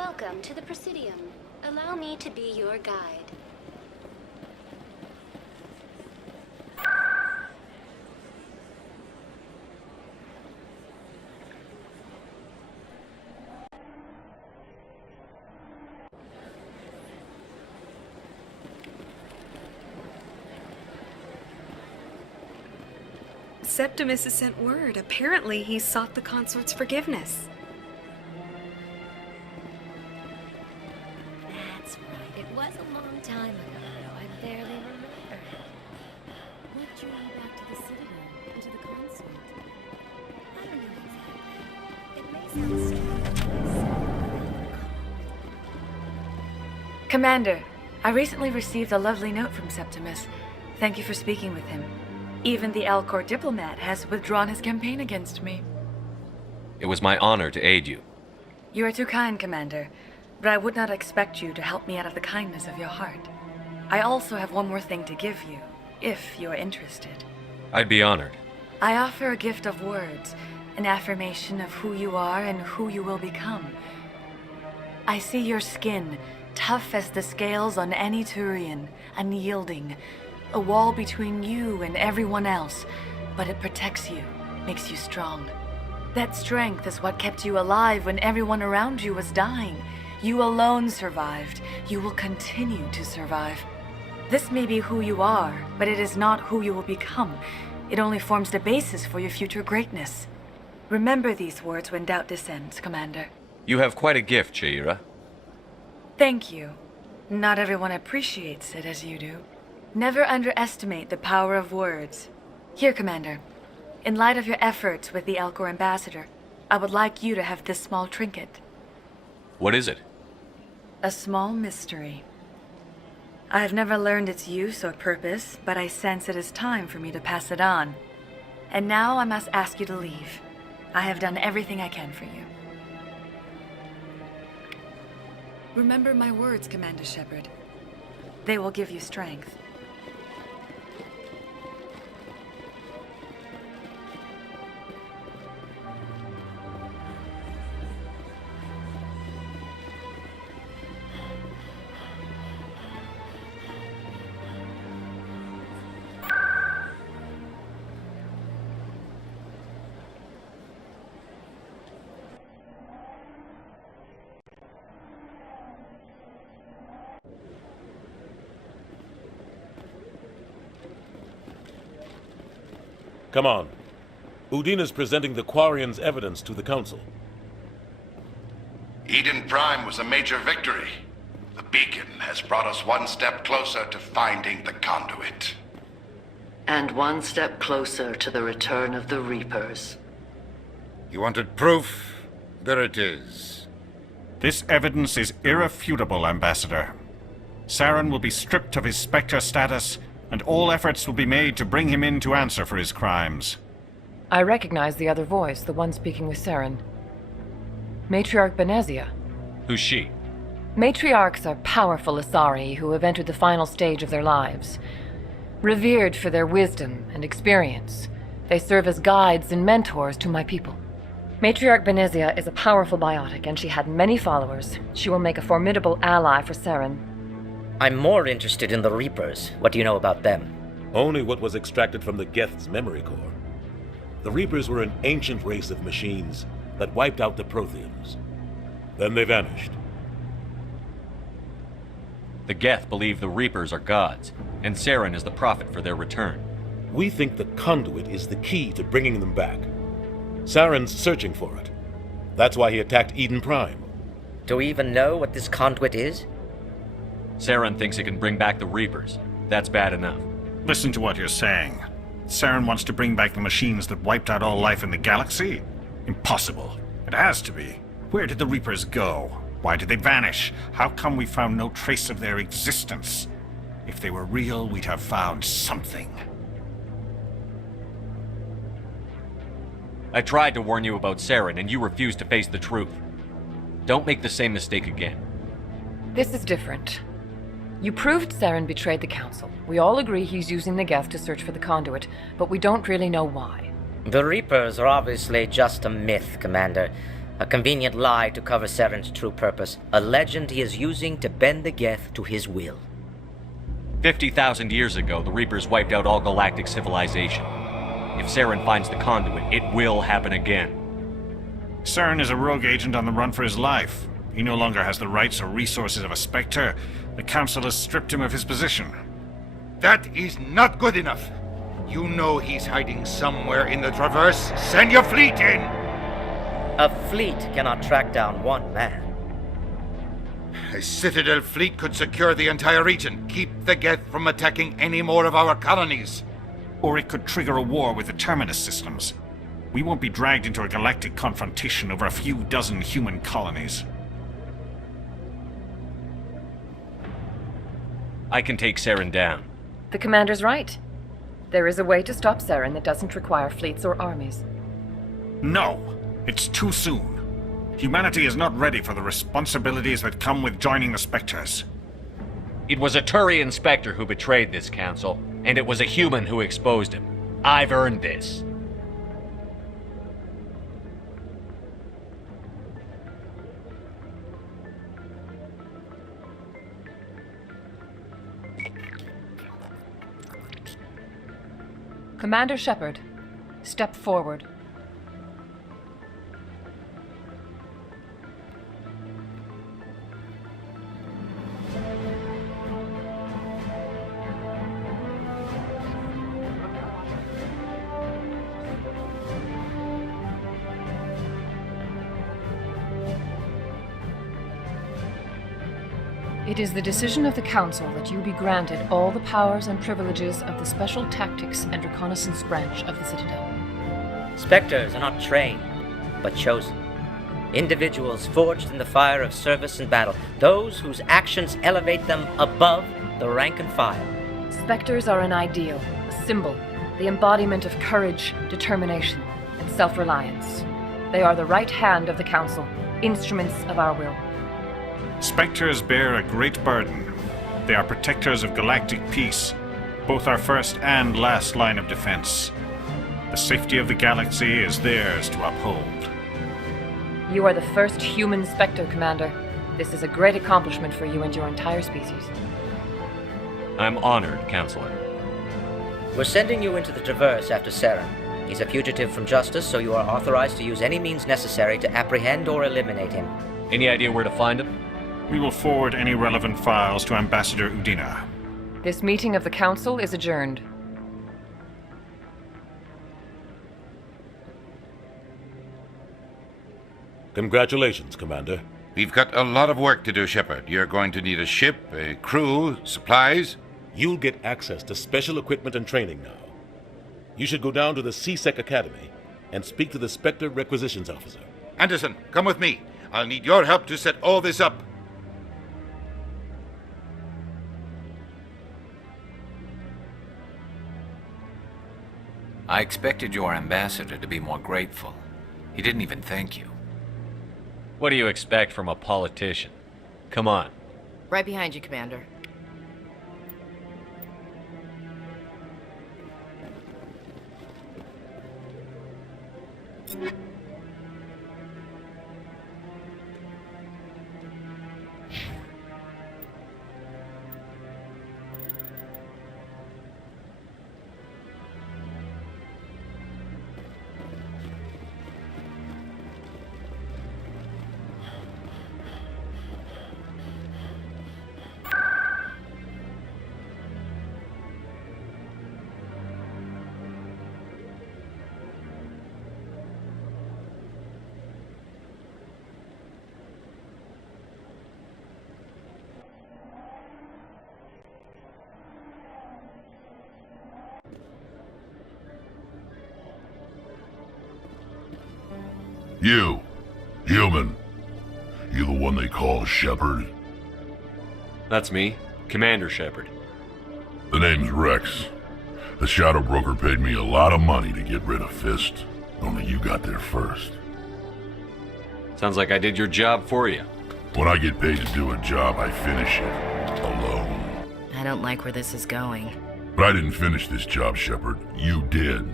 Welcome to the Presidium. Allow me to be your guide. Septimus has sent word. Apparently, he sought the consort's forgiveness. That's right. It was a long time ago, though. I barely remember. What drew you back to the Citadel and to the consort? I don't know exactly. It may sound strange. Commander, I recently received a lovely note from Septimus. Thank you for speaking with him. Even the Alcor diplomat has withdrawn his campaign against me. It was my honor to aid you. You are too kind, Commander, but I would not expect you to help me out of the kindness of your heart. I also have one more thing to give you, if you are interested. I'd be honored. I offer a gift of words, an affirmation of who you are and who you will become. I see your skin, tough as the scales on any Turian, unyielding, a wall between you and everyone else, but it protects you, makes you strong. That strength is what kept you alive when everyone around you was dying. You alone survived. You will continue to survive. This may be who you are, but it is not who you will become. It only forms the basis for your future greatness. Remember these words when doubt descends, Commander. You have quite a gift, Shaira. Thank you. Not everyone appreciates it as you do. Never underestimate the power of words. Here, Commander. In light of your efforts with the Alcor ambassador, I would like you to have this small trinket. What is it? A small mystery. I have never learned its use or purpose, but I sense it is time for me to pass it on. And now I must ask you to leave. I have done everything I can for you. Remember my words, Commander Shepard. They will give you strength. Come on. Udina's presenting the Quarians' evidence to the Council. Eden Prime was a major victory. The beacon has brought us one step closer to finding the conduit. And one step closer to the return of the Reapers. You wanted proof? There it is. This evidence is irrefutable, Ambassador. Saren will be stripped of his Spectre status, and all efforts will be made to bring him in to answer for his crimes. I recognize the other voice, the one speaking with Saren. Matriarch Benezia. Who's she? Matriarchs are powerful Asari who have entered the final stage of their lives. Revered for their wisdom and experience, they serve as guides and mentors to my people. Matriarch Benezia is a powerful biotic, and she had many followers. She will make a formidable ally for Saren. I'm more interested in the Reapers. What do you know about them? Only what was extracted from the Geth's memory core. The Reapers were an ancient race of machines that wiped out the Protheans. Then they vanished. The Geth believe the Reapers are gods, and Saren is the prophet for their return. We think the conduit is the key to bringing them back. Saren's searching for it. That's why he attacked Eden Prime. Do we even know what this conduit is? Saren thinks it can bring back the Reapers. That's bad enough. Listen to what you're saying. Saren wants to bring back the machines that wiped out all life in the galaxy? Impossible. It has to be. Where did the Reapers go? Why did they vanish? How come we found no trace of their existence? If they were real, we'd have found something. I tried to warn you about Saren, and you refused to face the truth. Don't make the same mistake again. This is different. You proved Saren betrayed the Council. We all agree he's using the Geth to search for the conduit, but we don't really know why. The Reapers are obviously just a myth, Commander. A convenient lie to cover Saren's true purpose. A legend he is using to bend the Geth to his will. 50,000 years ago, the Reapers wiped out all galactic civilization. If Saren finds the conduit, it will happen again. Saren is a rogue agent on the run for his life. He no longer has the rights or resources of a Spectre. The Council has stripped him of his position. That is not good enough. You know he's hiding somewhere in the Traverse. Send your fleet in! A fleet cannot track down one man. A Citadel fleet could secure the entire region, keep the Geth from attacking any more of our colonies. Or it could trigger a war with the Terminus systems. We won't be dragged into a galactic confrontation over a few dozen human colonies. I can take Saren down. The commander's right. There is a way to stop Saren that doesn't require fleets or armies. No! It's too soon. Humanity is not ready for the responsibilities that come with joining the Spectres. It was a Turian Spectre who betrayed this council, and it was a human who exposed him. I've earned this. Commander Shepard, step forward. It is the decision of the Council that you be granted all the powers and privileges of the Special Tactics and Reconnaissance Branch of the Citadel. Spectres are not trained, but chosen. Individuals forged in the fire of service and battle. Those whose actions elevate them above the rank and file. Spectres are an ideal, a symbol, the embodiment of courage, determination, and self-reliance. They are the right hand of the Council, instruments of our will. Spectres bear a great burden. They are protectors of galactic peace, both our first and last line of defense. The safety of the galaxy is theirs to uphold. You are the first human Spectre, Commander. This is a great accomplishment for you and your entire species. I'm honored, Counselor. We're sending you into the Traverse after Saren. He's a fugitive from justice, so you are authorized to use any means necessary to apprehend or eliminate him. Any idea where to find him? We will forward any relevant files to Ambassador Udina. This meeting of the Council is adjourned. Congratulations, Commander. We've got a lot of work to do, Shepard. You're going to need a ship, a crew, supplies. You'll get access to special equipment and training now. You should go down to the C-Sec Academy and speak to the Spectre Requisitions Officer. Anderson, come with me. I'll need your help to set all this up. I expected your ambassador to be more grateful. He didn't even thank you. What do you expect from a politician? Come on. Right behind you, Commander. You, human. You the one they call Shepard? That's me, Commander Shepard. The name's Rex. The Shadow Broker paid me a lot of money to get rid of Fist. Only you got there first. Sounds like I did your job for you. When I get paid to do a job, I finish it. Alone. I don't like where this is going. But I didn't finish this job, Shepard. You did.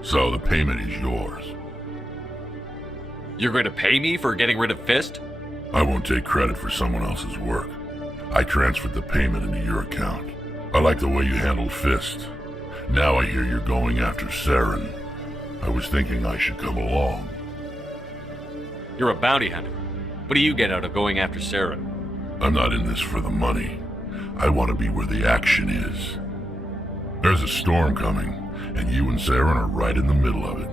So the payment is yours. You're going to pay me for getting rid of Fist? I won't take credit for someone else's work. I transferred the payment into your account. I like the way you handled Fist. Now I hear you're going after Saren. I was thinking I should come along. You're a bounty hunter. What do you get out of going after Saren? I'm not in this for the money. I want to be where the action is. There's a storm coming, and you and Saren are right in the middle of it.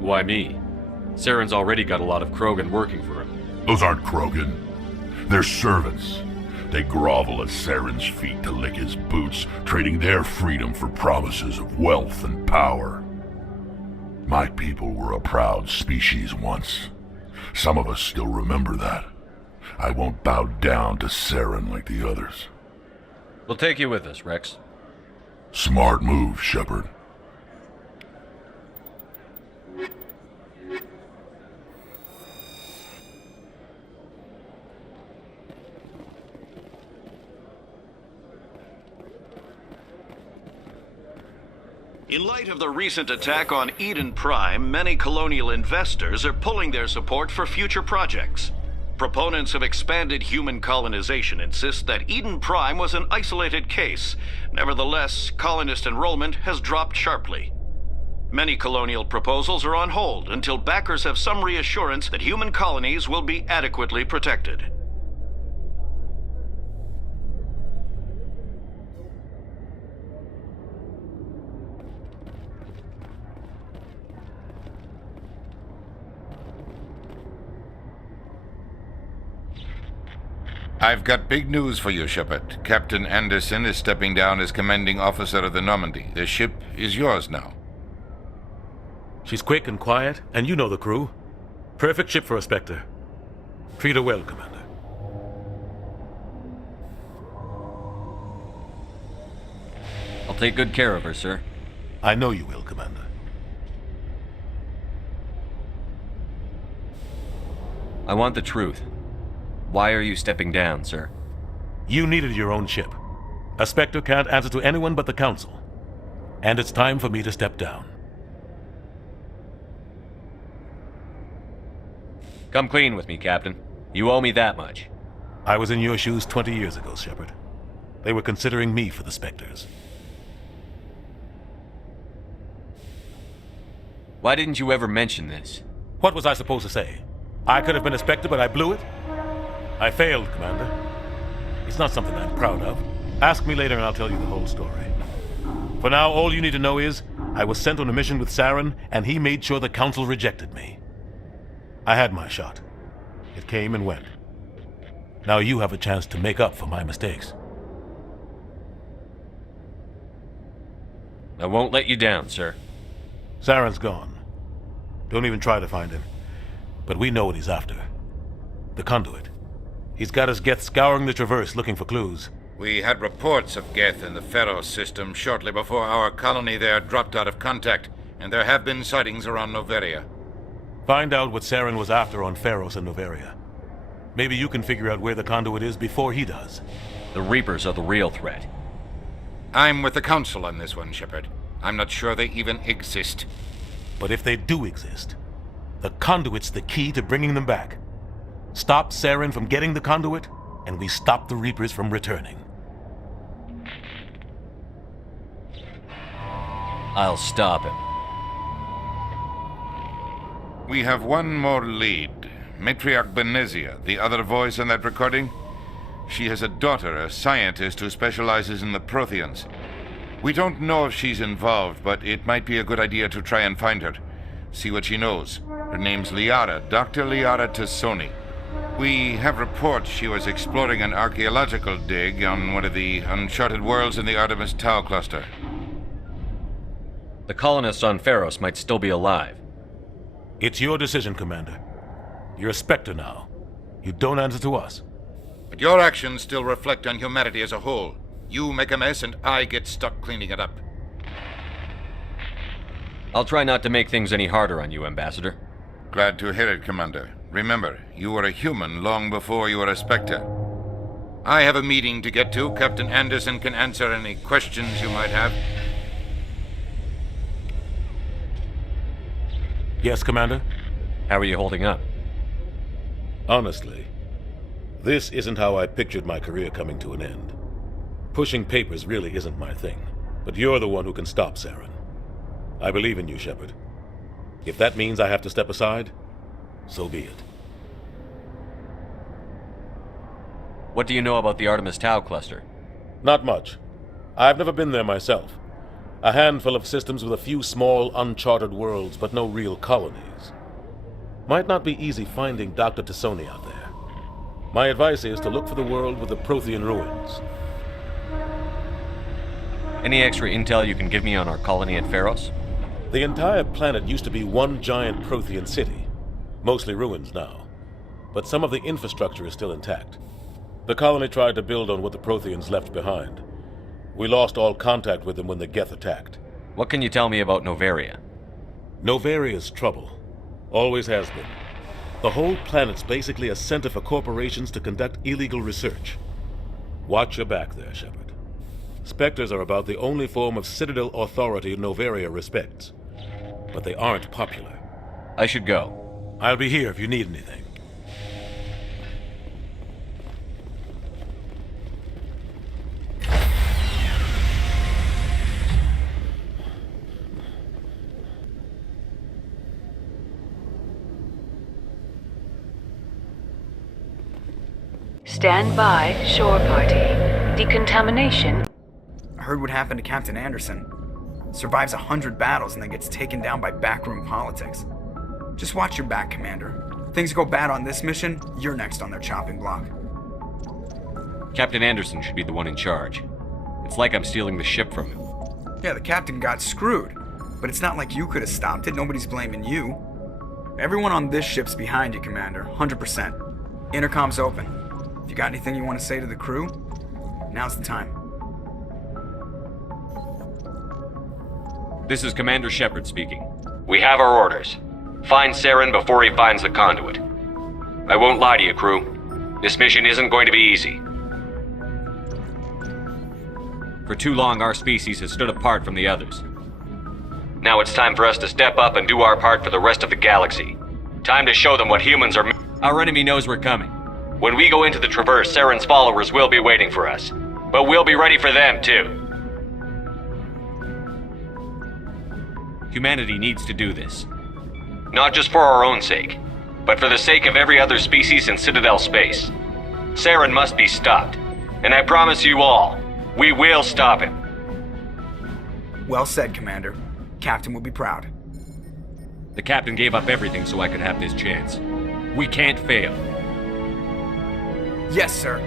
Why me? Saren's already got a lot of Krogan working for him. Those aren't Krogan. They're servants. They grovel at Saren's feet to lick his boots, trading their freedom for promises of wealth and power. My people were a proud species once. Some of us still remember that. I won't bow down to Saren like the others. We'll take you with us, Rex. Smart move, Shepard. In light of the recent attack on Eden Prime, many colonial investors are pulling their support for future projects. Proponents of expanded human colonization insist that Eden Prime was an isolated case. Nevertheless, colonist enrollment has dropped sharply. Many colonial proposals are on hold until backers have some reassurance that human colonies will be adequately protected. I've got big news for you, Shepard. Captain Anderson is stepping down as commanding officer of the Normandy. The ship is yours now. She's quick and quiet, and you know the crew. Perfect ship for a Spectre. Treat her well, Commander. I'll take good care of her, sir. I know you will, Commander. I want the truth. Why are you stepping down, sir? You needed your own ship. A Spectre can't answer to anyone but the Council. And it's time for me to step down. Come clean with me, Captain. You owe me that much. I was in your shoes 20 years ago, Shepard. They were considering me for the Spectres. Why didn't you ever mention this? What was I supposed to say? I could have been a Spectre, but I blew it? I failed, Commander. It's not something I'm proud of. Ask me later and I'll tell you the whole story. For now, all you need to know is, I was sent on a mission with Saren, and he made sure the Council rejected me. I had my shot. It came and went. Now you have a chance to make up for my mistakes. I won't let you down, sir. Saren's gone. Don't even try to find him. But we know what he's after. The Conduit. He's got his Geth scouring the Traverse looking for clues. We had reports of Geth in the Pharos system shortly before our colony there dropped out of contact, and there have been sightings around Noveria. Find out what Saren was after on Pharos and Noveria. Maybe you can figure out where the Conduit is before he does. The Reapers are the real threat. I'm with the Council on this one, Shepard. I'm not sure they even exist. But if they do exist, the Conduit's the key to bringing them back. Stop Saren from getting the Conduit, and we stop the Reapers from returning. I'll stop him. We have one more lead. Matriarch Benezia, the other voice in that recording. She has a daughter, a scientist who specializes in the Protheans. We don't know if she's involved, but it might be a good idea to try and find her. See what she knows. Her name's Liara, Dr. Liara Tassoni. We have reports she was exploring an archaeological dig on one of the uncharted worlds in the Artemis Tau cluster. The colonists on Pharos might still be alive. It's your decision, Commander. You're a Spectre now. You don't answer to us. But your actions still reflect on humanity as a whole. You make a mess and I get stuck cleaning it up. I'll try not to make things any harder on you, Ambassador. Glad to hear it, Commander. Remember, you were a human long before you were a Spectre. I have a meeting to get to. Captain Anderson can answer any questions you might have. Yes, Commander? How are you holding up? Honestly, this isn't how I pictured my career coming to an end. Pushing papers really isn't my thing, but you're the one who can stop Saren. I believe in you, Shepard. If that means I have to step aside, so be it. What do you know about the Artemis Tau cluster? Not much. I've never been there myself. A handful of systems with a few small, uncharted worlds, but no real colonies. Might not be easy finding Dr. Tassoni out there. My advice is to look for the world with the Prothean ruins. Any extra intel you can give me on our colony at Pharos? The entire planet used to be one giant Prothean city. Mostly ruins now. But some of the infrastructure is still intact. The colony tried to build on what the Protheans left behind. We lost all contact with them when the Geth attacked. What can you tell me about Noveria? Novaria's trouble. Always has been. The whole planet's basically a center for corporations to conduct illegal research. Watch your back there, Shepard. Spectres are about the only form of Citadel authority Noveria respects. But they aren't popular. I should go. I'll be here if you need anything. Stand by, shore party. Decontamination. I heard what happened to Captain Anderson. Survives 100 battles and then gets taken down by backroom politics. Just watch your back, Commander. Things go bad on this mission, you're next on their chopping block. Captain Anderson should be the one in charge. It's like I'm stealing the ship from him. Yeah, the captain got screwed. But it's not like you could have stopped it. Nobody's blaming you. Everyone on this ship's behind you, Commander. 100%. Intercom's open. If you got anything you want to say to the crew, now's the time. This is Commander Shepard speaking. We have our orders. Find Saren before he finds the conduit. I won't lie to you, crew. This mission isn't going to be easy. For too long, our species has stood apart from the others. Now it's time for us to step up and do our part for the rest of the galaxy. Time to show them what humans are. Our enemy knows we're coming. When we go into the Traverse, Saren's followers will be waiting for us. But we'll be ready for them, too. Humanity needs to do this. Not just for our own sake, but for the sake of every other species in Citadel space. Saren must be stopped. And I promise you all, we will stop him. Well said, Commander. Captain will be proud. The captain gave up everything so I could have this chance. We can't fail. Yes, sir.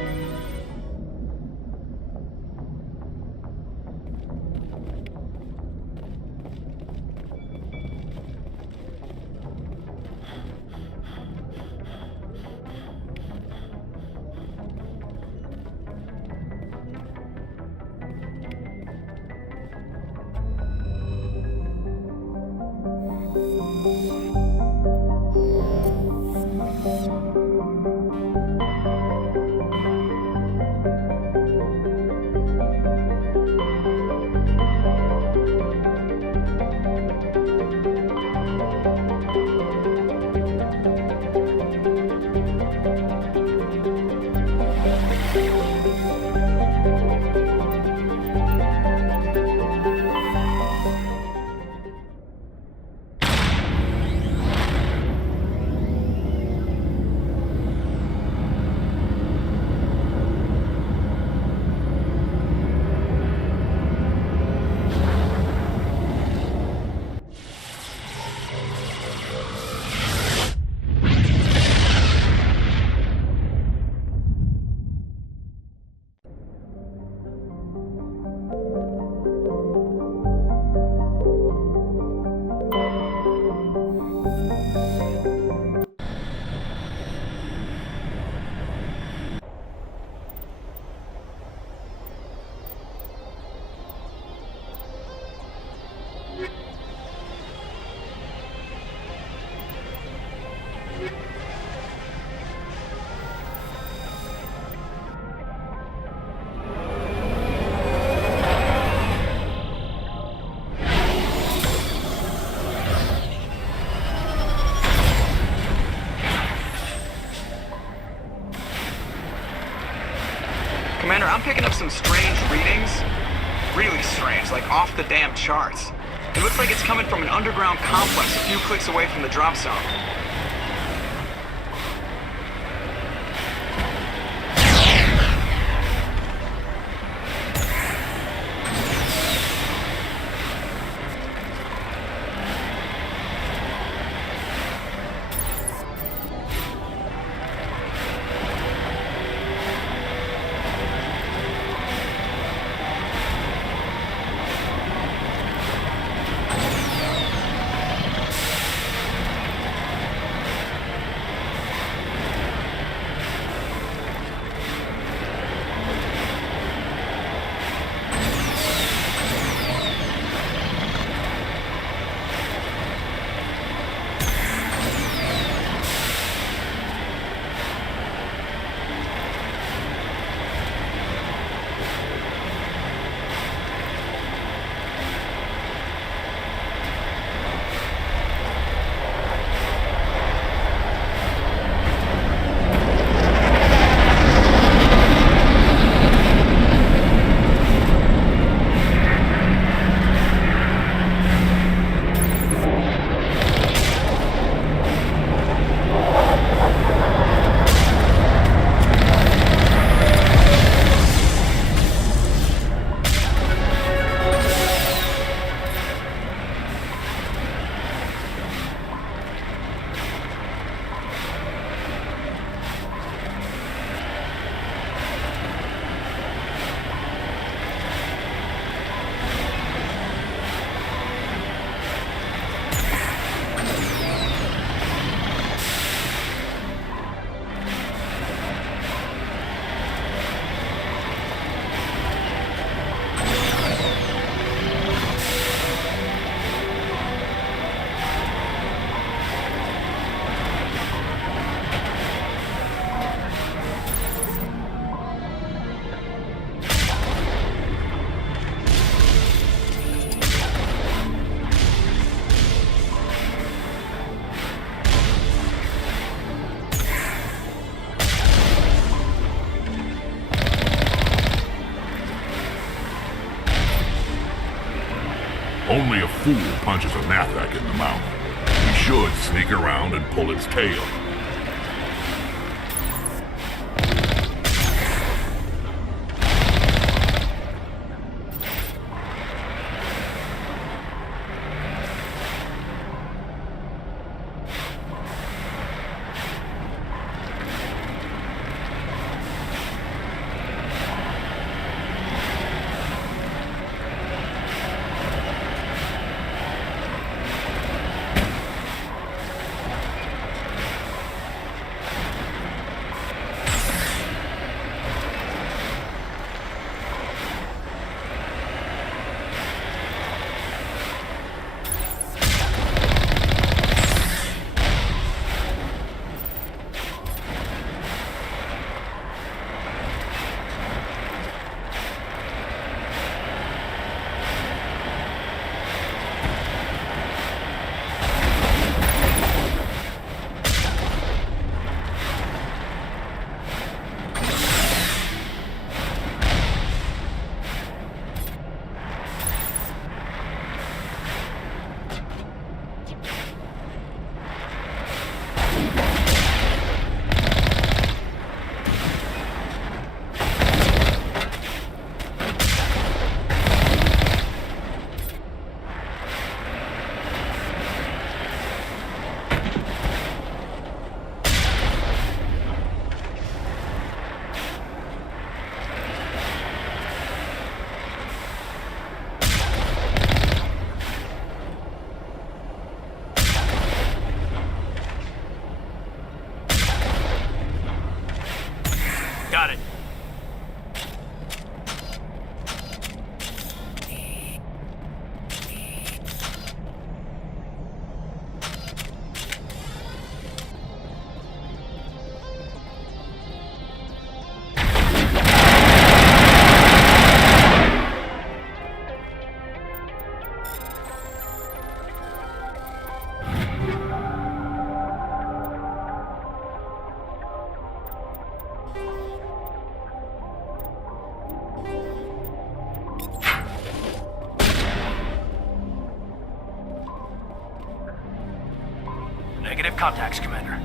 I'm picking up some strange readings. Really strange, like off the damn charts. It looks like it's coming from an underground complex a few clicks away from the drop zone. Only a fool punches a Nathak in the mouth. He should sneak around and pull its tail. Got it. Check contacts, Commander.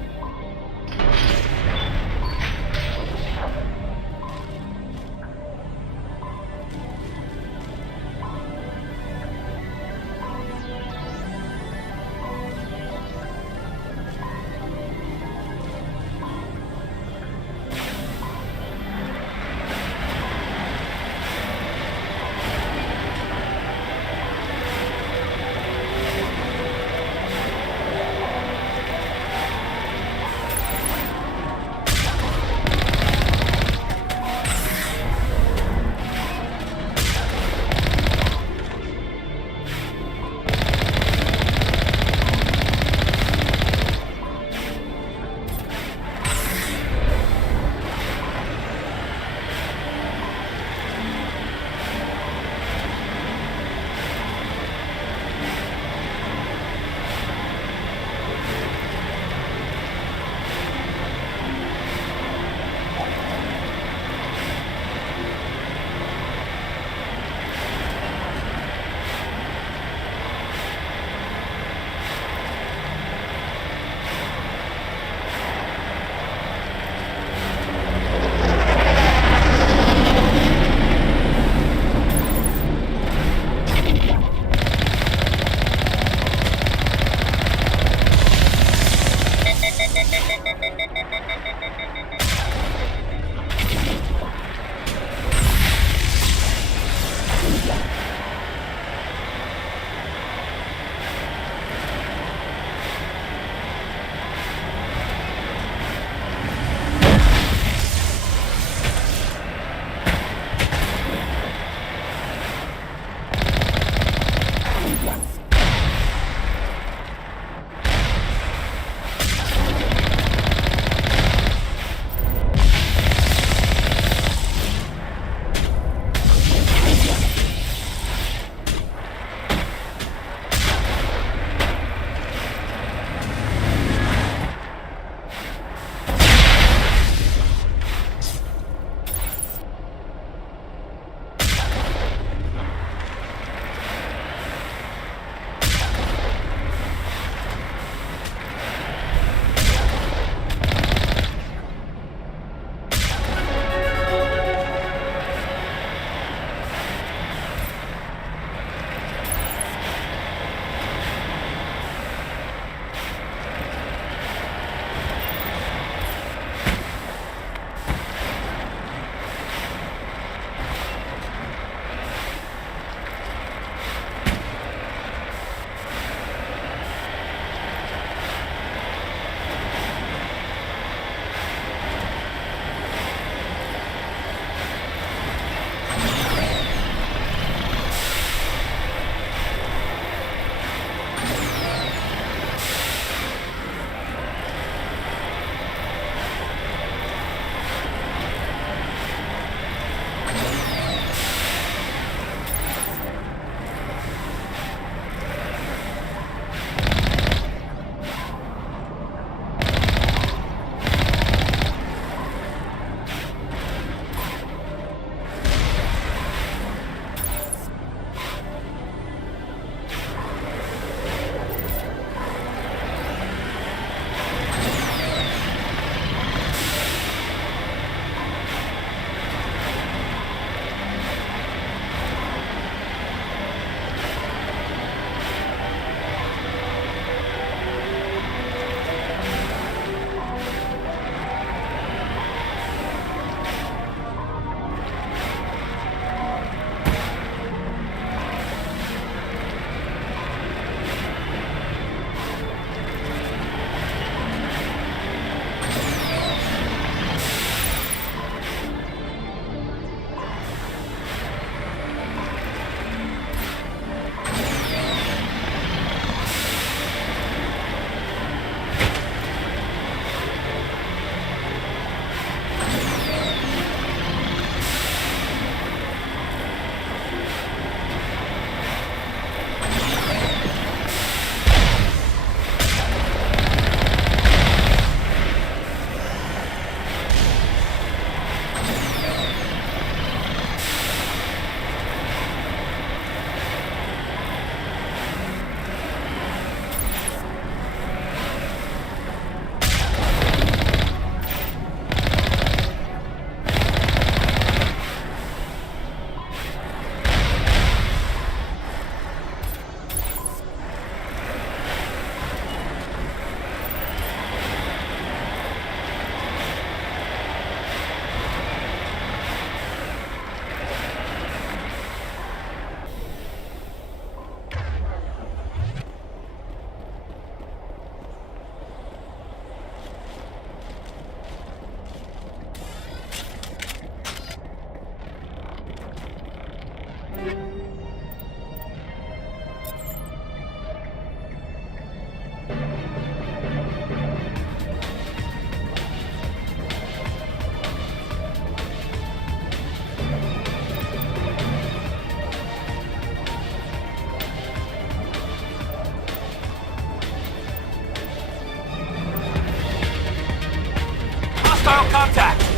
contact!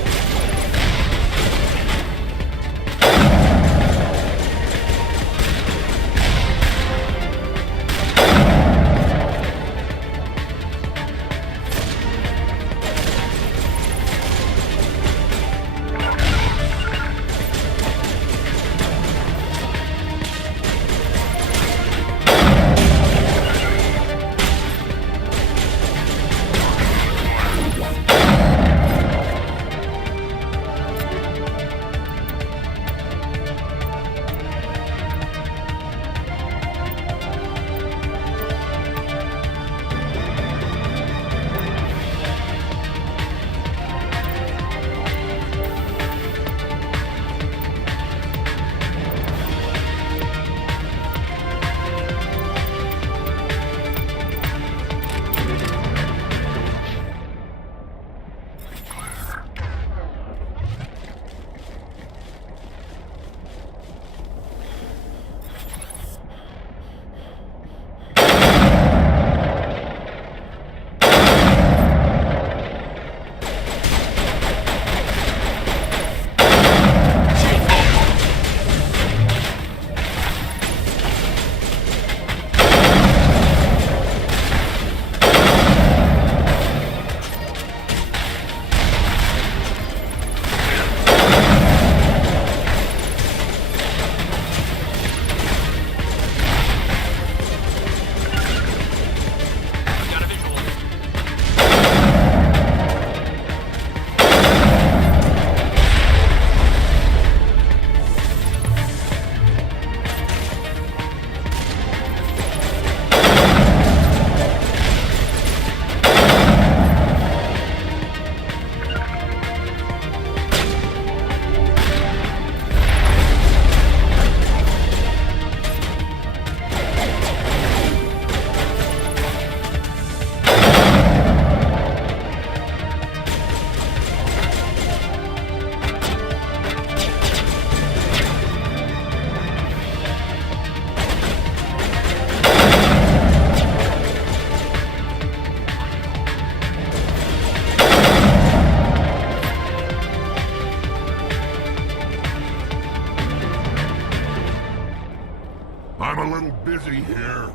I'm a little busy here.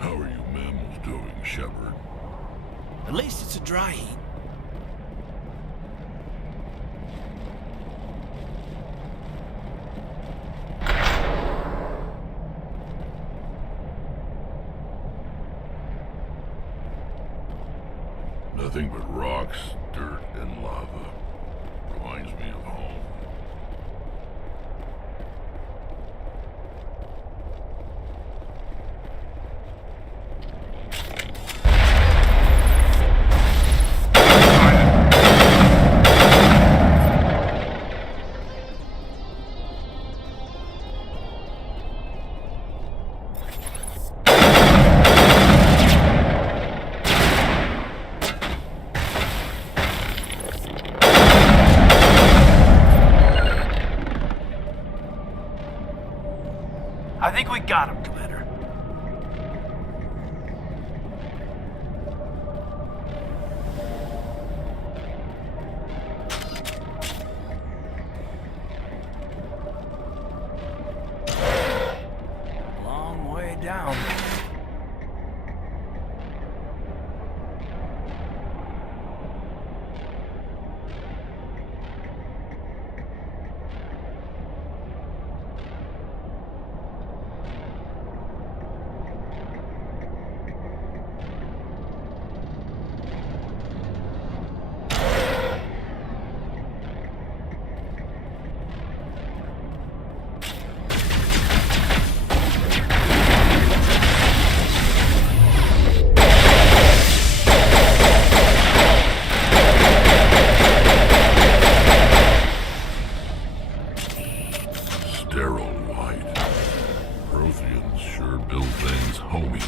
How are you mammals doing, Shepard? At least it's a dry heat. Nothing but rocks, dirt, and lava. Reminds me of home. I think we got him, Commander. Long way down. Sterile white. Protheans sure build things homey.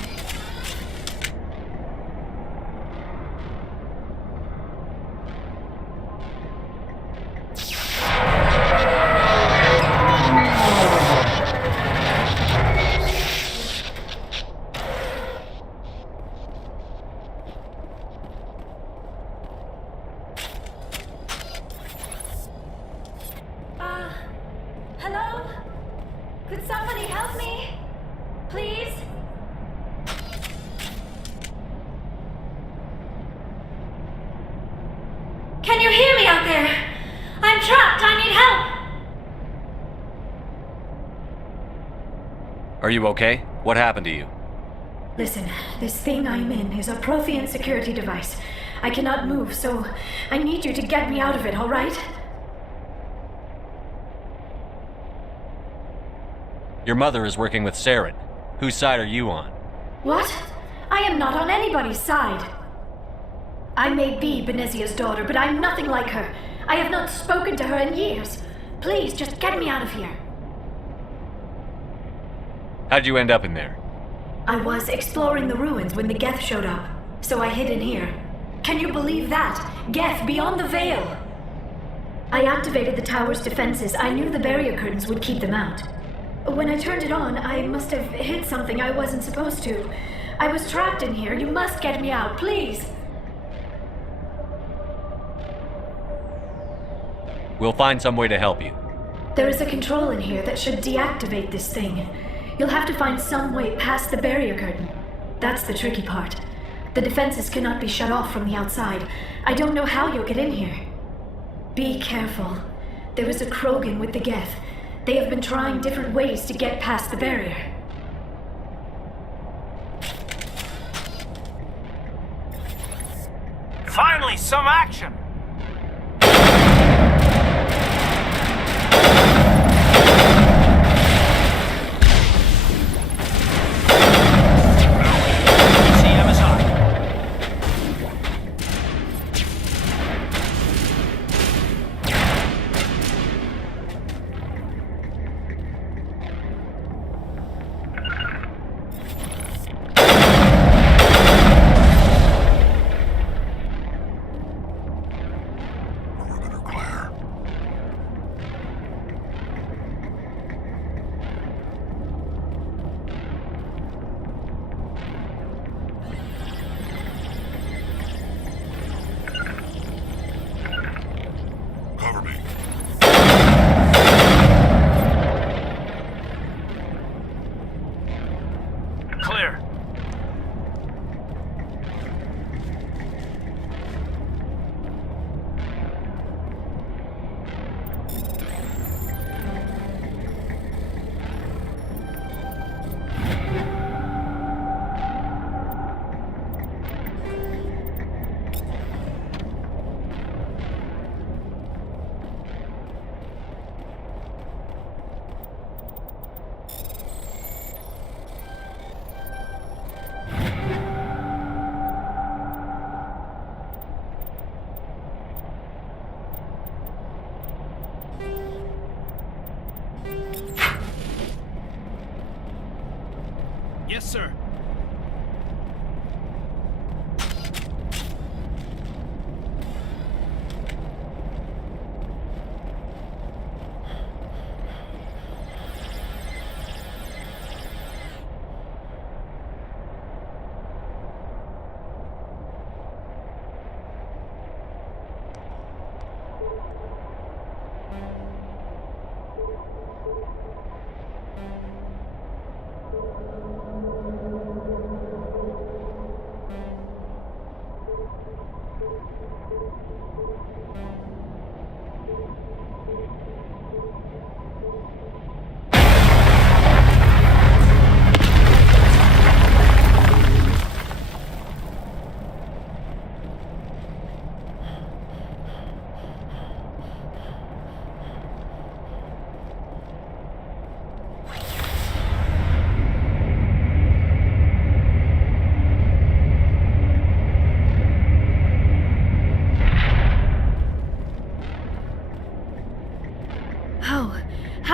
Hello? Could somebody help me? Please? Can you hear me out there? I'm trapped. I need help. Are you okay? What happened to you? Listen, this thing I'm in is a Prothean security device. I cannot move, so I need you to get me out of it, all right? Your mother is working with Saren. Whose side are you on? What? I am not on anybody's side. I may be Benezia's daughter, but I'm nothing like her. I have not spoken to her in years. Please, just get me out of here. How'd you end up in there? I was exploring the ruins when the Geth showed up, so I hid in here. Can you believe that? Geth beyond the veil! I activated the tower's defenses. I knew the barrier curtains would keep them out. When I turned it on, I must have hit something I wasn't supposed to. I was trapped in here. You must get me out, please! We'll find some way to help you. There is a control in here that should deactivate this thing. You'll have to find some way past the barrier curtain. That's the tricky part. The defenses cannot be shut off from the outside. I don't know how you'll get in here. Be careful. There is a Krogan with the Geth. They have been trying different ways to get past the barrier. Finally, some action!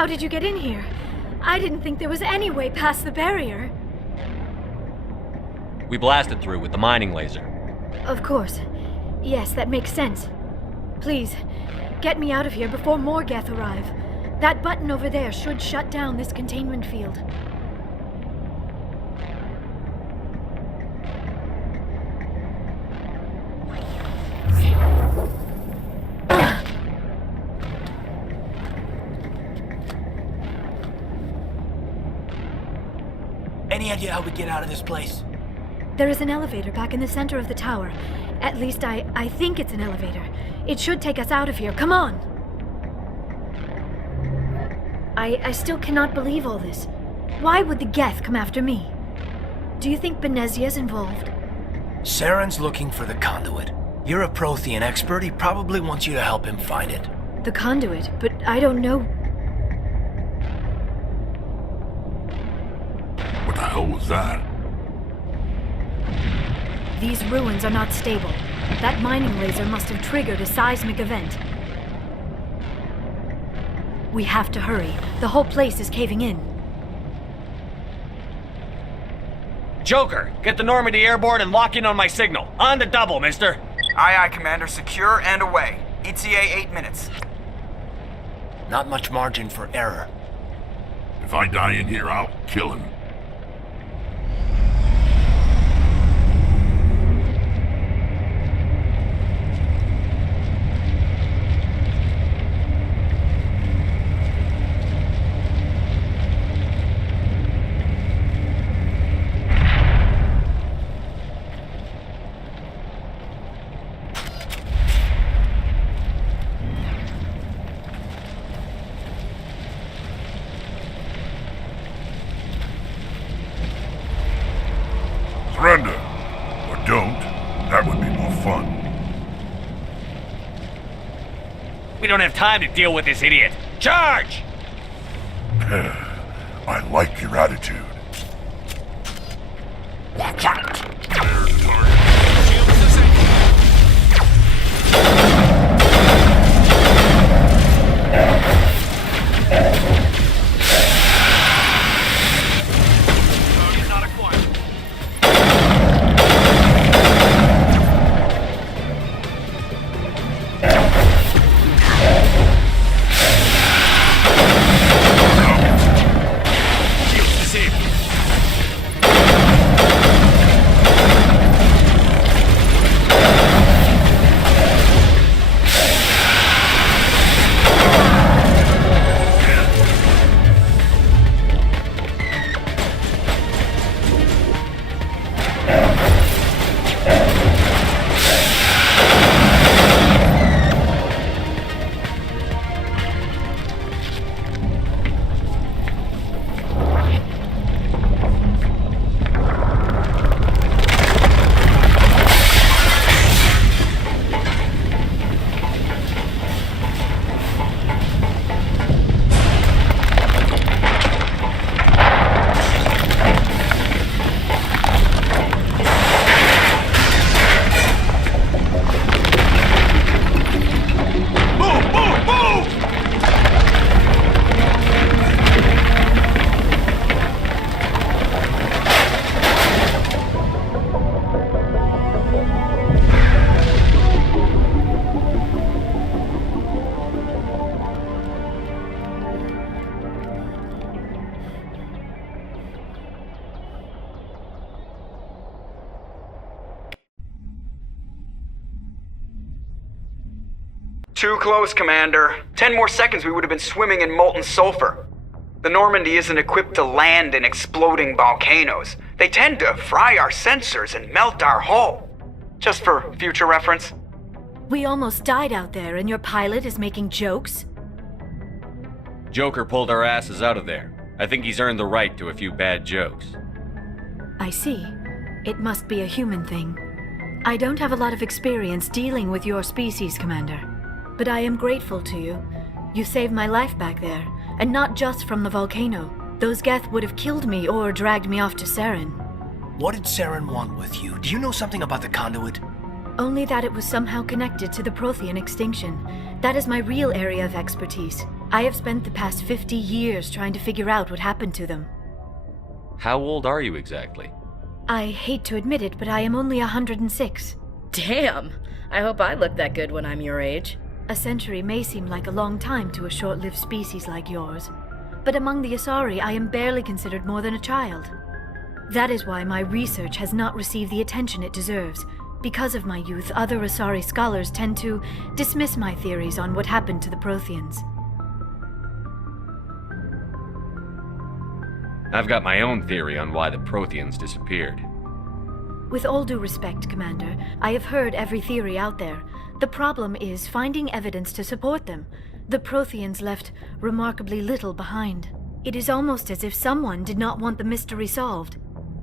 did you get in here? I didn't think there was any way past the barrier. We blasted through with the mining laser. Of course. Yes, that makes sense. Please, get me out of here before more Geth arrive. That button over there should shut down this containment field. Any idea how we get out of this place? There is an elevator back in the center of the tower. At least I think it's an elevator. It should take us out of here. Come on! I still cannot believe all this. Why would the Geth come after me? Do you think Benezia's involved? Saren's looking for the conduit. You're a Prothean expert. He probably wants you to help him find it. The conduit, but I don't know. What the hell was that? These ruins are not stable. That mining laser must have triggered a seismic event. We have to hurry. The whole place is caving in. Joker, get the Normandy airborne and lock in on my signal. On the double, mister. Aye, aye, Commander. Secure and away. ETA 8 minutes. Not much margin for error. If I die in here, I'll kill him. Surrender. Or don't. That would be more fun. We don't have time to deal with this idiot. Charge! I like your attitude. Watch out! There's the target. Too close, Commander. 10 more seconds we would have been swimming in molten sulfur. The Normandy isn't equipped to land in exploding volcanoes. They tend to fry our sensors and melt our hull. Just for future reference. We almost died out there and your pilot is making jokes? Joker pulled our asses out of there. I think he's earned the right to a few bad jokes. I see. It must be a human thing. I don't have a lot of experience dealing with your species, Commander. But I am grateful to you. You saved my life back there, and not just from the volcano. Those Geth would have killed me or dragged me off to Saren. What did Saren want with you? Do you know something about the conduit? Only that it was somehow connected to the Prothean extinction. That is my real area of expertise. I have spent the past 50 years trying to figure out what happened to them. How old are you exactly? I hate to admit it, but I am only 106. Damn! I hope I look that good when I'm your age. A century may seem like a long time to a short-lived species like yours, but among the Asari I am barely considered more than a child. That is why my research has not received the attention it deserves. Because of my youth, other Asari scholars tend to dismiss my theories on what happened to the Protheans. I've got my own theory on why the Protheans disappeared. With all due respect, Commander, I have heard every theory out there. The problem is finding evidence to support them. The Protheans left remarkably little behind. It is almost as if someone did not want the mystery solved.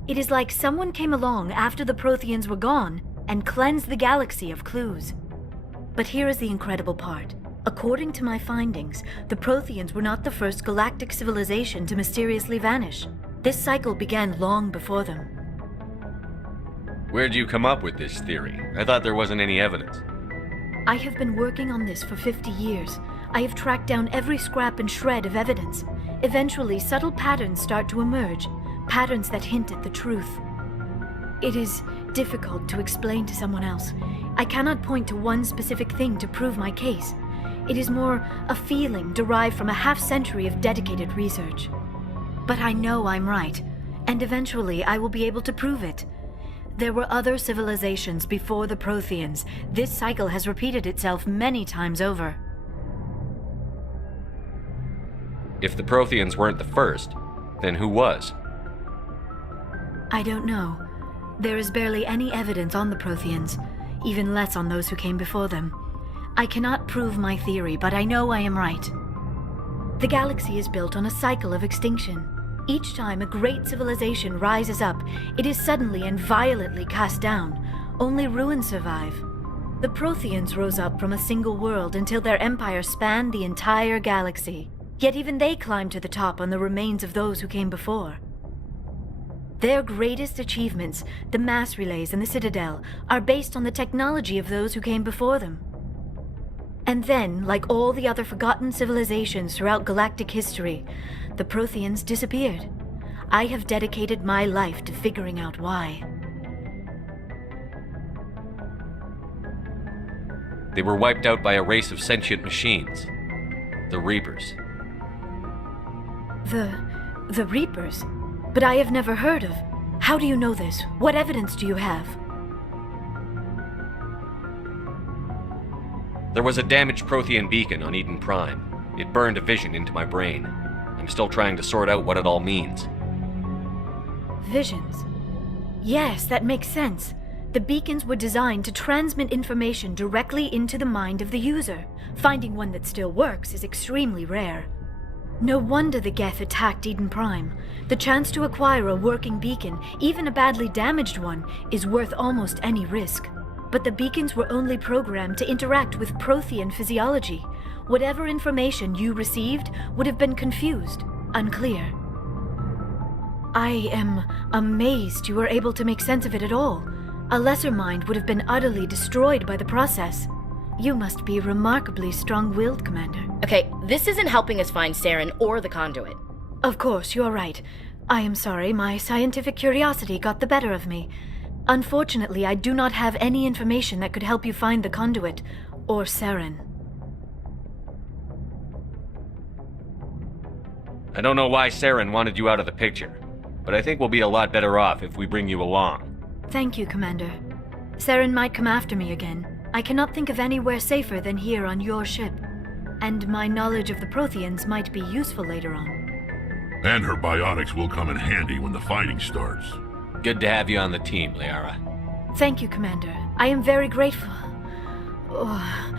It is like someone came along after the Protheans were gone and cleansed the galaxy of clues. But here is the incredible part. According to my findings, the Protheans were not the first galactic civilization to mysteriously vanish. This cycle began long before them. Where'd you come up with this theory? I thought there wasn't any evidence. I have been working on this for 50 years. I have tracked down every scrap and shred of evidence. Eventually, subtle patterns start to emerge, patterns that hint at the truth. It is difficult to explain to someone else. I cannot point to one specific thing to prove my case. It is more a feeling derived from a half-century of dedicated research. But I know I'm right, and eventually I will be able to prove it. There were other civilizations before the Protheans. This cycle has repeated itself many times over. If the Protheans weren't the first, then who was? I don't know. There is barely any evidence on the Protheans, even less on those who came before them. I cannot prove my theory, but I know I am right. The galaxy is built on a cycle of extinction. Each time a great civilization rises up, it is suddenly and violently cast down. Only ruins survive. The Protheans rose up from a single world until their empire spanned the entire galaxy. Yet even they climbed to the top on the remains of those who came before. Their greatest achievements, the mass relays and the Citadel, are based on the technology of those who came before them. And then, like all the other forgotten civilizations throughout galactic history, the Protheans disappeared. I have dedicated my life to figuring out why. They were wiped out by a race of sentient machines. The Reapers. The Reapers? But I have never heard of. How do you know this? What evidence do you have? There was a damaged Prothean beacon on Eden Prime. It burned a vision into my brain. I'm still trying to sort out what it all means. Visions. Yes, that makes sense. The beacons were designed to transmit information directly into the mind of the user. Finding one that still works is extremely rare. No wonder the Geth attacked Eden Prime. The chance to acquire a working beacon, even a badly damaged one, is worth almost any risk. But the beacons were only programmed to interact with Prothean physiology. Whatever information you received would have been confused, unclear. I am amazed you were able to make sense of it at all. A lesser mind would have been utterly destroyed by the process. You must be remarkably strong-willed, Commander. Okay, this isn't helping us find Saren or the conduit. Of course, you're right. I am sorry, my scientific curiosity got the better of me. Unfortunately, I do not have any information that could help you find the conduit, or Saren. I don't know why Saren wanted you out of the picture, but I think we'll be a lot better off if we bring you along. Thank you, Commander. Saren might come after me again. I cannot think of anywhere safer than here on your ship. And my knowledge of the Protheans might be useful later on. And her biotics will come in handy when the fighting starts. Good to have you on the team, Liara. Thank you, Commander. I am very grateful. Oh,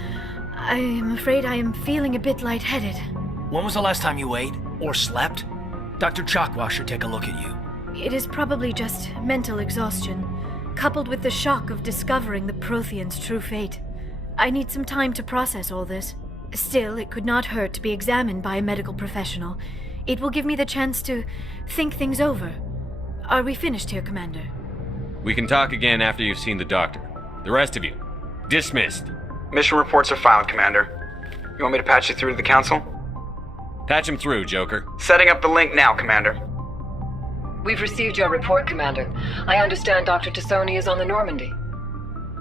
I am afraid I am feeling a bit lightheaded. When was the last time you ate or slept? Dr. Chakwa should take a look at you. It is probably just mental exhaustion, coupled with the shock of discovering the Protheans' true fate. I need some time to process all this. Still, it could not hurt to be examined by a medical professional. It will give me the chance to think things over. Are we finished here, Commander? We can talk again after you've seen the doctor. The rest of you, dismissed. Mission reports are filed, Commander. You want me to patch you through to the Council? Patch him through, Joker. Setting up the link now, Commander. We've received your report, Commander. I understand Dr. Tassoni is on the Normandy.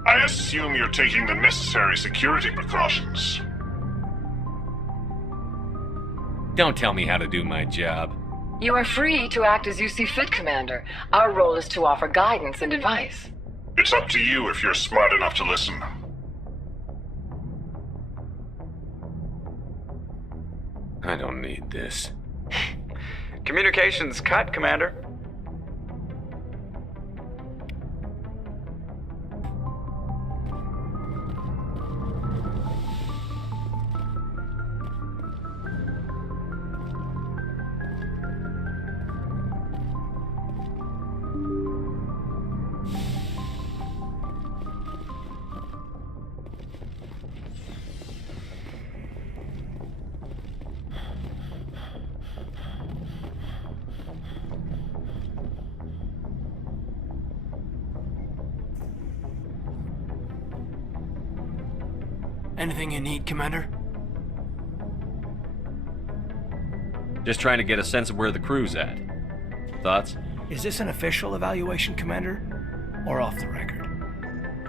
I assume you're taking the necessary security precautions. Don't tell me how to do my job. You are free to act as you see fit, Commander. Our role is to offer guidance and advice. It's up to you if you're smart enough to listen. I don't need this. Communications cut, Commander. Anything you need, Commander? Just trying to get a sense of where the crew's at. Thoughts? Is this an official evaluation, Commander? Or off the record?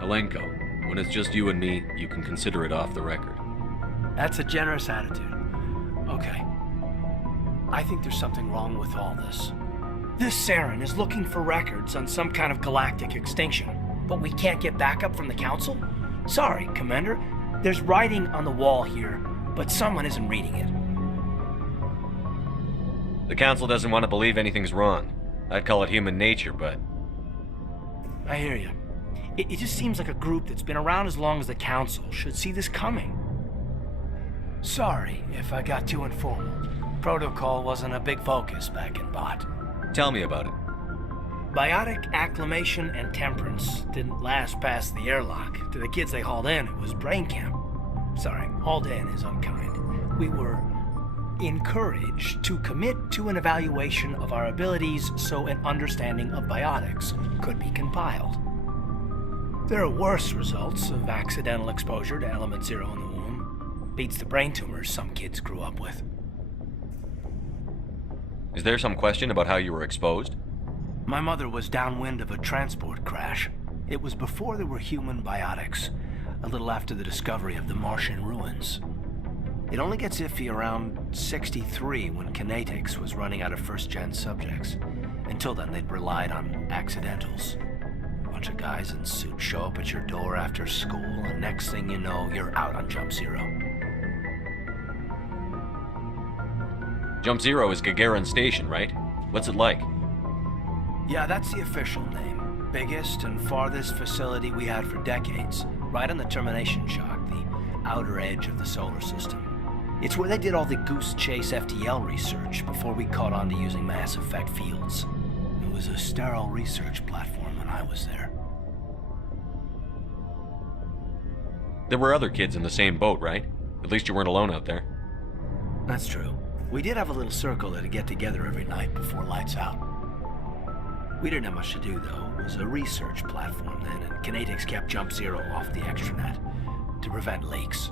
Alenko, when it's just you and me, you can consider it off the record. That's a generous attitude. Okay. I think there's something wrong with all this. This Saren is looking for records on some kind of galactic extinction, but we can't get backup from the Council? Sorry, Commander. There's writing on the wall here, but someone isn't reading it. The Council doesn't want to believe anything's wrong. I'd call it human nature, but... I hear you. It just seems like a group that's been around as long as the Council should see this coming. Sorry if I got too informal. Protocol wasn't a big focus back in Bot. Tell me about it. Biotic acclimation and temperance didn't last past the airlock. To the kids they hauled in, it was brain camp. Sorry, hauled in is unkind. We were encouraged to commit to an evaluation of our abilities so an understanding of biotics could be compiled. There are worse results of accidental exposure to element 0 in the womb. Beats the brain tumors some kids grew up with. Is there some question about how you were exposed? My mother was downwind of a transport crash. It was before there were human biotics, a little after the discovery of the Martian ruins. It only gets iffy around 63 when Kinetics was running out of first-gen subjects. Until then, they'd relied on accidentals. A bunch of guys in suits show up at your door after school, and next thing you know, you're out on Jump Zero. Jump Zero is Gagarin Station, right? What's it like? Yeah, that's the official name. Biggest and farthest facility we had for decades. Right on the termination shock, the outer edge of the solar system. It's where they did all the Goose Chase FTL research before we caught on to using mass effect fields. It was a sterile research platform when I was there. There were other kids in the same boat, right? At least you weren't alone out there. That's true. We did have a little circle that'd get together every night before lights out. We didn't have much to do, though. It was a research platform then, and Kinetics kept Jump Zero off the extranet to prevent leaks.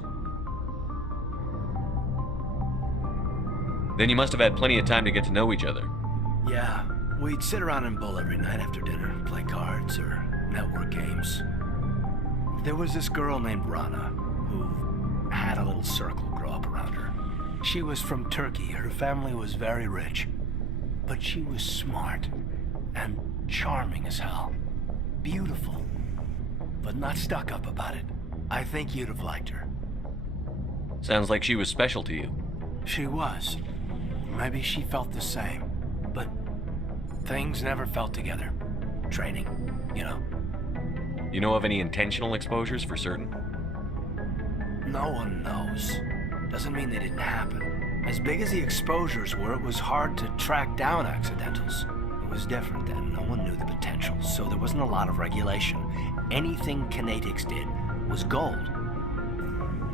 Then you must have had plenty of time to get to know each other. Yeah, we'd sit around and bull every night after dinner, play cards or network games. There was this girl named Rana, who had a little circle grow up around her. She was from Turkey. Her family was very rich, but she was smart and charming as hell. Beautiful, but not stuck up about it. I think you'd have liked her. Sounds like she was special to you. She was. Maybe she felt the same, but things never felt together. Training, you know. You know of any intentional exposures for certain? No one knows. Doesn't mean they didn't happen. As big as the exposures were, it was hard to track down accidentals. It was different then. No one knew the potential, so there wasn't a lot of regulation. Anything Kinetics did was gold.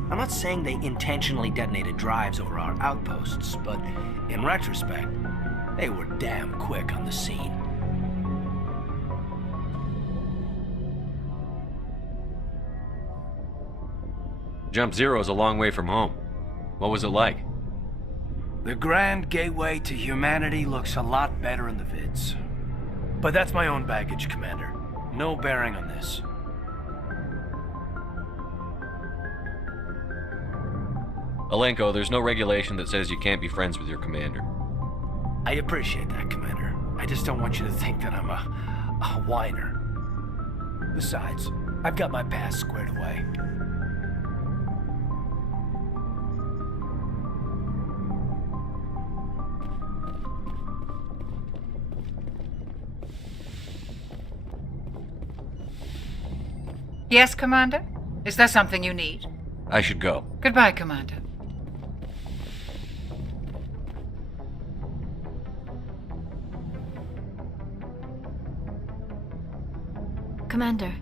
I'm not saying they intentionally detonated drives over our outposts, but in retrospect, they were damn quick on the scene. Jump Zero's a long way from home. What was it like? The Grand Gateway to Humanity looks a lot better in the vids. But that's my own baggage, Commander. No bearing on this. Alenko, there's no regulation that says you can't be friends with your commander. I appreciate that, Commander. I just don't want you to think that I'm a whiner. Besides, I've got my past squared away. Yes, Commander? Is there something you need? I should go. Goodbye, Commander. Commander,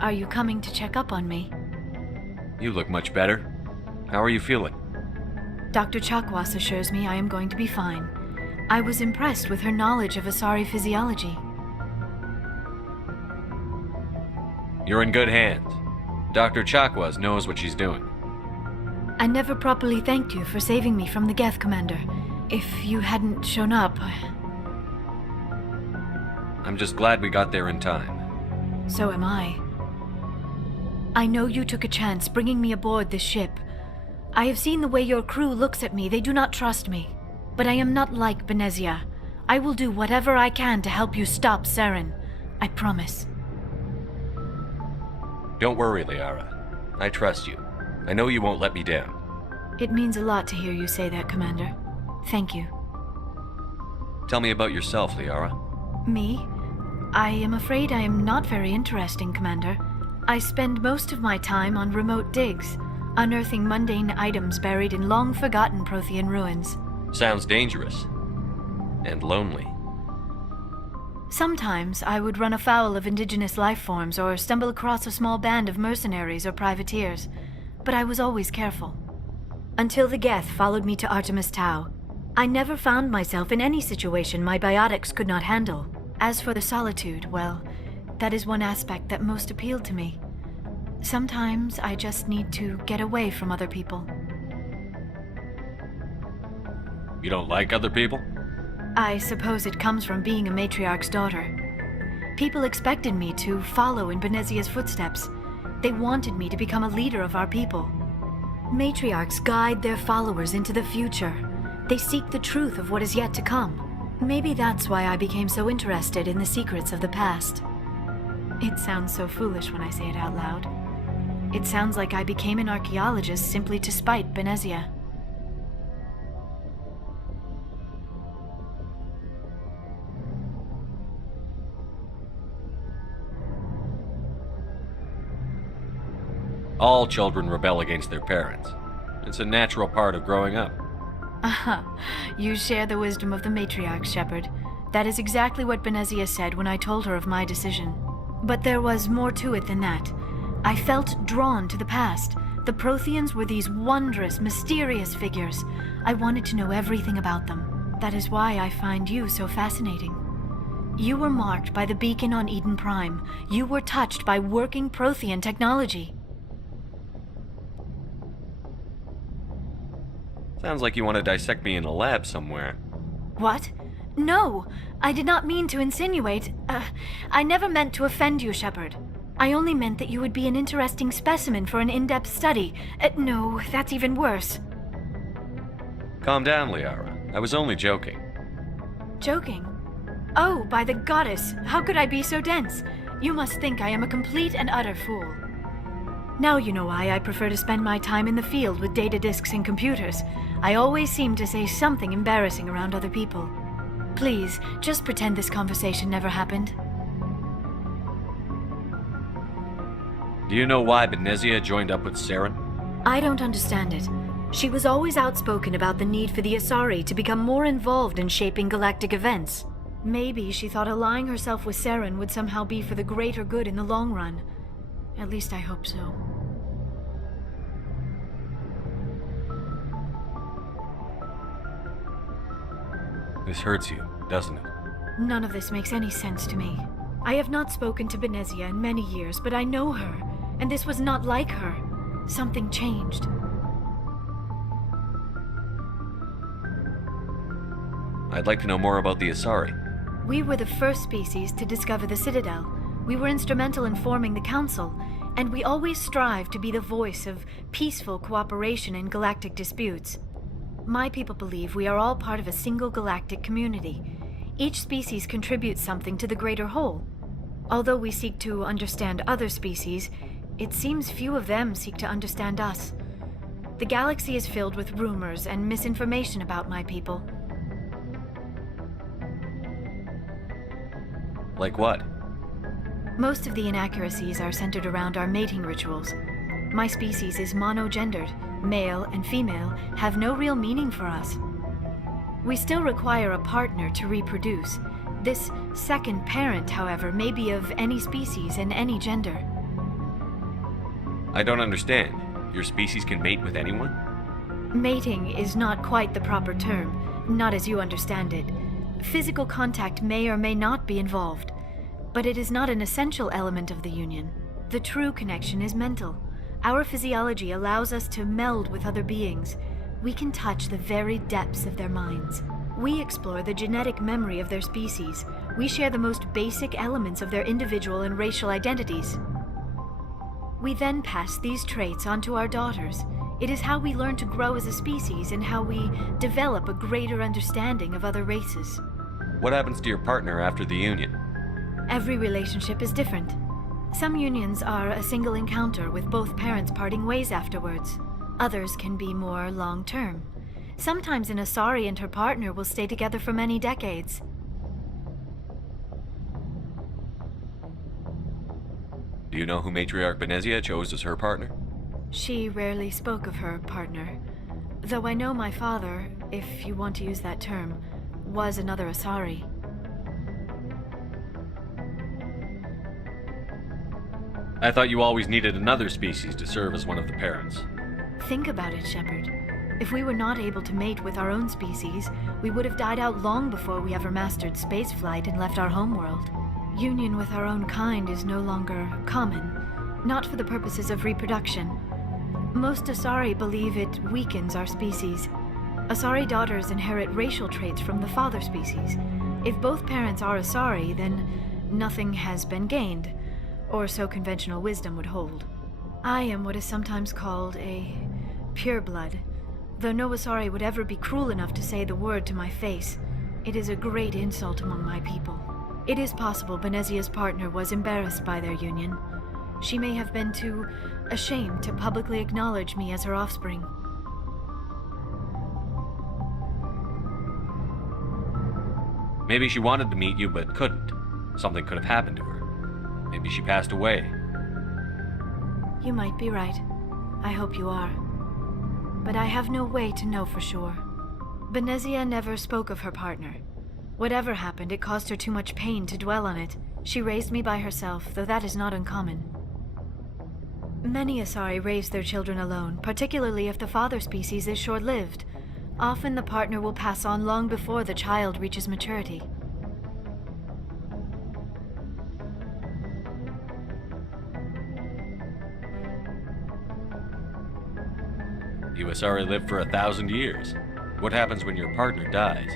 are you coming to check up on me? You look much better. How are you feeling? Dr. Chakwas assures me I am going to be fine. I was impressed with her knowledge of Asari physiology. You're in good hands. Dr. Chakwas knows what she's doing. I never properly thanked you for saving me from the Geth, Commander. If you hadn't shown up... I'm just glad we got there in time. So am I. I know you took a chance bringing me aboard this ship. I have seen the way your crew looks at me. They do not trust me. But I am not like Benezia. I will do whatever I can to help you stop Saren. I promise. Don't worry, Liara. I trust you. I know you won't let me down. It means a lot to hear you say that, Commander. Thank you. Tell me about yourself, Liara. Me? I am afraid I am not very interesting, Commander. I spend most of my time on remote digs, unearthing mundane items buried in long-forgotten Prothean ruins. Sounds dangerous. And lonely. Sometimes I would run afoul of indigenous life forms or stumble across a small band of mercenaries or privateers, but I was always careful. Until the Geth followed me to Artemis Tau, I never found myself in any situation my biotics could not handle. As for the solitude, well, that is one aspect that most appealed to me. Sometimes I just need to get away from other people. You don't like other people? I suppose it comes from being a matriarch's daughter. People expected me to follow in Benezia's footsteps. They wanted me to become a leader of our people. Matriarchs guide their followers into the future. They seek the truth of what is yet to come. Maybe that's why I became so interested in the secrets of the past. It sounds so foolish when I say it out loud. It sounds like I became an archaeologist simply to spite Benezia. All children rebel against their parents. It's a natural part of growing up. Aha, you share the wisdom of the matriarch, Shepard. That is exactly what Benezia said when I told her of my decision. But there was more to it than that. I felt drawn to the past. The Protheans were these wondrous, mysterious figures. I wanted to know everything about them. That is why I find you so fascinating. You were marked by the beacon on Eden Prime. You were touched by working Prothean technology. Sounds like you want to dissect me in a lab somewhere. What? No! I did not mean to insinuate. I never meant to offend you, Shepard. I only meant that you would be an interesting specimen for an in-depth study. No, that's even worse. Calm down, Liara. I was only joking. Joking? Oh, by the goddess, how could I be so dense? You must think I am a complete and utter fool. Now you know why I prefer to spend my time in the field with data disks and computers. I always seem to say something embarrassing around other people. Please, just pretend this conversation never happened. Do you know why Benezia joined up with Saren? I don't understand it. She was always outspoken about the need for the Asari to become more involved in shaping galactic events. Maybe she thought allying herself with Saren would somehow be for the greater good in the long run. At least I hope so. This hurts you, doesn't it? None of this makes any sense to me. I have not spoken to Benezia in many years, but I know her, and this was not like her. Something changed. I'd like to know more about the Asari. We were the first species to discover the Citadel. We were instrumental in forming the Council, and we always strive to be the voice of peaceful cooperation in galactic disputes. My people believe we are all part of a single galactic community. Each species contributes something to the greater whole. Although we seek to understand other species, it seems few of them seek to understand us. The galaxy is filled with rumors and misinformation about my people. Like what? Most of the inaccuracies are centered around our mating rituals. My species is monogendered. Male and female have no real meaning for us. We still require a partner to reproduce. This second parent, however, may be of any species and any gender. I don't understand. Your species can mate with anyone? Mating is not quite the proper term, not as you understand it. Physical contact may or may not be involved, but it is not an essential element of the union. The true connection is mental. Our physiology allows us to meld with other beings. We can touch the very depths of their minds. We explore the genetic memory of their species. We share the most basic elements of their individual and racial identities. We then pass these traits on to our daughters. It is how we learn to grow as a species and how we develop a greater understanding of other races. What happens to your partner after the union? Every relationship is different. Some unions are a single encounter with both parents parting ways afterwards. Others can be more long-term. Sometimes an Asari and her partner will stay together for many decades. Do you know who Matriarch Benezia chose as her partner? She rarely spoke of her partner, though I know my father, if you want to use that term, was another Asari. I thought you always needed another species to serve as one of the parents. Think about it, Shepard. If we were not able to mate with our own species, we would have died out long before we ever mastered spaceflight and left our homeworld. Union with our own kind is no longer common, not for the purposes of reproduction. Most Asari believe it weakens our species. Asari daughters inherit racial traits from the father species. If both parents are Asari, then nothing has been gained, or so conventional wisdom would hold. I am what is sometimes called a pureblood, though no Asari would ever be cruel enough to say the word to my face. It is a great insult among my people. It is possible Benezia's partner was embarrassed by their union. She may have been too ashamed to publicly acknowledge me as her offspring. Maybe she wanted to meet you but couldn't. Something could have happened to her. Maybe she passed away. You might be right. I hope you are. But I have no way to know for sure. Benezia never spoke of her partner. Whatever happened, it caused her too much pain to dwell on it. She raised me by herself, though that is not uncommon. Many Asari raise their children alone, particularly if the father species is short-lived. Often the partner will pass on long before the child reaches maturity. You Asari live for 1,000 years. What happens when your partner dies?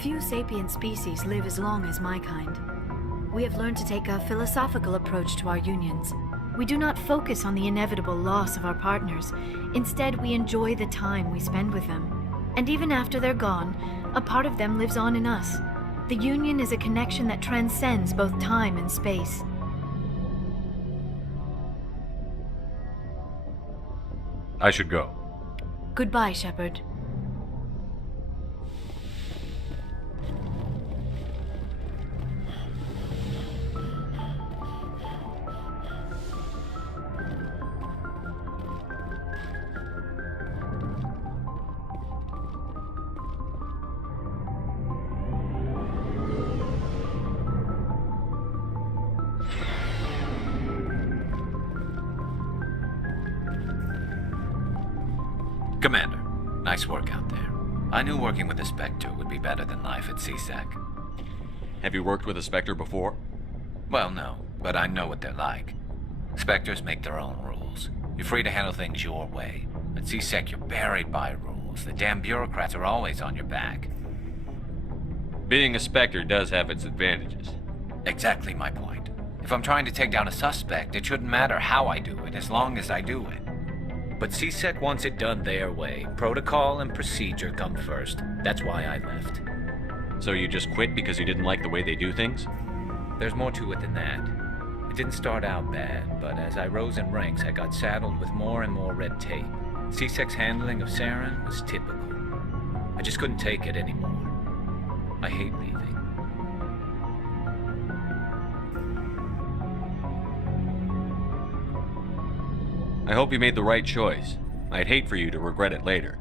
Few sapient species live as long as my kind. We have learned to take a philosophical approach to our unions. We do not focus on the inevitable loss of our partners. Instead, we enjoy the time we spend with them. And even after they're gone, a part of them lives on in us. The union is a connection that transcends both time and space. I should go. Goodbye, Shepard. Commander, nice work out there. I knew working with a Spectre would be better than life at CSEC. Have you worked with a Spectre before? Well, no, but I know what they're like. Spectres make their own rules. You're free to handle things your way. At CSEC, you're buried by rules. The damn bureaucrats are always on your back. Being a Spectre does have its advantages. Exactly my point. If I'm trying to take down a suspect, it shouldn't matter how I do it, as long as I do it. But CSEC wants it done their way. Protocol and procedure come first. That's why I left. So you just quit because you didn't like the way they do things? There's more to it than that. It didn't start out bad, but as I rose in ranks, I got saddled with more and more red tape. CSEC's handling of Saren was typical. I just couldn't take it anymore. I hate leaving. I hope you made the right choice. I'd hate for you to regret it later.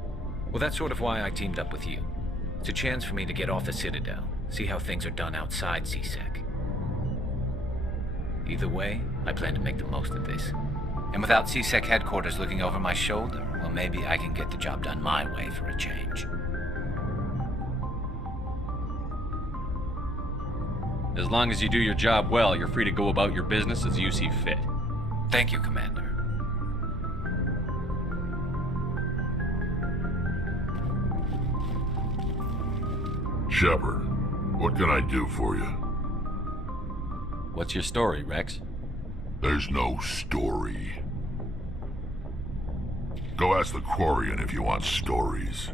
Well, that's sort of why I teamed up with you. It's a chance for me to get off the Citadel, see how things are done outside CSEC. Either way, I plan to make the most of this. And without CSEC headquarters looking over my shoulder, well, maybe I can get the job done my way for a change. As long as you do your job well, you're free to go about your business as you see fit. Thank you, Commander. Shepard, what can I do for you? What's your story, Rex? There's no story. Go ask the Quarian if you want stories.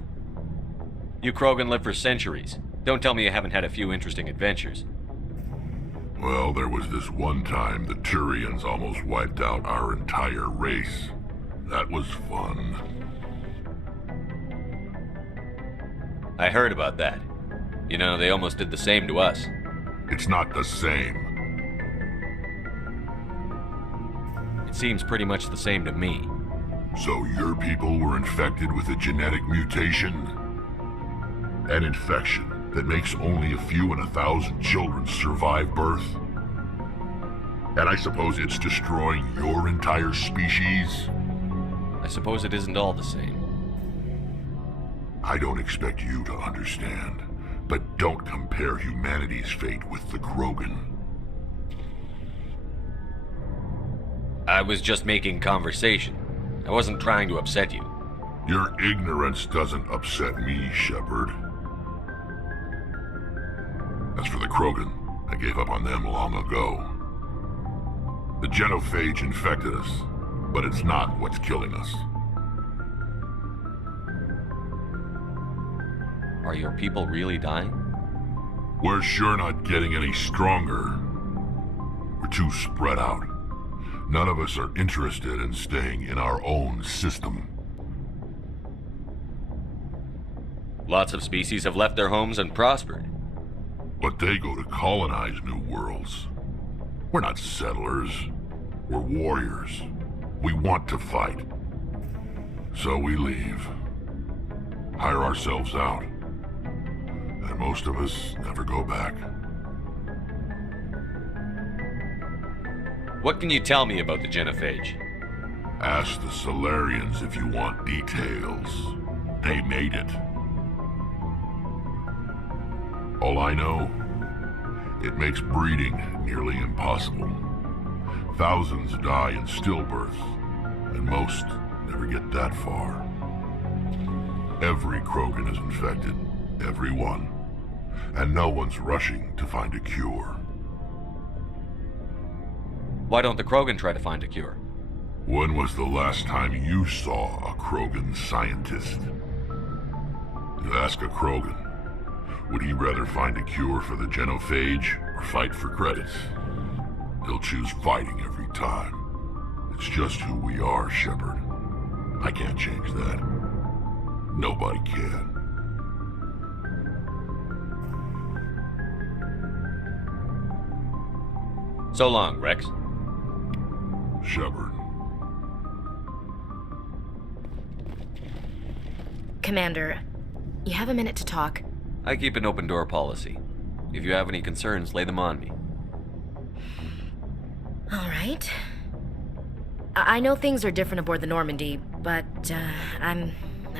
You Krogan lived for centuries. Don't tell me you haven't had a few interesting adventures. Well, there was this one time the Turians almost wiped out our entire race. That was fun. I heard about that. You know, they almost did the same to us. It's not the same. It seems pretty much the same to me. So your people were infected with a genetic mutation? An infection that makes only a few in 1,000 children survive birth? And I suppose it's destroying your entire species? I suppose it isn't all the same. I don't expect you to understand, but don't compare humanity's fate with the Krogan. I was just making conversation. I wasn't trying to upset you. Your ignorance doesn't upset me, Shepard. As for the Krogan, I gave up on them long ago. The genophage infected us, but it's not what's killing us. Are your people really dying? We're sure not getting any stronger. We're too spread out. None of us are interested in staying in our own system. Lots of species have left their homes and prospered. But they go to colonize new worlds. We're not settlers. We're warriors. We want to fight. So we leave. Hire ourselves out. And most of us never go back. What can you tell me about the genophage? Ask the Solarians if you want details. They made it. All I know, it makes breeding nearly impossible. Thousands die in stillbirth, and most never get that far. Every Krogan is infected, every one, and no one's rushing to find a cure. Why don't the Krogan try to find a cure? When was the last time you saw a Krogan scientist? You ask a Krogan, would he rather find a cure for the genophage or fight for credits? He'll choose fighting every time. It's just who we are, Shepard. I can't change that. Nobody can. So long, Rex. Shepard. Commander, you have a minute to talk? I keep an open door policy. If you have any concerns, lay them on me. All right. I know things are different aboard the Normandy, but I'm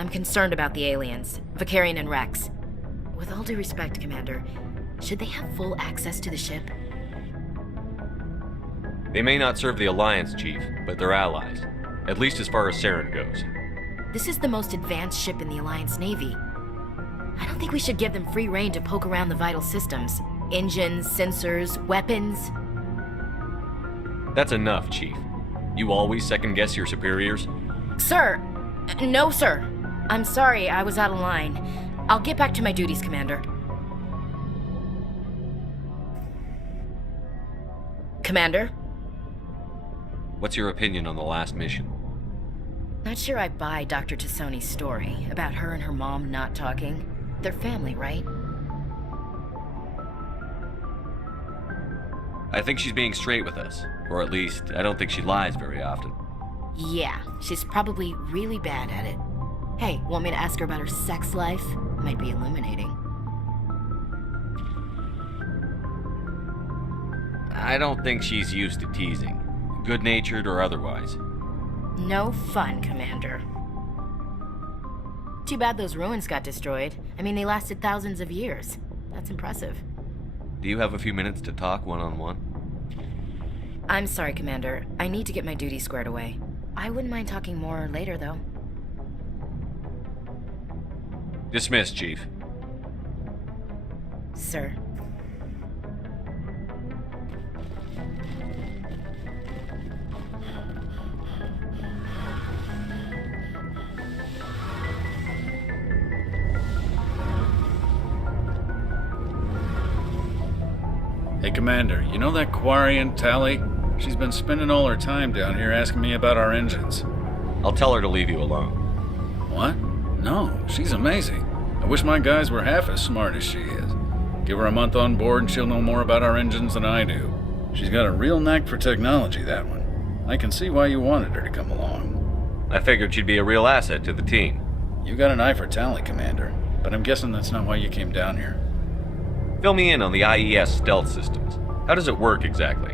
concerned about the aliens, Vakarian and Rex. With all due respect, Commander, should they have full access to the ship? They may not serve the Alliance, Chief, but they're allies. At least as far as Saren goes. This is the most advanced ship in the Alliance Navy. I don't think we should give them free rein to poke around the vital systems. Engines, sensors, weapons. That's enough, Chief. You always second-guess your superiors? Sir! No, sir. I'm sorry, I was out of line. I'll get back to my duties, Commander. Commander? What's your opinion on the last mission? Not sure I buy Dr. Tassoni's story about her and her mom not talking. They're family, right? I think she's being straight with us. Or at least, I don't think she lies very often. Yeah, she's probably really bad at it. Hey, want me to ask her about her sex life? Might be illuminating. I don't think she's used to teasing. Good-natured or otherwise. No fun, Commander. Too bad those ruins got destroyed. I mean, they lasted thousands of years. That's impressive. Do you have a few minutes to talk one-on-one? I'm sorry, Commander. I need to get my duties squared away. I wouldn't mind talking more later, though. Dismissed, Chief. Sir. Hey, Commander, you know that Quarian, Tally? She's been spending all her time down here asking me about our engines. I'll tell her to leave you alone. What? No, she's amazing. I wish my guys were half as smart as she is. Give her a month on board and she'll know more about our engines than I do. She's got a real knack for technology, that one. I can see why you wanted her to come along. I figured she'd be a real asset to the team. You got an eye for Tally, Commander, but I'm guessing that's not why you came down here. Fill me in on the IES stealth systems. How does it work exactly?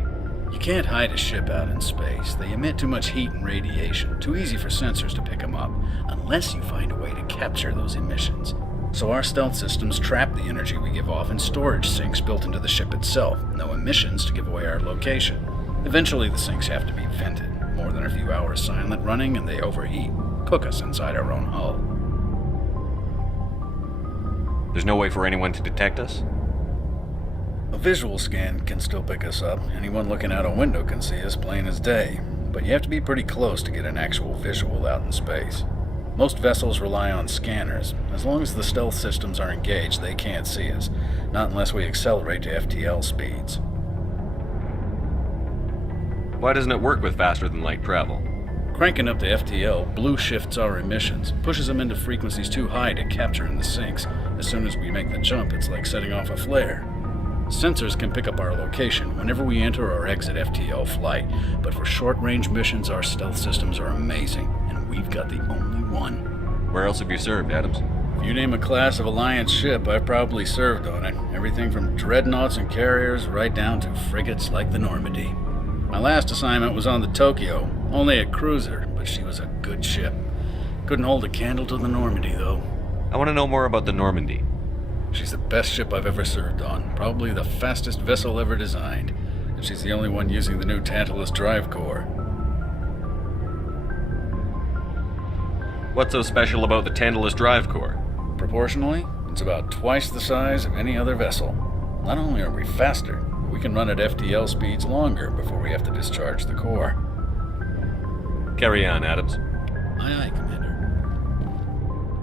You can't hide a ship out in space. They emit too much heat and radiation. Too easy for sensors to pick them up, unless you find a way to capture those emissions. So our stealth systems trap the energy we give off in storage sinks built into the ship itself. No emissions to give away our location. Eventually the sinks have to be vented. More than a few hours silent running and they overheat. Cook us inside our own hull. There's no way for anyone to detect us? A visual scan can still pick us up. Anyone looking out a window can see us plain as day. But you have to be pretty close to get an actual visual out in space. Most vessels rely on scanners. As long as the stealth systems are engaged, they can't see us. Not unless we accelerate to FTL speeds. Why doesn't it work with faster-than-light travel? Cranking up to FTL blue shifts our emissions, pushes them into frequencies too high to capture in the sinks. As soon as we make the jump, it's like setting off a flare. Sensors can pick up our location whenever we enter or exit FTL flight, but for short-range missions, our stealth systems are amazing, and we've got the only one. Where else have you served, Adams? If you name a class of Alliance ship, I've probably served on it. Everything from dreadnoughts and carriers right down to frigates like the Normandy. My last assignment was on the Tokyo, only a cruiser, but she was a good ship. Couldn't hold a candle to the Normandy, though. I want to know more about the Normandy. She's the best ship I've ever served on, probably the fastest vessel ever designed, and she's the only one using the new Tantalus drive core. What's so special about the Tantalus drive core? Proportionally, it's about twice the size of any other vessel. Not only are we faster, but we can run at FTL speeds longer before we have to discharge the core. Carry on, Adams. Aye, aye, Commander.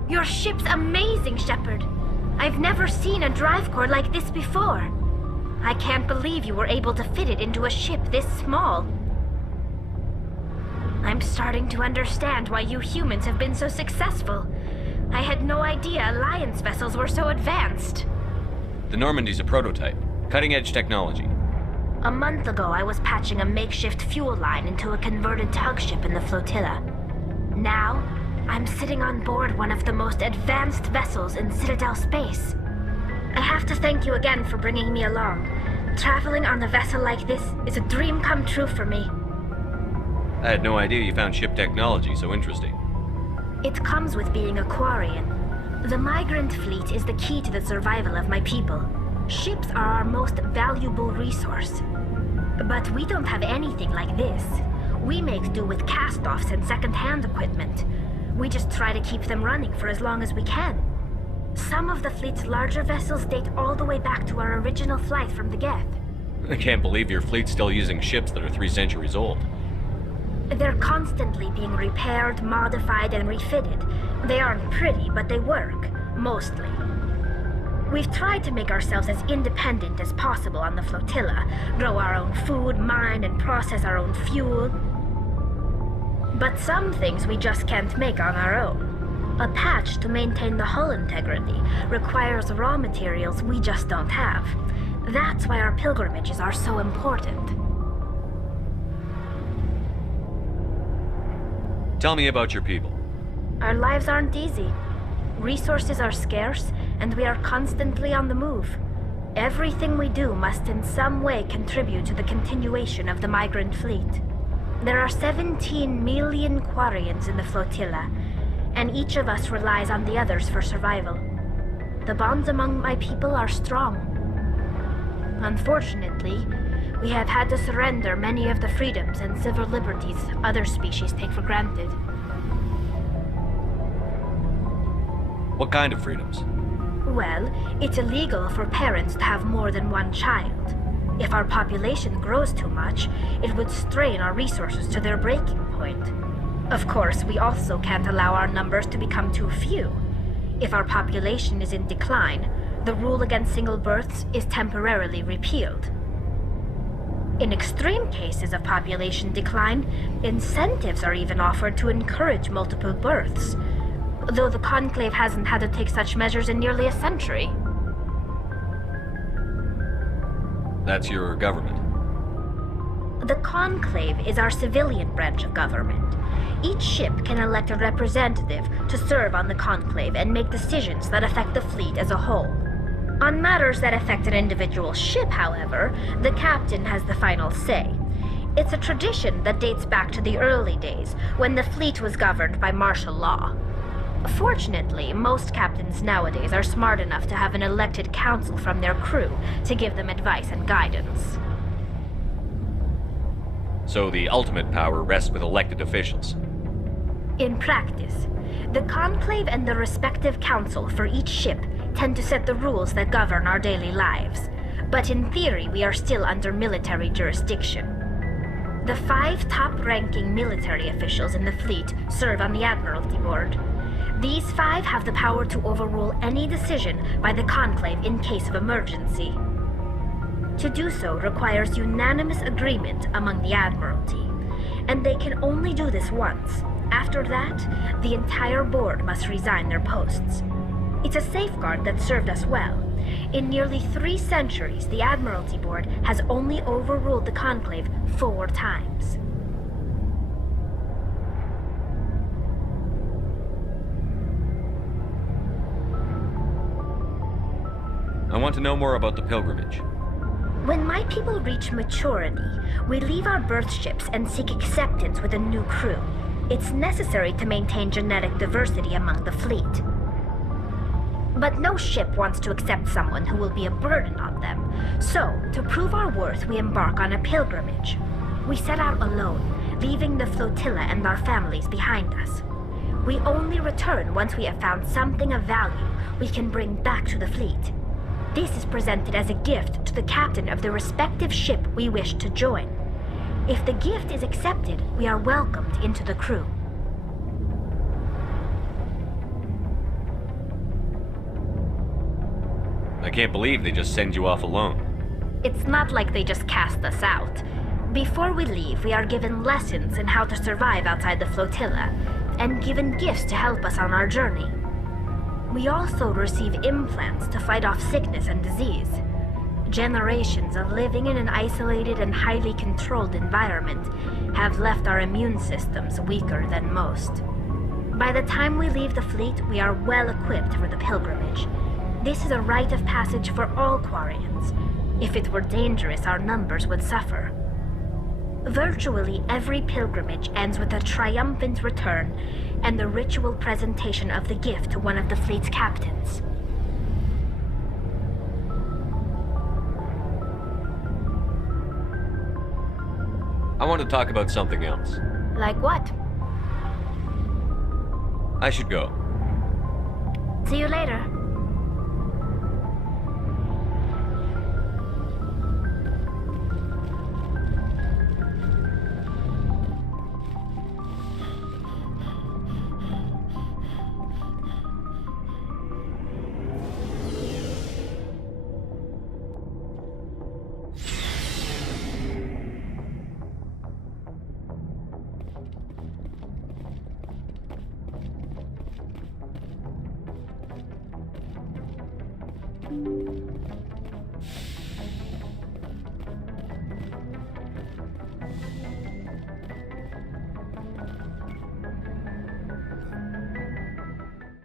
Your ship's amazing, Shepard. I've never seen a drive core like this before. I can't believe you were able to fit it into a ship this small. I'm starting to understand why you humans have been so successful. I had no idea Alliance vessels were so advanced. The Normandy's a prototype. Cutting-edge technology. A month ago, I was patching a makeshift fuel line into a converted tug ship in the flotilla. Now, I'm sitting on board one of the most advanced vessels in Citadel space. I have to thank you again for bringing me along. Traveling on a vessel like this is a dream come true for me. I had no idea you found ship technology so interesting. It comes with being a Quarian. The migrant fleet is the key to the survival of my people. Ships are our most valuable resource. But we don't have anything like this. We make do with cast-offs and second-hand equipment. We just try to keep them running for as long as we can. Some of the fleet's larger vessels date all the way back to our original flight from the Geth. I can't believe your fleet's still using ships that are 3 centuries old. They're constantly being repaired, modified, and refitted. They aren't pretty, but they work. Mostly. We've tried to make ourselves as independent as possible on the flotilla, grow our own food, mine, and process our own fuel. But some things we just can't make on our own. A patch to maintain the hull integrity requires raw materials we just don't have. That's why our pilgrimages are so important. Tell me about your people. Our lives aren't easy. Resources are scarce, and we are constantly on the move. Everything we do must in some way contribute to the continuation of the migrant fleet. There are 17 million Quarians in the flotilla, and each of us relies on the others for survival. The bonds among my people are strong. Unfortunately, we have had to surrender many of the freedoms and civil liberties other species take for granted. What kind of freedoms? Well, it's illegal for parents to have more than one child. If our population grows too much, it would strain our resources to their breaking point. Of course, we also can't allow our numbers to become too few. If our population is in decline, the rule against single births is temporarily repealed. In extreme cases of population decline, incentives are even offered to encourage multiple births, though the Conclave hasn't had to take such measures in nearly a century. That's your government. The Conclave is our civilian branch of government. Each ship can elect a representative to serve on the Conclave and make decisions that affect the fleet as a whole. On matters that affect an individual ship, however, the captain has the final say. It's a tradition that dates back to the early days, when the fleet was governed by martial law. Fortunately, most captains nowadays are smart enough to have an elected council from their crew to give them advice and guidance. So the ultimate power rests with elected officials. In practice, the Conclave and the respective council for each ship tend to set the rules that govern our daily lives, but in theory we are still under military jurisdiction. The 5 top-ranking military officials in the fleet serve on the Admiralty Board. These 5 have the power to overrule any decision by the Conclave in case of emergency. To do so requires unanimous agreement among the Admiralty, and they can only do this once. After that, the entire board must resign their posts. It's a safeguard that served us well. In nearly 3 centuries, the Admiralty Board has only overruled the Conclave 4 times. I want to know more about the pilgrimage. When my people reach maturity, we leave our birth ships and seek acceptance with a new crew. It's necessary to maintain genetic diversity among the fleet. But no ship wants to accept someone who will be a burden on them. So, to prove our worth, we embark on a pilgrimage. We set out alone, leaving the flotilla and our families behind us. We only return once we have found something of value we can bring back to the fleet. This is presented as a gift to the captain of the respective ship we wish to join. If the gift is accepted, we are welcomed into the crew. I can't believe they just send you off alone. It's not like they just cast us out. Before we leave, we are given lessons in how to survive outside the flotilla, and given gifts to help us on our journey. We also receive implants to fight off sickness and disease. Generations of living in an isolated and highly controlled environment have left our immune systems weaker than most. By the time we leave the fleet, we are well equipped for the pilgrimage. This is a rite of passage for all Quarians. If it were dangerous, our numbers would suffer. Virtually every pilgrimage ends with a triumphant return and the ritual presentation of the gift to one of the fleet's captains. I want to talk about something else. Like what? I should go. See you later.